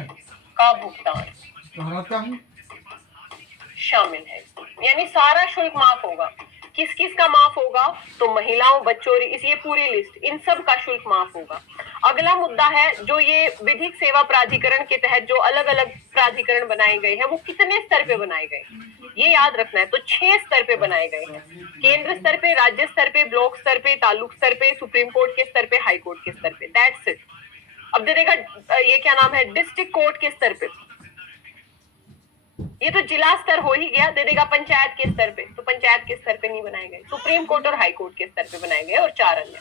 का भुगतान शामिल है। यानी सारा शुल्क माफ होगा। किस किस का माफ होगा, तो महिलाओं, बच्चों, इस ये पूरी लिस्ट, इन सब का शुल्क माफ होगा। अगला मुद्दा है जो ये विधिक सेवा प्राधिकरण के तहत जो अलग अलग प्राधिकरण बनाए गए हैं वो कितने स्तर पे बनाए गए, ये याद रखना है। तो 6 स्तर पे बनाए गए हैं, केंद्र स्तर पे, राज्य स्तर पे, ब्लॉक स्तर पे, तालुक स्तर पे, सुप्रीम कोर्ट के स्तर पे, हाई कोर्ट के स्तर पे। That's it. अब दे देगा ये क्या नाम है, डिस्ट्रिक्ट कोर्ट के स्तर पे, ये तो जिला स्तर हो ही गया। दे देगा पंचायत के स्तर पे, तो पंचायत के स्तर पे नहीं बनाए गए। सुप्रीम कोर्ट और हाई कोर्ट के स्तर पे बनाए गए और 4 अन्य।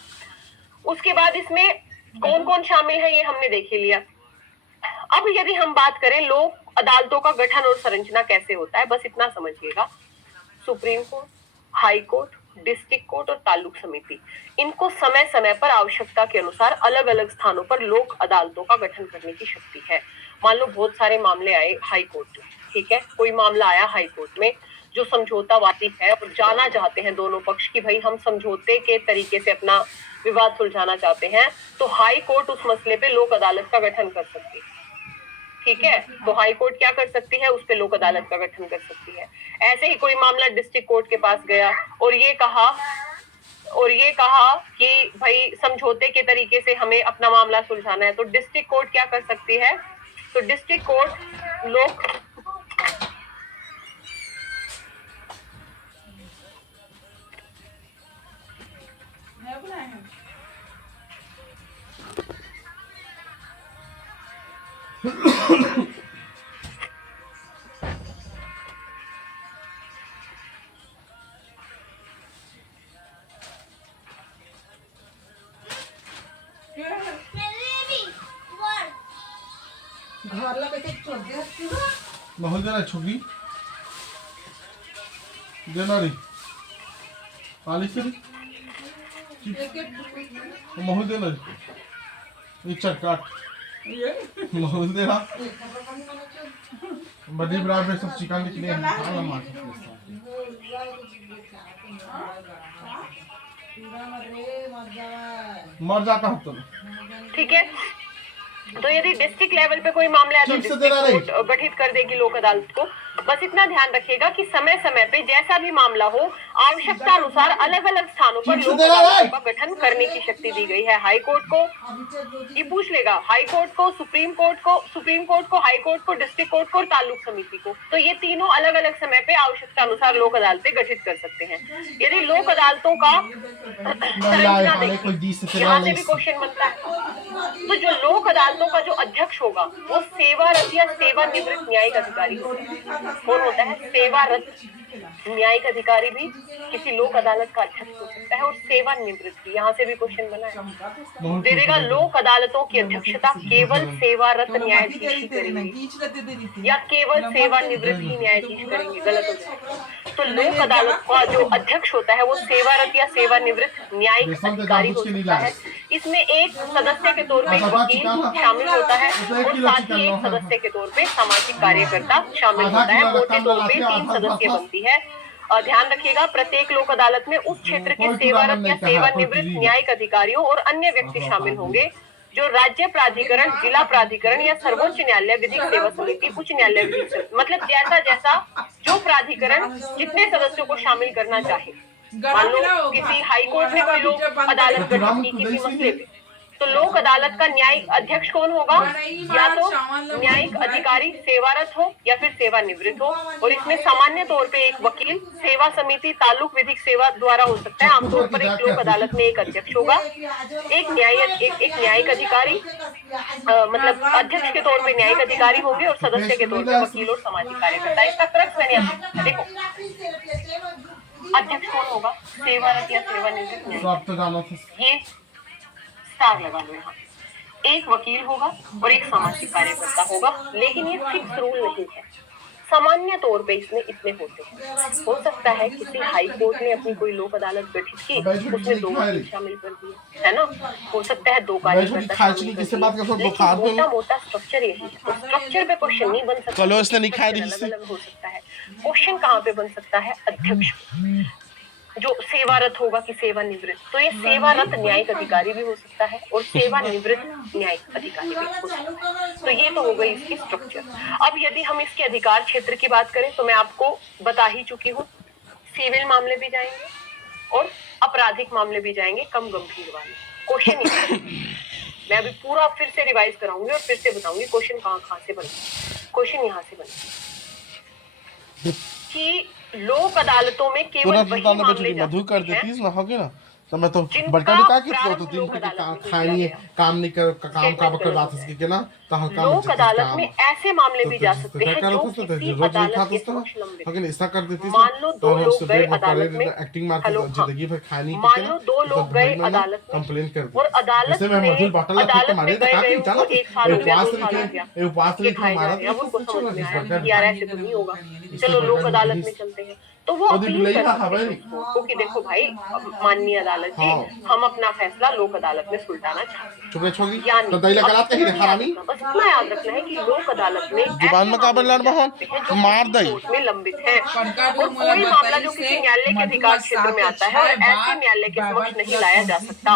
उसके बाद इसमें कौन कौन शामिल है ये हमने देख ही लिया। अब यदि हम बात करें लोक अदालतों का गठन और संरचना कैसे होता है, बस इतना समझिएगा। Supreme court, high court, district court और तालुक समिति, इनको समय समय पर आवश्यकता के अनुसार अलग अलग स्थानों पर लोक अदालतों का गठन करने की शक्ति है। मान लो बहुत सारे मामले आए हाई कोर्ट में, ठीक है, कोई मामला आया हाई कोर्ट में जो समझौतावादी है और जाना चाहते हैं दोनों पक्ष की भाई हम समझौते के तरीके से अपना विवाद सुलझाना चाहते हैं, तो हाई कोर्ट उस मसले पे लोक अदालत का गठन कर सकती है। ठीक है, तो हाई कोर्ट क्या कर सकती है, उस पे लोक अदालत का गठन कर सकती है। ऐसे ही कोई मामला डिस्ट्रिक्ट कोर्ट के पास गया और ये कहा कि भाई समझौते के तरीके से हमें अपना मामला सुलझाना है, तो डिस्ट्रिक्ट कोर्ट क्या कर सकती है, तो डिस्ट्रिक्ट कोर्ट लोक घरला कैसे छोड़ दिया महल देना छोकरी देना रे पालिश रे महल देना रे ये चटकाट महल देना बड़ी बराबर में सब चिकन निकले मर जाता हूँ तुम। ठीक है, तो यदि डिस्ट्रिक्ट लेवल पे कोई मामला है तो डिस्ट्रिक्ट कोर्ट गठित कर देगी लोक अदालत को। बस इतना ध्यान रखिएगा कि समय समय पे जैसा भी मामला हो आवश्यकता अनुसार अलग अलग स्थानों पर लोक अदालतों का गठन करने की शक्ति दी गई है। हाई कोर्ट को ये पूछ लेगा, हाई कोर्ट को, सुप्रीम कोर्ट को, हाई कोर्ट को, डिस्ट्रिक्ट कोर्ट को और तालुक समिति को, तो ये तीनों अलग अलग समय पे आवश्यकता अनुसार लोक अदालतें गठित कर सकते हैं। यदि लोक अदालतों का यहाँ से भी क्वेश्चन बनता है, तो जो लोक अदालतों का जो अध्यक्ष होगा वो सेवारत या सेवानिवृत्त न्यायिक अधिकारी होगा। कौन होता है, सेवारत न्यायिक अधिकारी भी किसी लोक अदालत का अध्यक्ष हो सकता है और सेवानिवृत्त, यहाँ से भी क्वेश्चन बना है। दे देगा लोक अदालतों की अध्यक्षता केवल सेवारत न्यायाधीश ही करेंगे या केवल सेवानिवृत्त ही न्यायाधीश करेंगे, गलत हो जाएगा। तो लोक अदालत का जो अध्यक्ष होता है वो सेवारत या सेवानिवृत्त न्यायिक अधिकारी हो सकता है। इसमें एक सदस्य के तौर पे एक वकील शामिल होता है और साथ ही एक सदस्य के तौर पे सामाजिक कार्यकर्ता शामिल होता है। मोटे तौर पे 3 सदस्य बनती है। ध्यान रखिएगा, प्रत्येक लोक अदालत में उस क्षेत्र के सेवारत या सेवानिवृत्त न्यायिक अधिकारियों और अन्य व्यक्ति शामिल होंगे जो राज्य प्राधिकरण, जिला प्राधिकरण या सर्वोच्च न्यायालय, विधिक सेवा समिति, उच्च न्यायालय, मतलब जैसा जैसा जो प्राधिकरण जितने सदस्यों को शामिल करना चाहे। मान लो किसी हाई कोर्ट में कोई लोक अदालत गठन की किसी मसले पे, तो लोक अदालत का न्यायिक अध्यक्ष कौन होगा, या तो न्यायिक अधिकारी सेवारत हो या फिर सेवानिवृत्त हो। और इसमें सामान्य तौर पे एक वकील, सेवा समिति, तालुक विधिक सेवा द्वारा हो सकता है। आमतौर पर एक लोक अदालत में एक अध्यक्ष होगा, एक न्यायिक अधिकारी, मतलब अध्यक्ष के तौर पे न्यायिक अधिकारी होंगे और सदस्य के तौर पे वकील और सामाजिक कार्यकर्ता। इसका क्रक्स मैंने देखो, अध्यक्ष कौन होगा, सेवारत या सेवानिवृत्त, ये स्टार लगा लो यहाँ। एक वकील होगा और एक सामाजिक कार्यकर्ता होगा, लेकिन ये फिक्स रूल नहीं है। सामान्य तौर पे इसमें इतने होते हैं। हो सकता है किसी हाई कोर्ट ने अपनी कोई लोक अदालत गठित की, उसमें 2 वकील शामिल कर दिए, है ना, हो सकता है 2 कार्यकर्ता शामिल कर दिए, लेकिन मोटा मोटा स्ट्रक्चर यही है। तो स्ट्रक्चर पे क्वेश्चन नहीं बन सकता, अलग अलग हो सकता है। क्वेश्चन कहाँ पे बन सकता है? अध्यक्ष जो सेवारत होगा कि सेवानिवृत्त, तो ये सेवारत न्यायिक अधिकारी भी हो सकता है और सेवानिवृत्त न्यायिक अधिकारी भी हो सकता है। तो ये तो हो गई इसकी स्ट्रक्चर। अब यदि हम इसके अधिकार क्षेत्र की बात करें तो मैं आपको बता ही चुकी हूँ, सिविल मामले भी जाएंगे और आपराधिक मामले भी जाएंगे, कम गंभीर वाले। क्वेश्चन मैं अभी पूरा फिर से रिवाइज कराऊंगी और फिर से बताऊंगी क्वेश्चन कहाँ से बने। क्वेश्चन यहाँ से बने कि लोक अदालतों में केवल वही मामले मधु कर देती है होगे ना, तो मैं तो बल्टा निकाल के तो दिन के खाई काम नहीं कर काम का करवा सके ना, तो लोक अदालत में ऐसे मामले भी जा सकते हैं जो किसी अदालत के समक्ष लंबित अगर ऐसा कर देती मान लो 2 लोग गए अदालत में, एक्टिंग मार के जिंदगी भर खानी, मान लो 2 लोग गए अदालत में कंप्लेन कर और अदालत में गए 1 साल हो गया, 2 साल हो गया, उपवास ये खाए जा रहे हैं, अब उनको समझ में आया कि यार ऐसे तो नहीं होगा, चलो लोक अदालत में चलते हैं। तो वो अपील कर सकते हैं क्योंकि देखो भाई माननीय अदालत जी, हम अपना फैसला लोक अदालत में सुलटाना चाहते हैं, यानी बस इतना याद रखना है कि लोक अदालत में जुबान में काबल मार दे में लंबित है और कोई मामला जो किसी न्यायालय के अधिकार क्षेत्र में आता है और ऐसे न्यायालय के समक्ष नहीं लाया जा सकता।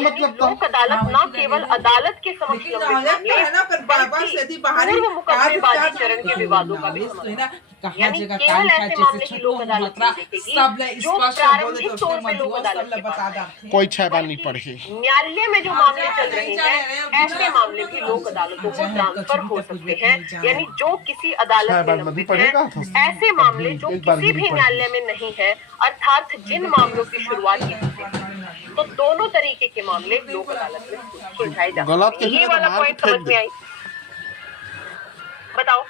मतलब लोक अदालत न केवल अदालत के समक्ष लंबित मामले पूर्व मुकदमेबाजी चरण के विवादों का भी समाधान, यानी केवल ऐसे मामले की लोक अदालत नहीं देखेगी जो प्रारंभिक तौर पे लोक अदालत के पास है। कोई 6 बार नहीं पढ़ी। न्यायालय में जो मामले चल रहे हैं ऐसे मामले भी लोक अदालतों को ट्रांसफर हो सकते हैं, यानी जो किसी अदालत में लंबित हैं ऐसे मामले जो किसी भी न्यायालय में नहीं है, अर्थात जिन मामलों की शुरुआत की, तो दोनों तरीके के मामले लोक अदालत में सुलझाए जा सकते हैं। ये वाला पॉइंट समझ में आई? बताओ,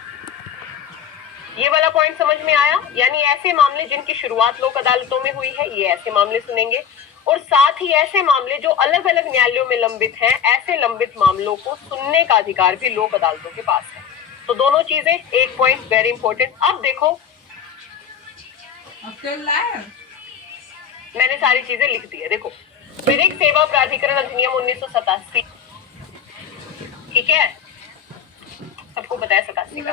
ये वाला पॉइंट समझ में आया? यानी ऐसे मामले जिनकी शुरुआत लोक अदालतों में हुई है ये ऐसे मामले सुनेंगे, और साथ ही ऐसे मामले जो अलग अलग न्यायालयों में लंबित हैं ऐसे लंबित मामलों को सुनने का अधिकार भी लोक अदालतों के पास है। तो दोनों चीजें, एक पॉइंट वेरी इंपॉर्टेंट। अब देखो मैंने सारी चीजें लिख दी है, देखो विधिक सेवा प्राधिकरण अधिनियम 1987, ठीक है, सबको पता है 87 का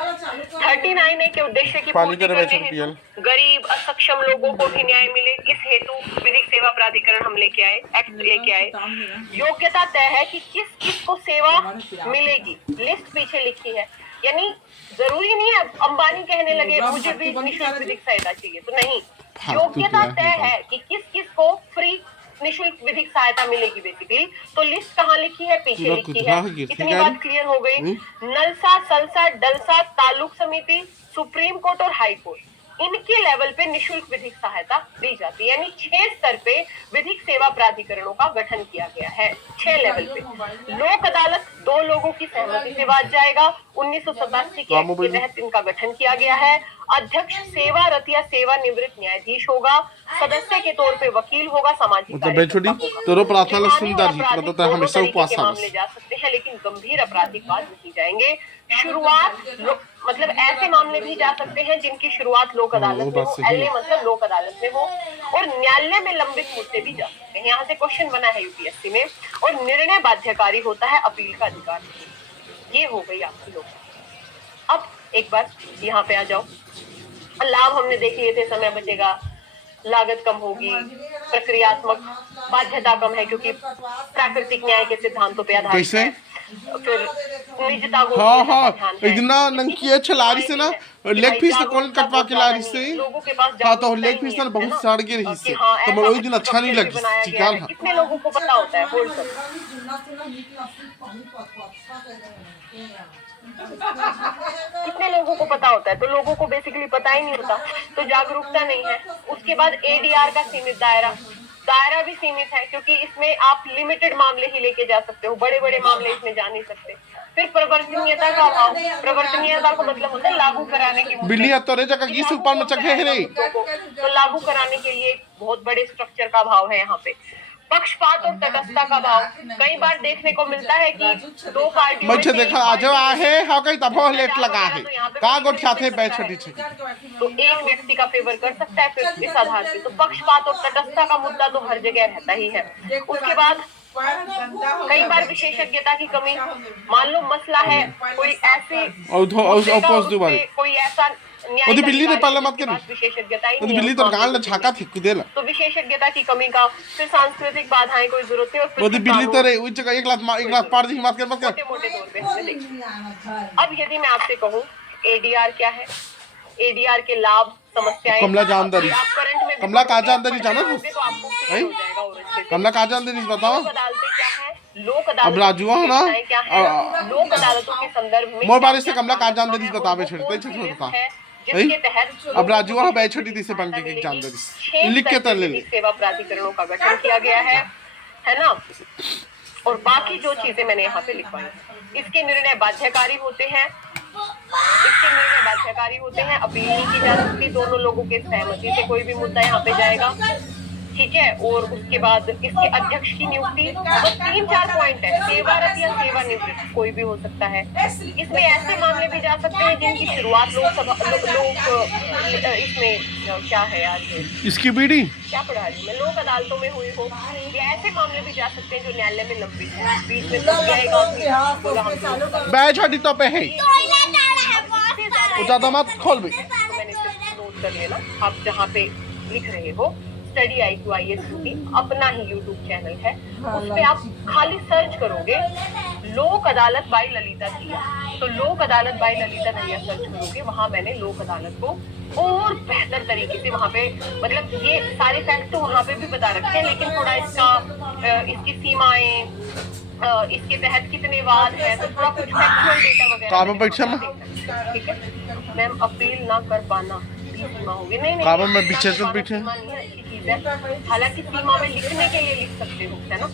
39 ए के उद्देश्य की पूर्ति करने हेतु गरीब असक्षम लोगों को भी न्याय मिले, इस हेतु विधिक सेवा प्राधिकरण हम लेके आए, एक्ट लेके आए। योग्यता तय है कि किस किस को सेवा मिलेगी, लिस्ट पीछे लिखी है, यानी जरूरी नहीं है अंबानी कहने लगे मुझे भी निःशुल्क विधिक सहायता चाहिए, तो नहीं, योग्यता तय है कि किस किस को फ्री निःशुल्क विधिक सहायता मिलेगी बेसिकली। तो लिस्ट कहाँ लिखी है? पीछे लिखी है। इतनी बात क्लियर हो गई। नलसा, सलसा, डलसा, तालुक समिति, सुप्रीम कोर्ट और हाई कोर्ट, इनके लेवल पे निःशुल्क विधिक सहायता दी जाती है, यानी 6 स्तर पे विधिक सेवा प्राधिकरणों का गठन किया गया है, 6 लेवल पे। लोक अदालत 2 लोगों की सहमति से बात जाएगा, 1987 के एक्ट के तहत इनका गठन किया गया है। अध्यक्ष सेवारत या सेवानिवृत्त न्यायाधीश होगा, सदस्य के तौर पे वकील होगा, सामाजिक मामले जा सकते हैं, लेकिन गंभीर आपराधिक बात नहीं जाएंगे। शुरुआत मतलब ऐसे मामले भी जा सकते हैं जिनकी शुरुआत लोक अदालत में हो, एलए मतलब लोक अदालत में हो, और न्यायालय में लंबित मुद्दे भी जा सकते हैं। यहाँ से क्वेश्चन बना है यूपीएससी में। और निर्णय बाध्यकारी होता है, अपील का अधिकार। ये हो गई आपकी लोग। अब एक बार यहाँ पे आ जाओ, लाभ हमने देख लिए थे, समय बचेगा, लागत कम होगी, प्रक्रियात्मक बाध्यता कम है क्योंकि प्राकृतिक न्याय के सिद्धांतों पे आधारित है, फिर निजता को इतना नंकी छलारी से ना लेग पीस तो कौन कटवा के लारी से, हाँ तो लेग पीस ना बहुत सड़ गई रही से, तो मैं वही दिन अच्छा नहीं लगी चिकन। कितने लोगों को पता होता है? होल्ड कर, कितने लोगों को पता होता है? तो लोगों को बेसिकली पता ही नहीं होता, तो जागरूकता नहीं है। उसके बाद एडीआर का सीमित दायरा भी सीमित है क्योंकि इसमें आप लिमिटेड मामले ही लेके जा सकते हो, बड़े बड़े मामले इसमें जा नहीं सकते। फिर प्रवर्तनीयता का अभाव, प्रवर्तनीयता का मतलब होता है लागू कराने की, बिल्ली तोरे जगह की ऊपर में चढ़े है रे, तो लागू कराने के लिए बहुत बड़े स्ट्रक्चर का अभाव है यहाँ पे। पक्षपात और तटस्थता का भाव कई बार देखने को मिलता है कि दो पार्टियों में मुझे से देखा एक आज आहे हा काही तफो लेट लगा है तो यहाँ पे का कोई गोट छाते भी बैठ सकता छोटी है। छोटी तो एक व्यक्ति का फेवर कर सकता है फिर इस आधार पे। तो पक्षपात और तटस्थता का मुद्दा तो हर जगह रहता ही है। उसके बाद कई बार विशेषज्ञता की कमी, मान लो मसला है कोई ऐसी मुद्दे का और उस पे कोई ऐसा न्याय ओदी बिल्ली ने पाला मत जिसके करी। पास विशेषज्ञता ही ओदी नहीं है बिल्ली उस तो मामले गाल ने को झाका थी कुदेला तो विशेषज्ञता की कमी का, फिर सांस्कृतिक बाधाएं कोई जरूरत है और फिर ओदी बिल्ली तो रे उच एक लात पार दी मत कर मोटे मोटे तौर पे हमने देखा। अब यदि मैं आपसे कहूँ एडीआर क्या है, एडीआर के लाभ समस्याएं, कमला जानदारी आप करंट में कमला का जानदारी जाना तो तू आपको clear हो जाएगा और अच्छे से। कमला का जानदारी बताओ लोक अदालतें क्या है, लोक अदालत अब राजू है ना क्या है, लोक अदालतों के संदर्भ में मोर बारे से क्या कमला का क्या जानदारी है, बतावे और वो छोड़ते कौन सी छोड़ list बता है जिसके तहत अब राजू है बैठ छोटी दी से बन के जानदारी लिख के तर ले ले सेवा प्राधिकरणों का गठन किया गया है ना। और बाकी जो चीजें मैंने यहाँ पे लिखवाई इसके निर्णय बाध्यकारी होते हैं, अपील नहीं की जा सकती, दोनों लोगों के सहमति से कोई भी मुद्दा यहाँ पे जाएगा, ठीक है। और उसके बाद इसके अध्यक्ष की नियुक्ति, तो 3-4 पॉइंट है, सेवारत या सेवानिवृत्त कोई भी हो सकता है। इसमें ऐसे मामले भी जा सकते हैं जिनकी शुरुआत इसमें क्या है यार इसकी बीड़ी क्या पढ़ा रही मैं लोक अदालतों में हुई हो, या ऐसे मामले भी जा सकते हैं जो न्यायालय में लंबित है, बीच में फंस जाएगा। बैठ छोटी तो पे है ज्यादा मत खोल भी तो मैंने सिर्फ नोट कर लेना, आप जहाँ पे लिख रहे हो स्टडी IQ IAS अपना ही YouTube चैनल है, उस पे आप खाली सर्च करोगे लोक अदालत बाई ललिता दहिया, तो लोक अदालत बाई ललिता दहिया सर्च करोगे, वहाँ मैंने लोक अदालत को और बेहतर तरीके से वहाँ पे मतलब ये सारे फैक्ट तो वहाँ पे भी बता रखे हैं, लेकिन थोड़ा इसकी सीमाएं, इसके तहत कितने वाद है, तो थोड़ा कुछ फैक्चुअल डेटा वगैरह, ठीक है। मैम अपील ना कर पाना सीमा होगी, नहीं काबा में पीछे से पीछे अच्छी चीज है, हालांकि सीमा में लिखने के लिए लिख सकते हो, है ना।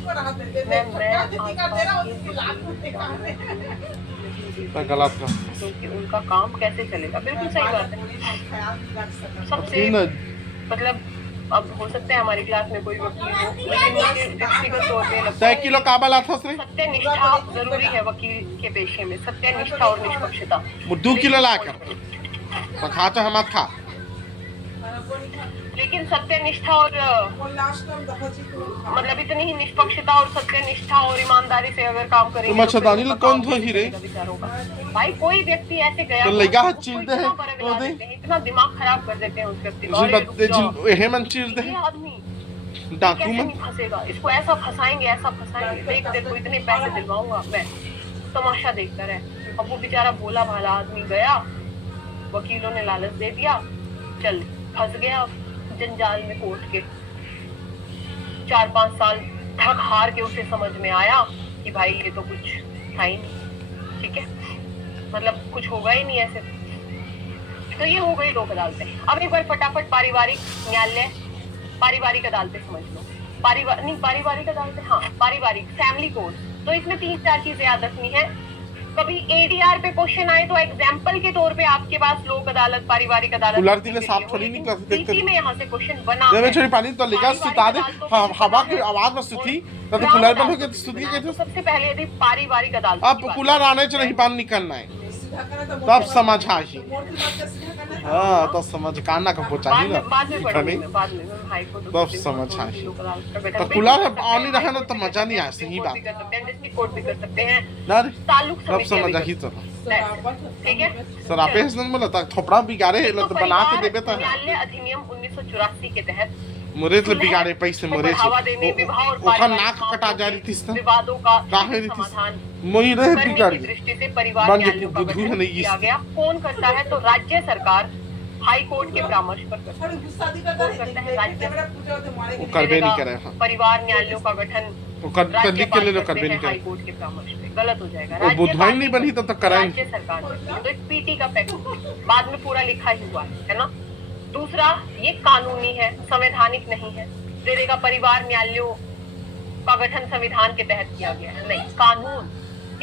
गलत का क्योंकि उनका काम कैसे चलेगा, बिल्कुल सही बात है। सबसे मतलब अब हो सकता है हमारी क्लास में कोई वकील हो, लेकिन मुझे व्यक्तिगत तौर पे लगता है किलो काबल आता से सत्यनिष्ठा जरूरी है वकील के पेशे में, सत्यनिष्ठा और निष्पक्षता। 2 किलो लाकर खाता हम खा, लेकिन सत्यनिष्ठा और मतलब इतनी ही निष्पक्षता और सत्यनिष्ठा और ईमानदारी से अगर काम करेंगे तो मच्छरदानी लोग कौन थो ही रे भाई, कोई व्यक्ति ऐसे गया तो लगा चीलते हैं तो इतना दिमाग खराब कर देते हैं उस व्यक्ति का, ये मन चीलते हैं आदमी डाकू कैसे में नहीं फंसेगा, इसको ऐसा फंसाएंगे देख देखो इतने पैसे दिलवाऊंगा मैं, तमाशा देखता रहे। अब वो बेचारा भोला भाला आदमी गया, वकीलों ने लालच दे दिया, चल फंस गया जंजाल में कोर्ट के। 4-5 साल थक हार के उसे समझ में आया कि भाई ये तो कुछ था ही नहीं, ठीक है, मतलब कुछ होगा ही नहीं ऐसे। तो ये हो गई लोक अदालतें। अब एक बार फटाफट पारिवारिक न्यायालय, पारिवारिक अदालतें समझ लो, पारिवारिक अदालतें, हाँ पारिवारिक फैमिली कोर्ट। तो इसमें 3-4 चीजें याद रखनी है। कभी एडीआर पे क्वेश्चन आए तो एग्जाम्पल के तौर पे आपके पास लोक अदालत, पारिवारिक अदालत उलरती ने साफ थोड़ी नहीं कर सकते में यहाँ से क्वेश्चन बना जब छोटी पानी तो लेगा सुता दे हवा की आवाज में सुती तो कूलर बंद हो गया सुती के थे। सबसे पहले यदि पारिवारिक अदालत, अब कूलर आने से नहीं पानी निकलना है तब समझ आई, हाँ तो समझ काना का पोचा ही ना तब समझ आई। तो कूलर पानी रहे ना तो मजा नहीं आया, सही बात कोर्ट भी कर सकते हैं, ना ताल्लुक तब समझ आई। तो ठीक है सर आप ऐसे नहीं बोला थोपड़ा बिगाड़े तो बना के देबे तो न्यायालय अधिनियम 1984 के तहत मुरेज ले बिगाड़े पैसे मुरेज ओखा नाक कटा जा रही थी विवादों का काहे समाधान मोई रहे करने की बिगाड़ी दृष्टि से परिवार बन न्यायालयों का बुद्धू गठन नहीं किया गया। कौन करता है तो राज्य सरकार हाई कोर्ट के परामर्श पर करता है। कौन करता है? राज्य वो करबे नहीं करे। हाँ परिवार न्यायालयों का गठन वो कर लिख के ले लो करबे नहीं हाई करे कोर्ट के परामर्श पे, गलत हो जाएगा। वो बुधवाई नहीं बनी तब तक कराएंगे राज्य सरकार करती है। तो एक पीटी का फैक्ट बाद में पूरा लिखा ही हुआ है ना। दूसरा, ये कानूनी है, संवैधानिक नहीं है। देगा परिवार न्यायालयों का गठन संविधान के तहत किया गया है, नहीं, कानून।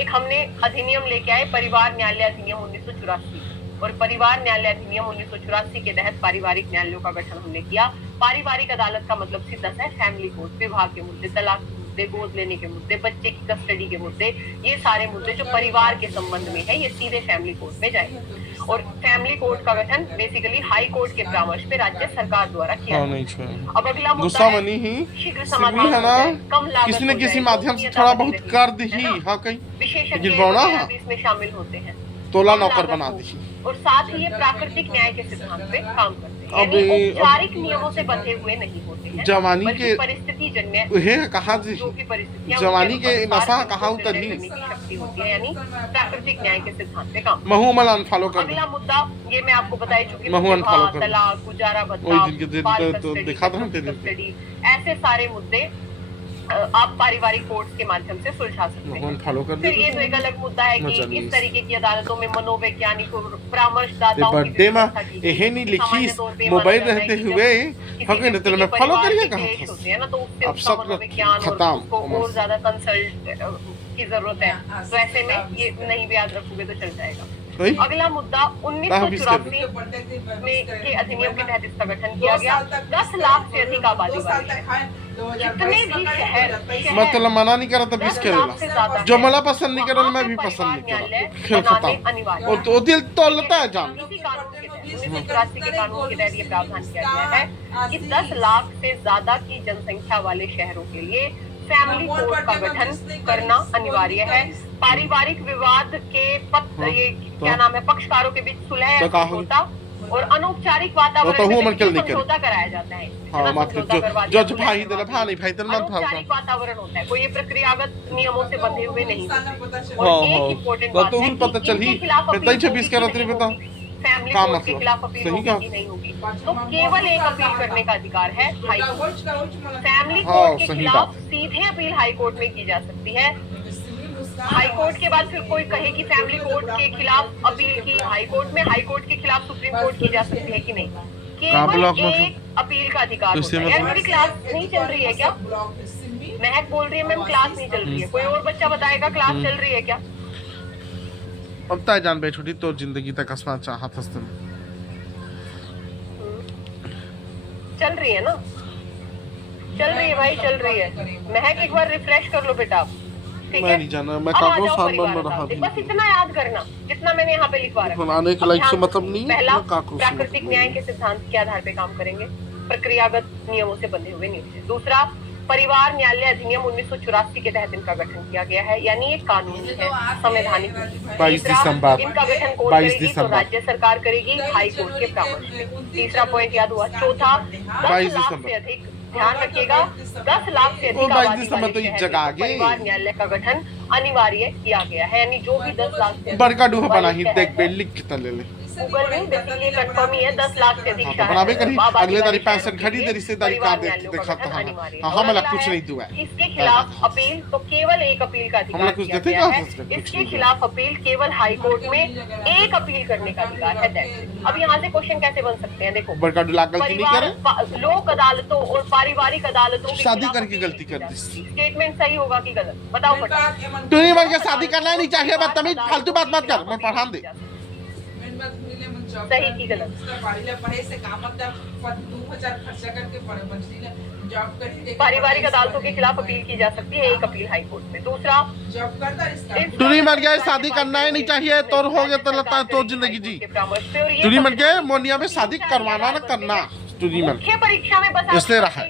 एक हमने अधिनियम लेके आए, परिवार न्यायालय अधिनियम 1984, और परिवार न्यायालय अधिनियम 1984 के तहत पारिवारिक न्यायालयों का गठन हमने किया। पारिवारिक अदालत का मतलब सीधा सा है फैमिली कोर्ट, विवाह के मुद्दे, तलाक के मुद्दे, गोद लेने के मुद्दे, बच्चे की कस्टडी के मुद्दे, ये सारे मुद्दे जो परिवार के संबंध में है ये सीधे फैमिली कोर्ट में जाएंगे। और फैमिली कोर्ट का गठन बेसिकली हाई कोर्ट के परामर्श पे राज्य सरकार द्वारा किया। अब अगला मुद्दा है शीघ्र समाधान है ना, कम लागत किसी न किसी माध्यम से थोड़ा बहुत कर दी। हाँ कहीं विशेषज्ञ इसमें शामिल होते हैं, तोला नौकर बना दी। और साथ ही ये प्राकृतिक न्याय के सिद्धांत पे काम करते हैं, यानी औपचारिक नियमों से बंधे हुए नहीं होते हैं। जवानी के परिस्थिति जन्य कहा जो की परिस्थितियां जवानी के नशा कहा उतरनी शक्ति होती है, यानी प्राकृतिक न्याय के सिद्धांत पे काम। महूमल अनफॉलो कर। अगला मुद्दा ये मैं आपको बता चुकी महू अनफॉलो कर। तलाक, गुजारा भत्ता, दिखा था कस्टडी, ऐसे सारे मुद्दे आप पारिवारिक कोर्ट के माध्यम से सुलझा सकते हैं। फॉलो कर। फिर ये तो एक अलग मुद्दा है कि इस तरीके की अदालतों में मनोवैज्ञानिक परामर्शदाताओं की बर्थडे में यही नहीं लिखी मोबाइल रहते हुए हके न मैं फॉलो करिए कहां होते हैं ना, तो उससे अब उसका सब मनोविज्ञान खत्म और ज्यादा कंसल्ट की जरूरत है, तो ऐसे में ये नहीं भी याद रखोगे तो चल जाएगा। अगला मुद्दा 1984 में के अधिनियम के तहत इसका गठन किया गया। 10 लाख से अधिक आबादी वाले जितने भी शहर मतलब मना नहीं करा तब इसके जो मला पसंद नहीं करा मैं भी पसंद नहीं करा, खेल खत्म। और तो दिल तोलता है जान। इसी कानून के तहत 1984 के कानून के तहत ये प्रावधान किया गया है कि 10 लाख से ज्यादा की जनसंख्या वाले शहरों के लिए फैमिली कोर्ट का गठन करना अनिवार्य है। पारिवारिक विवाद के ये क्या नाम है, पक्षकारों के बीच सुलह समझौता और अनौपचारिक वातावरण में समझौता कराया जाता है। जो भाई दे भाई नहीं भाई तेरे मन अनौपचारिक वातावरण होता है, कोई ये प्रक्रियागत नियमों से बंधे हुए नहीं होते। और एक इम्पोर्टेंट बात है कि इनके खिलाफ फैमिली कोर्ट के खिलाफ अपील होगी नहीं होगी, तो केवल एक अपील करने का अधिकार है हाई कोर्ट। फैमिली कोर्ट के खिलाफ सीधे अपील हाई कोर्ट में की जा सकती है। हाई कोर्ट के बाद फिर कोई कहे कि फैमिली कोर्ट के खिलाफ अपील की हाई कोर्ट में, हाई कोर्ट के खिलाफ सुप्रीम कोर्ट की जा सकती है कि नहीं, केवल एक अपील का अधिकार होता है। यार मेरी क्लास नहीं चल रही है क्या? महक बोल रही है मैम क्लास नहीं चल रही है, कोई और बच्चा बताएगा क्लास चल रही है क्या? अब तय जान बे छोटी तो जिंदगी तक हंसना चाहत हंसते चल रही है ना, चल रही है भाई, चल रही है। महक एक बार रिफ्रेश कर लो बेटा, ठीक है? नहीं जाना मैं काको सामान में रहा भी बस इतना याद करना जितना मैंने यहाँ पे लिखवा रखा है। आने के लाइक से मतलब नहीं। पहला, प्राकृतिक न्याय के सिद्धांत के आधार पे काम करेंगे, प्रक्रियागत नियमों से बंधे हुए नहीं होते। दूसरा, परिवार न्यायालय अधिनियम 1984 के तहत इनका गठन किया गया है, यानी ये कानूनी है, संवैधानिक है। 22 दिसंबर इनका गठन कौन करेगी? तो राज्य सरकार करेगी हाई कोर्ट के परामर्श में। तीसरा पॉइंट याद हुआ। चौथा, 10 लाख से अधिक, ध्यान रखिएगा, 10 लाख से अधिक आबादी वाले शहर में परिवार न्यायालय का गठन अनिवार्य किया गया है, यानी जो भी 10 लाख से बड़का डूह बना ही देख बे लिख के ले ले गूगल में बेसिकली कंफर्म ही है 10 लाख से अधिक बनावे करी अगले तारीख 65 घड़ी तेरी रिश्तेदारी का देखता हां हां मला कुछ नहीं दुआ इसके खिलाफ अपील तो केवल एक अपील का अधिकार कुछ दिया देते गया है। क्या? इसके खिलाफ अपील केवल हाई कोर्ट में एक अपील करने का अधिकार है। अब यहाँ से क्वेश्चन कैसे बन सकते हैं? देखो, बड़का डूला गलती नहीं करे, लोक अदालतों और पारिवारिक अदालतों के शादी खिलाफ करके अपील गलती कर दी। स्टेटमेंट सही होगा कि गलत? बताओ फटाफट। तू नहीं मन के शादी करना नहीं चाहिए, बदतमीज फालतू बात मत कर, मैं पढ़ान दे। सही की गलत? पारिवारिक अदालतों के खिलाफ अपील की जा सकती है, एक अपील हाई कोर्ट में। दूसरा, तू नहीं मर गया शादी करना ही नहीं चाहिए, तो हो गया तो लगता है तो जिंदगी जी। तू नहीं मर गया मोनिया में शादी करवाना ना करना, तू नहीं मर मुख्य परीक्षा में बस इसलिए रहा है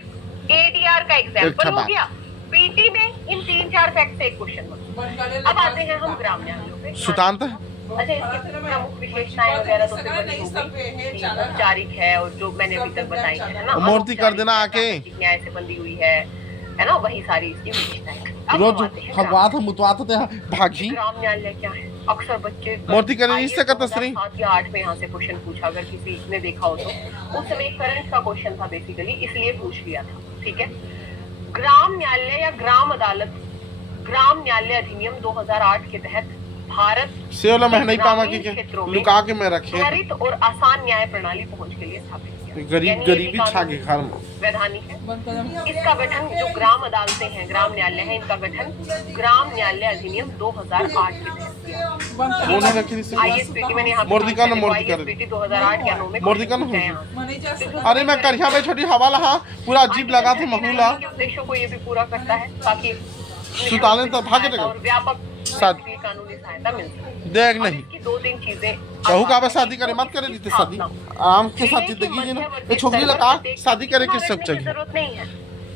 एडीआर का एग्जाम्पल हो गया, पीटी में इन 3-4 फैक्ट से एक क्वेश्चन। अब आते हैं हम ग्राम न्यायालयों पे। सुतांत अच्छा, इसकी प्रमुख विशेषताएं वगैरह तो फिर बनी होगी, औपचारिक है और जो मैंने अभी तक बताई है ना, मूर्ति कर देना आके न्याय से बंधी हुई है ना, वही सारी इसकी विशेषताएं। रोज भगवान हम मुतवात थे भागी। ग्राम न्यायालय क्या है? अक्सर बच्चे मूर्ति करने इससे का तस्री 7 या 8 में यहाँ से क्वेश्चन पूछा, अगर किसी ने देखा हो तो उस समय करंट का क्वेश्चन था बेसिकली, इसलिए पूछ लिया था, ठीक है? ग्राम न्यायालय या ग्राम अदालत, ग्राम न्यायालय अधिनियम 2008 के तहत भारत से मैं नहीं पावा कि लुका के मैं रखे त्वरित और आसान न्याय प्रणाली पहुंच के लिए स्थापित किया। गरीब गरीबी छागे घर में वैधानिक है। इसका गठन जो ग्राम अदालतें हैं, ग्राम न्यायालय है, इनका गठन ग्राम न्यायालय अधिनियम 2008 के तहत किया। उन्होंने किसी ISPT मैंने यहाँ मोर्दिका ने मोर्दिका ने ISPT 2008 के अनुमेय मोर्दिका ने हैं यहाँ। मनी जैसे अरे मैं करिया में छोटी हवा लहा पूरा अजीब लगा था महूला के उद्देश्यों को ये भी पूरा करता है ताकि सुताले तो भागे जगह। और व्यापक साथ- कानूनी सहायता मिल सके। देख अब नहीं इसकी 2-3 चीजें कहू का बस शादी करे मत करे दीते शादी आराम के साथ जिंदगी जी ना ये छोकरी लगा शादी करे के सब चाहिए जरूरत नहीं है।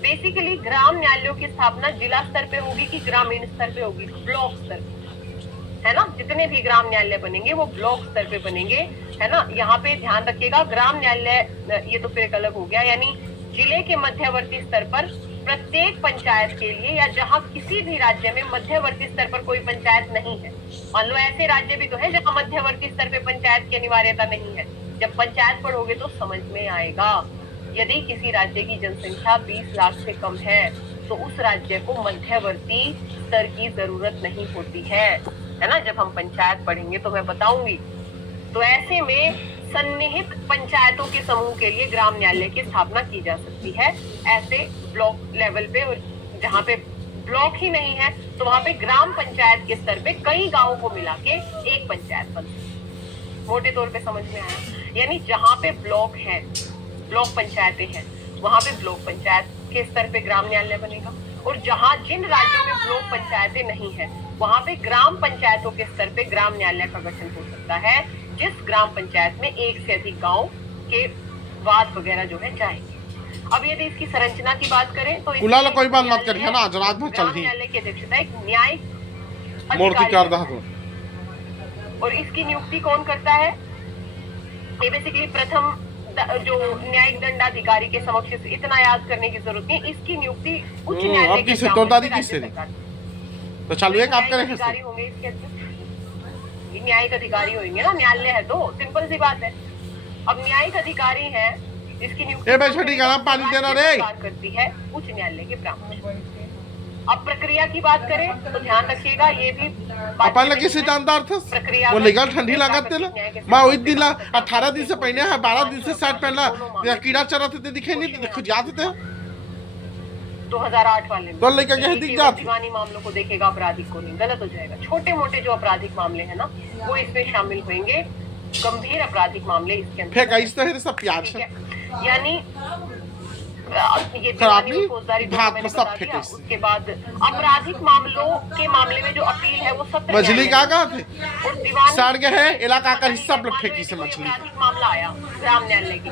बेसिकली ग्राम न्यायालयों की स्थापना जिला स्तर पे होगी कि ग्रामीण स्तर पे होगी? ब्लॉक स्तर पे, है ना। जितने भी ग्राम न्यायालय बनेंगे वो ब्लॉक स्तर पे बनेंगे, है ना। यहाँ पे ध्यान रखिएगा, ग्राम न्यायालय ये तो फिर एक अलग हो गया, यानी जिले के मध्यवर्ती स्तर पर प्रत्येक पंचायत के लिए या जहाँ किसी भी राज्य में मध्यवर्ती स्तर पर कोई पंचायत नहीं है। मान लो ऐसे राज्य भी तो है जहाँ मध्यवर्ती स्तर पे पंचायत की अनिवार्यता नहीं है। जब पंचायत पढ़ोगे तो समझ में आएगा। यदि किसी राज्य की जनसंख्या 20 लाख से कम है तो उस राज्य को मध्यवर्ती स्तर की जरूरत नहीं होती है ना। जब हम पंचायत पढ़ेंगे तो मैं बताऊंगी। तो ऐसे में सन्निहित पंचायतों के समूह के लिए ग्राम न्यायालय की स्थापना की जा सकती है। ऐसे ब्लॉक लेवल पे, और जहाँ पे ब्लॉक ही नहीं है तो वहाँ पे ग्राम पंचायत के स्तर पे कई गांवों को मिला के एक पंचायत बनती है। मोटे तौर पे समझ में आया? यानी जहाँ पे ब्लॉक है, ब्लॉक पंचायतें हैं, वहाँ पे ब्लॉक पंचायत के स्तर पे ग्राम न्यायालय बनेगा। और जहाँ जिन राज्यों में ब्लॉक पंचायतें नहीं है वहाँ पे ग्राम पंचायतों के स्तर पे ग्राम न्यायालय का गठन हो सकता है, जिस ग्राम पंचायत में एक से अधिक गांव के वाद वगैरह जो है जाएंगे। अब यदि इसकी संरचना की बात करें तो उलाला कोई बात मत करिए ना, आज रात भर चल ग्राम ही न्यायालय की अध्यक्षता एक न्यायिक मूर्ति कर दहा तो और इसकी नियुक्ति कौन करता है? ये बेसिकली प्रथम जो न्यायिक दंडाधिकारी के समक्ष, इतना याद करने की जरूरत नहीं। इसकी नियुक्ति उच्च न्यायालय अब किसे तोड़दारी किससे तो चलो एक आप करें अधिकारी होंगे इसके अध्यक्ष। न्यायिक अधिकारी होंगे ना, न्यायालय है तो सिंपल सी बात है। अब न्यायिक अधिकारी है, इसकी नियुक्ति ए भाई छोटी गरम पानी देना रे करती है उच्च न्यायालय के ब्राह्मण। अब प्रक्रिया की बात करें तो ध्यान रखिएगा, ये भी अपन लगे से जानदार थे वो लेगल ठंडी लागत थे ना। मैं वही दिन ला 18 दिन से पहले है 12 दिन से शर्ट पहनला या कीड़ा चरा थे दिखे नहीं थे, खुद याद थे 2008 वाले में तो लेकर के दिख जाते दीवानी मामलों को देखेगा, आपराधिक को नहीं, गलत हो जाएगा। छोटे मोटे जो आपराधिक मामले हैं ना वो इसमें शामिल होंगे, गंभीर आपराधिक मामले इसके अंदर। फेंक इस तरह सब प्यार से यानी ये खराबी फौजदारी भात मैंने में सब बता फेंके दिया। इससे। उसके बाद आपराधिक मामलों के मामले में जो अपील है वो सत्र मछली का कहा थे और दीवानी सड़ गए है इलाका का हिस्सा पर फेंकी से मछली आपराधिक मामला आया ग्राम न्यायालय के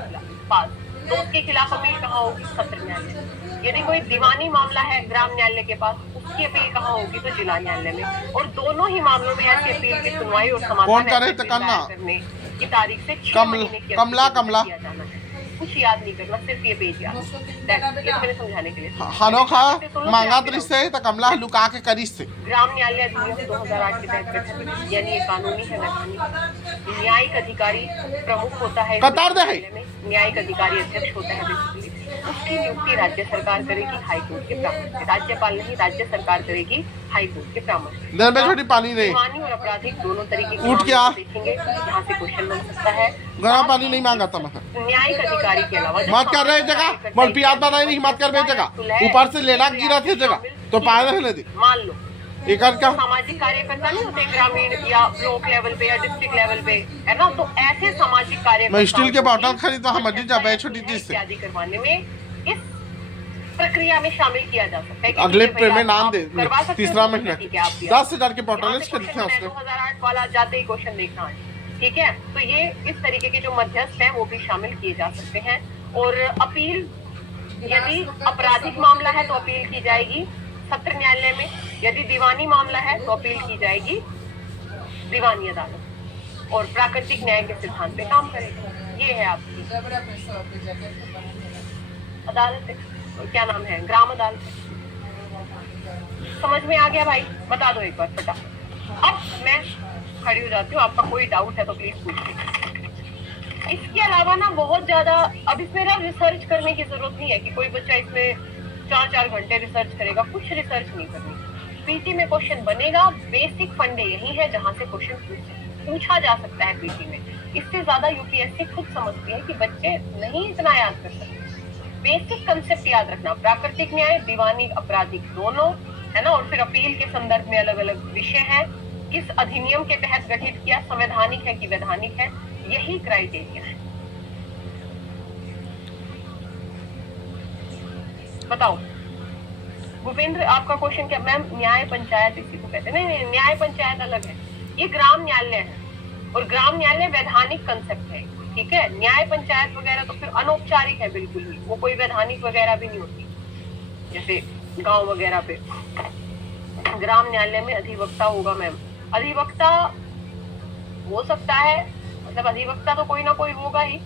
पास तो उसके खिलाफ अपील कहाँ होगी? सत्र न्यायालय। यदि कोई दीवानी मामला है ग्राम न्यायालय के पास, उसकी अपील कहाँ होगी? तो जिला न्यायालय में। और दोनों ही मामलों में ऐसी अपील की सुनवाई और समाधान कौन करे तो करना करने की तारीख से 6 कमला- महीने के कमला- अंदर कमला। किया जाना है। कुछ याद नहीं करना, सिर्फ ये पेज याद। ये तो मैंने समझाने के लिए। हनोखा मांगा दृश्य है तो कमला लुका के करिस से ग्राम न्यायालय अधिनियम 2008 के तहत गठित, यानी ये कानूनी है वैधानिक। न्यायिक अधिकारी प्रमुख होता है कतार दे है। न्यायिक अधिकारी अध्यक्ष होता है बेसिकली। उसकी नियुक्ति राज्य सरकार करेगी हाईकोर्ट के परामर्श से। राज्यपाल नहीं, राज्य सरकार करेगी हाईकोर्ट के परामर्श से। दिन में छोटी पानी रे दीवानी और आपराधिक दोनों तरीके के उठ क्या? मामले देखेंगे जहाँ से क्वेश्चन बन सकता है। गरम पानी नहीं मांगा था मैं न्यायिक अधिकारी के अलावा मत कर रहे जगह बोल पियाज बनाई नहीं मत कर बे जगह ऊपर से लेना गिरा थे जगह तो पाए रहने दी मान लो एक का सामाजिक कार्यकर्ता नहीं होते ग्रामीण या ब्लॉक लेवल पे या डिस्ट्रिक्ट लेवल पे, है ना। तो ऐसे सामाजिक कार्यकर्ता मैं स्टील के बॉटल खरीद हम मर्जी जा बे छोटी चीज से इत्यादि करवाने में इस प्रक्रिया में शामिल किया जा सकता है। अगले पे में नाम दे करवा सकते हैं, तीसरा महीना ठीक है, आप भी 10,000 के बॉटल खरीदते हैं उसने 2008 वाला जाते ही क्वेश्चन देखना है, ठीक है। तो ये इस तरीके के जो मध्यस्थ हैं वो भी शामिल किए जा सकते हैं। और अपील, यदि आपराधिक मामला है तो अपील की जाएगी सत्र न्यायालय में, यदि दीवानी मामला है तो अपील की जाएगी दीवानी अदालत, और प्राकृतिक न्याय के सिद्धांत पे काम करेगी। ये है आपकी अदालत, क्या नाम है, ग्राम अदालत। समझ में आ गया भाई? बता दो एक बार फटाफट। अब मैं खड़ी हो जाती हूँ, आपका कोई डाउट है तो प्लीज पूछिए। इसके अलावा ना बहुत ज्यादा अब इसमें ना रिसर्च करने की जरूरत नहीं है कि कोई बच्चा इसमें 4-4 घंटे रिसर्च करेगा, कुछ रिसर्च नहीं करनी। पीटी में क्वेश्चन बनेगा, बेसिक फंडे यही है जहाँ से क्वेश्चन पूछा जा सकता है पीटी में। इससे ज्यादा यूपीएससी खुद समझती है कि बच्चे नहीं इतना याद कर सकते। बेसिक कंसेप्ट याद रखना, प्राकृतिक न्याय, दीवानी, आपराधिक दोनों, है ना। और फिर अपील के संदर्भ में अलग अलग विषय हैं, किस अधिनियम के तहत गठित किया, संवैधानिक है कि वैधानिक है, यही क्राइटेरिया है। बताओ भूपेंद्र, आपका क्वेश्चन क्या? मैम न्याय पंचायत इसी को कहते हैं। नहीं, न्याय पंचायत अलग है, ये ग्राम न्यायालय है, और ग्राम न्यायालय वैधानिक कंसेप्ट है, ठीक है। न्याय पंचायत वगैरह तो फिर अनौपचारिक है बिल्कुल ही, वो कोई वैधानिक वगैरह भी नहीं होती, जैसे गांव वगैरह पे। ग्राम न्यायालय में अधिवक्ता होगा मैम, अधिवक्ता हो सकता है, मतलब अधिवक्ता तो कोई ना कोई होगा ही,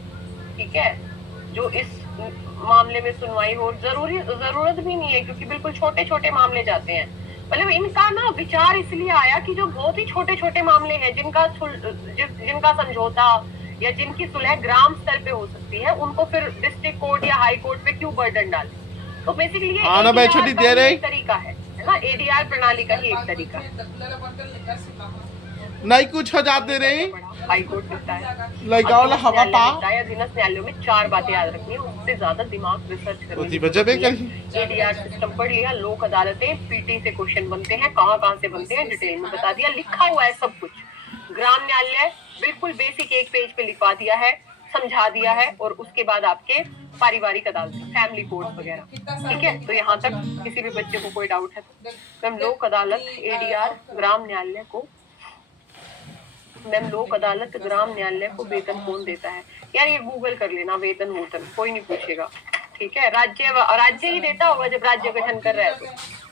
ठीक है, जो इस मामले में सुनवाई हो। जरूरत भी नहीं है, क्योंकि बिल्कुल छोटे छोटे मामले जाते हैं। मतलब इनका ना विचार इसलिए आया कि जो बहुत ही छोटे छोटे मामले हैं, जिनका समझौता या जिनकी सुलह ग्राम स्तर पे हो सकती है, उनको फिर डिस्ट्रिक्ट कोर्ट या हाई कोर्ट पे क्यों बर्डन डाले। तो बेसिकली ये एक तरीका है ना, एडीआर प्रणाली का ही एक तरीका नहीं कुछ हो जाते रहे हाई कोर्ट मिलता है, लड़का वाला हवा पा अधीनस्थ न्यायालयों में 4 बातें याद रखनी है, उससे ज्यादा दिमाग रिसर्च करनी। एडीआर सिस्टम पढ़ लिया, लोक अदालतें पीटी से क्वेश्चन बनते हैं, कहाँ से बनते हैं डिटेल में बता दिया, लिखा हुआ है सब कुछ। ग्राम न्यायालय बिल्कुल बेसिक एक पेज पे लिखवा दिया है, समझा दिया है, और उसके बाद आपके पारिवारिक अदालत, फैमिली कोर्ट वगैरह, ठीक है। तो यहाँ तक किसी भी बच्चे को कोई डाउट है तो मैम लोक अदालत एडीआर ग्राम न्यायालय को, मैम लोक अदालत ग्राम न्यायालय को वेतन कौन देता है? यार ये गूगल कर लेना, वेतन कोई नहीं पूछेगा, ठीक है। राज्य ही देता होगा, जब राज्य गठन कर रहा है तो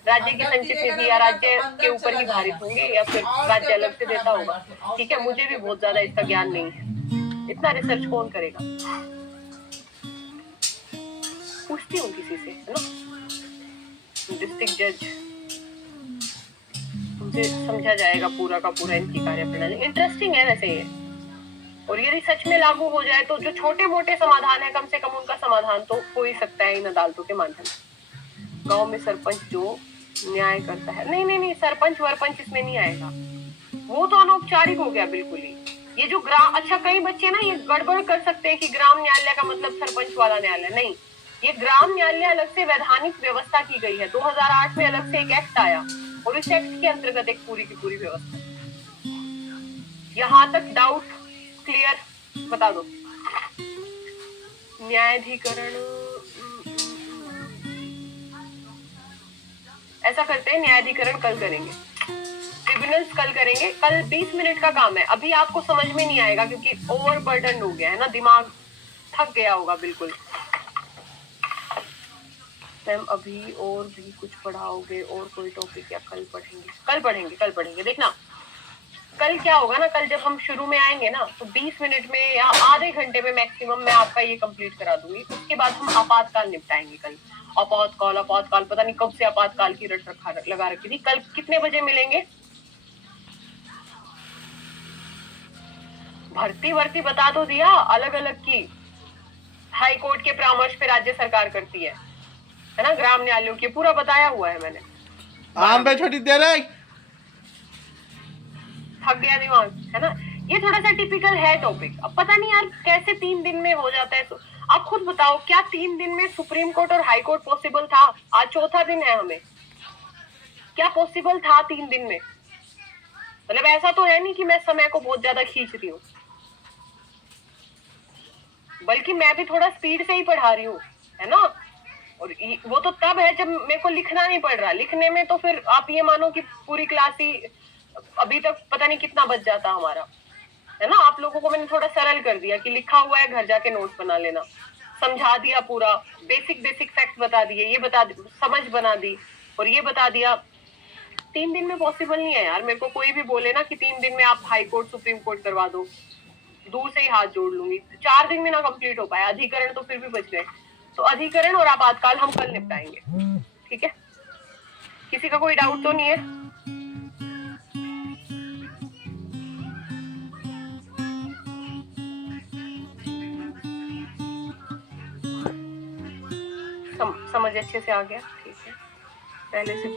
राज्य की संचित निधि या राज्य के ऊपर ही भारित होंगे, या फिर राज्य अलग से देता होगा, ठीक है। मुझे भी बहुत ज्यादा इसका ज्ञान नहीं है, इतना रिसर्च कौन करेगा। पूछती हूँ किसी से, है ना, डिस्ट्रिक्ट जज, उनसे समझा जाएगा पूरा का पूरा इनकी कार्यप्रणाली। इंटरेस्टिंग है वैसे ये, और यदि सच में लागू हो जाए तो जो छोटे मोटे समाधान है, कम से कम उनका समाधान तो हो ही सकता है इन अदालतों के माध्यम से। गांव में सरपंच जो न्याय करता है, नहीं, सरपंच वरपंच इसमें नहीं आएगा, वो तो अनौपचारिक हो गया बिल्कुल ही। ये जो ग्राम, अच्छा कई बच्चे ना ये गड़बड़ कर सकते हैं कि ग्राम न्यायालय का मतलब सरपंच वाला न्यायालय, नहीं, ये ग्राम न्यायालय अलग से वैधानिक व्यवस्था की गई है, 2008 में अलग से एक एक्ट आया, और इस एक्ट के अंतर्गत एक पूरी की पूरी व्यवस्था। यहाँ तक डाउट क्लियर? बता दो। न्यायाधिकरण, ऐसा करते हैं, न्यायाधिकरण कल करेंगे, ट्रिब्यूनल्स कल करेंगे, कल 20 मिनट का काम है। अभी आपको समझ में नहीं आएगा क्योंकि ओवरबर्डन हो गया है ना, दिमाग थक गया होगा बिल्कुल। मैम अभी और भी कुछ पढ़ाओगे, और कोई टॉपिक या कल पढ़ेंगे? कल पढ़ेंगे। देखना कल क्या होगा ना, कल जब हम शुरू में आएंगे ना, तो 20 मिनट में या आधे घंटे में मैक्सिमम मैं आपका ये कंप्लीट करा दूंगी। उसके बाद हम आपातकाल निपटाएंगे कल। आपातकाल पता नहीं कब से आपातकाल की रट लगा रखी थी। कल कितने बजे मिलेंगे? भर्ती बता तो दिया, अलग अलग की हाई कोर्ट के परामर्श पे राज्य सरकार करती है ना, ग्राम न्यायालयों की पूरा बताया हुआ है मैंने। छोटी देर है, थक गया दिमाग, है ना। ये थोड़ा सा टिपिकल है टॉपिक। अब पता नहीं यार कैसे 3 दिन में हो जाता है। आप खुद बताओ, क्या 3 दिन में सुप्रीम कोर्ट और हाई कोर्ट पॉसिबल था? आज चौथा दिन है, हमें क्या पॉसिबल था 3 दिन में? मतलब ऐसा तो है नहीं कि मैं समय को बहुत ज्यादा खींच रही हूँ, बल्कि मैं भी थोड़ा स्पीड से ही पढ़ा रही हूँ, है ना। और वो तो तब है जब मेरे को लिखना नहीं पड़ रहा। लिखने में तो फिर आप ये मानो कि पूरी क्लास ही अभी तक पता नहीं कितना बच जाता हमारा, है ना। आप लोगों को मैंने थोड़ा सरल कर दिया कि लिखा हुआ है, घर जाके नोट्स बना लेना, समझा दिया पूरा, बेसिक फैक्ट बता दिए, ये बता दी, समझ बना दी, और ये बता दिया। 3 दिन में पॉसिबल नहीं है यार। मेरे को कोई भी बोले ना कि 3 दिन में आप हाई कोर्ट सुप्रीम कोर्ट करवा दो, दूर से ही हाथ जोड़ लूंगी। 4 दिन में ना कंप्लीट हो पाया। अधिकरण तो फिर भी बच गए, तो अधिकरण और आपातकाल हम कल निपटाएंगे, ठीक है। किसी का कोई डाउट तो नहीं है? समझ अच्छे से आ गया, ठीक है। पहले से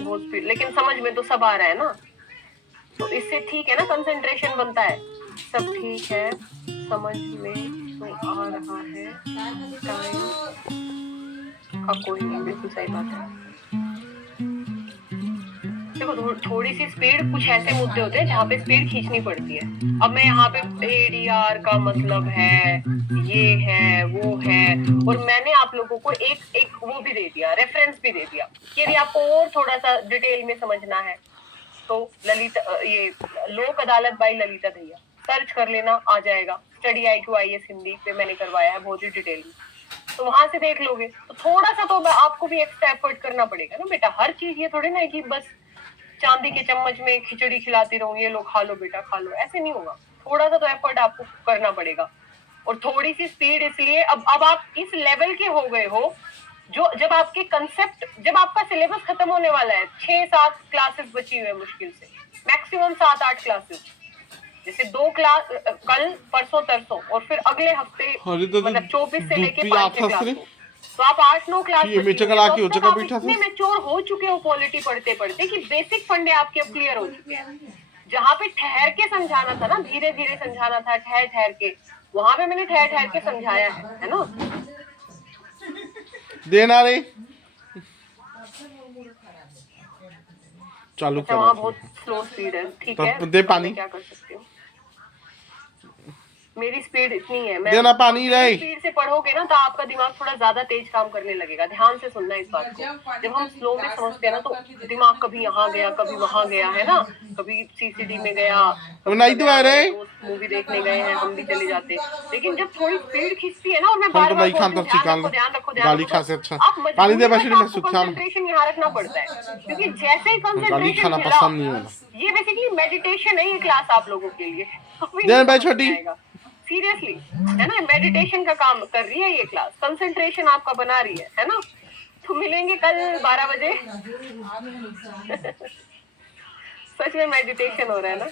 बहुत स्पीड, लेकिन समझ में तो सब आ रहा है ना, तो इससे ठीक है ना, कंसंट्रेशन बनता है। सब ठीक है, समझ में तो आ रहा है, टाइम का कोई नहीं, बिल्कुल सही बात है। देखो थोड़ी सी स्पीड, कुछ ऐसे मुद्दे होते हैं जहाँ पे स्पीड खींचनी पड़ती है। अब मैं यहाँ पे ADR का मतलब है, ये है, वो है, और मैंने आप लोगों को एक वो भी दे दिया, रेफरेंस भी दे दिया। यदि आपको और थोड़ा सा डिटेल में समझना है तो ललिता, ये लोक अदालत बाई ललिता दहिया सर्च कर लेना, आ जाएगा। स्टडी IQ IAS हिंदी पे मैंने करवाया है बहुत ही डिटेल में, तो वहां से देख लोगे। तो थोड़ा सा तो आपको भी एक्स्ट्रा एफर्ट करना पड़ेगा ना बेटा। हर चीज ये थोड़ी ना है कि बस चांदी के चम्मच में खिचड़ी खिलाती रहूं, ये लो खा लो बेटा खा लो, ऐसे नहीं होगा। थोड़ा सा तो एफर्ट आपको करना पड़ेगा। और थोड़ी सी स्पीड इसलिए, अब आप इस लेवल के हो गए हो जो जब आपके कंसेप्ट, जब आपका सिलेबस खत्म होने वाला है, 6-7 क्लासेस बची हुई है मुश्किल से, मैक्सिमम 7-8 क्लासेस, जैसे 2 क्लास कल परसों तरसों, और फिर अगले हफ्ते मतलब 24 से लेके 5 क्लास, तो आप 8-9 क्लास इतने मैच्योर हो चुके हो पॉलिटी पढ़ते पढ़ते कि बेसिक फंडे आपके अब क्लियर हो चुके हैं। जहाँ पे ठहर के समझाना था ना, धीरे धीरे समझाना था, ठहर ठहर के, वहां पे मैंने ठहर ठहर के समझाया है ना। देना रे चालू अच्छा, वहाँ बहुत स्लो स्पीड है, ठीक है, दे पानी, क्या कर सकती हूँ, मेरी स्पीड इतनी है। मैं देना पानी रे। स्पीड से पढ़ोगे ना तो आपका दिमाग थोड़ा ज्यादा तेज काम करने लगेगा। ध्यान से सुनना इस बात को। जब हम स्लो में समझते हैं ना तो दिमाग कभी यहाँ गया, कभी वहां गया, है ना, कभी CCD में गया, नहीं तो रे मूवी देखने गए हैं, हम भी चले जाते। लेकिन जब थोड़ी स्पीड खींचती है ना, और मैं बार बार गाली खा से अच्छा पानी दे कंसंट्रेशन यहाँ रखना पड़ता है, क्योंकि जैसे ही कंसंट्रेशन पसंद नहीं होगा। ये बेसिकली मेडिटेशन है ये क्लास आप लोगों के लिए। भाई छोटी सीरियसली, है ना, मेडिटेशन का काम कर रही है ये क्लास, कंसंट्रेशन आपका बना रही है ना। तो मिलेंगे कल 12 बजे। सच में मेडिटेशन हो रहा है ना।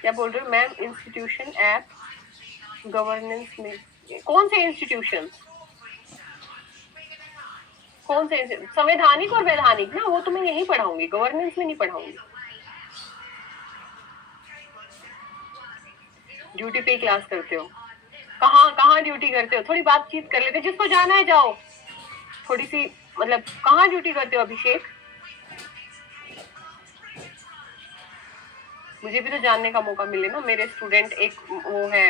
क्या बोल रहे हो मैम? इंस्टीट्यूशन ऐप गवर्नेंस में कौन से इंस्टीट्यूशन, कौन से संवैधानिक और वैधानिक ना, वो तो मैं यही पढ़ाऊंगी, गवर्नेंस में नहीं पढ़ाऊंगी। ड्यूटी पे क्लास करते हो? कहाँ ड्यूटी करते हो? थोड़ी बातचीत कर लेते, जिसको जाना है जाओ। थोड़ी सी मतलब कहाँ ड्यूटी करते हो अभिषेक? मुझे भी तो जानने का मौका मिले ना। मेरे स्टूडेंट एक वो है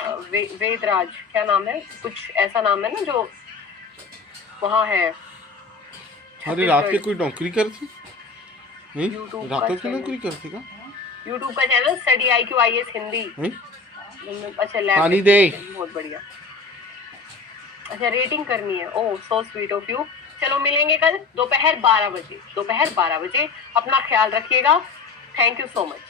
वेदराज, क्या नाम है, कुछ ऐसा नाम है ना, जो वहाँ है। अरे रात के कोई नौकरी करती? रात की नौकरी करती का? यूट्यूब का channel study IQ IAS Hindi. अच्छा, पानी दे। बहुत बढ़िया। अच्छा, रेटिंग करनी है। ओह सो स्वीट ऑफ यू। चलो मिलेंगे कल दोपहर 12 बजे। अपना ख्याल रखिएगा। Thank you so much.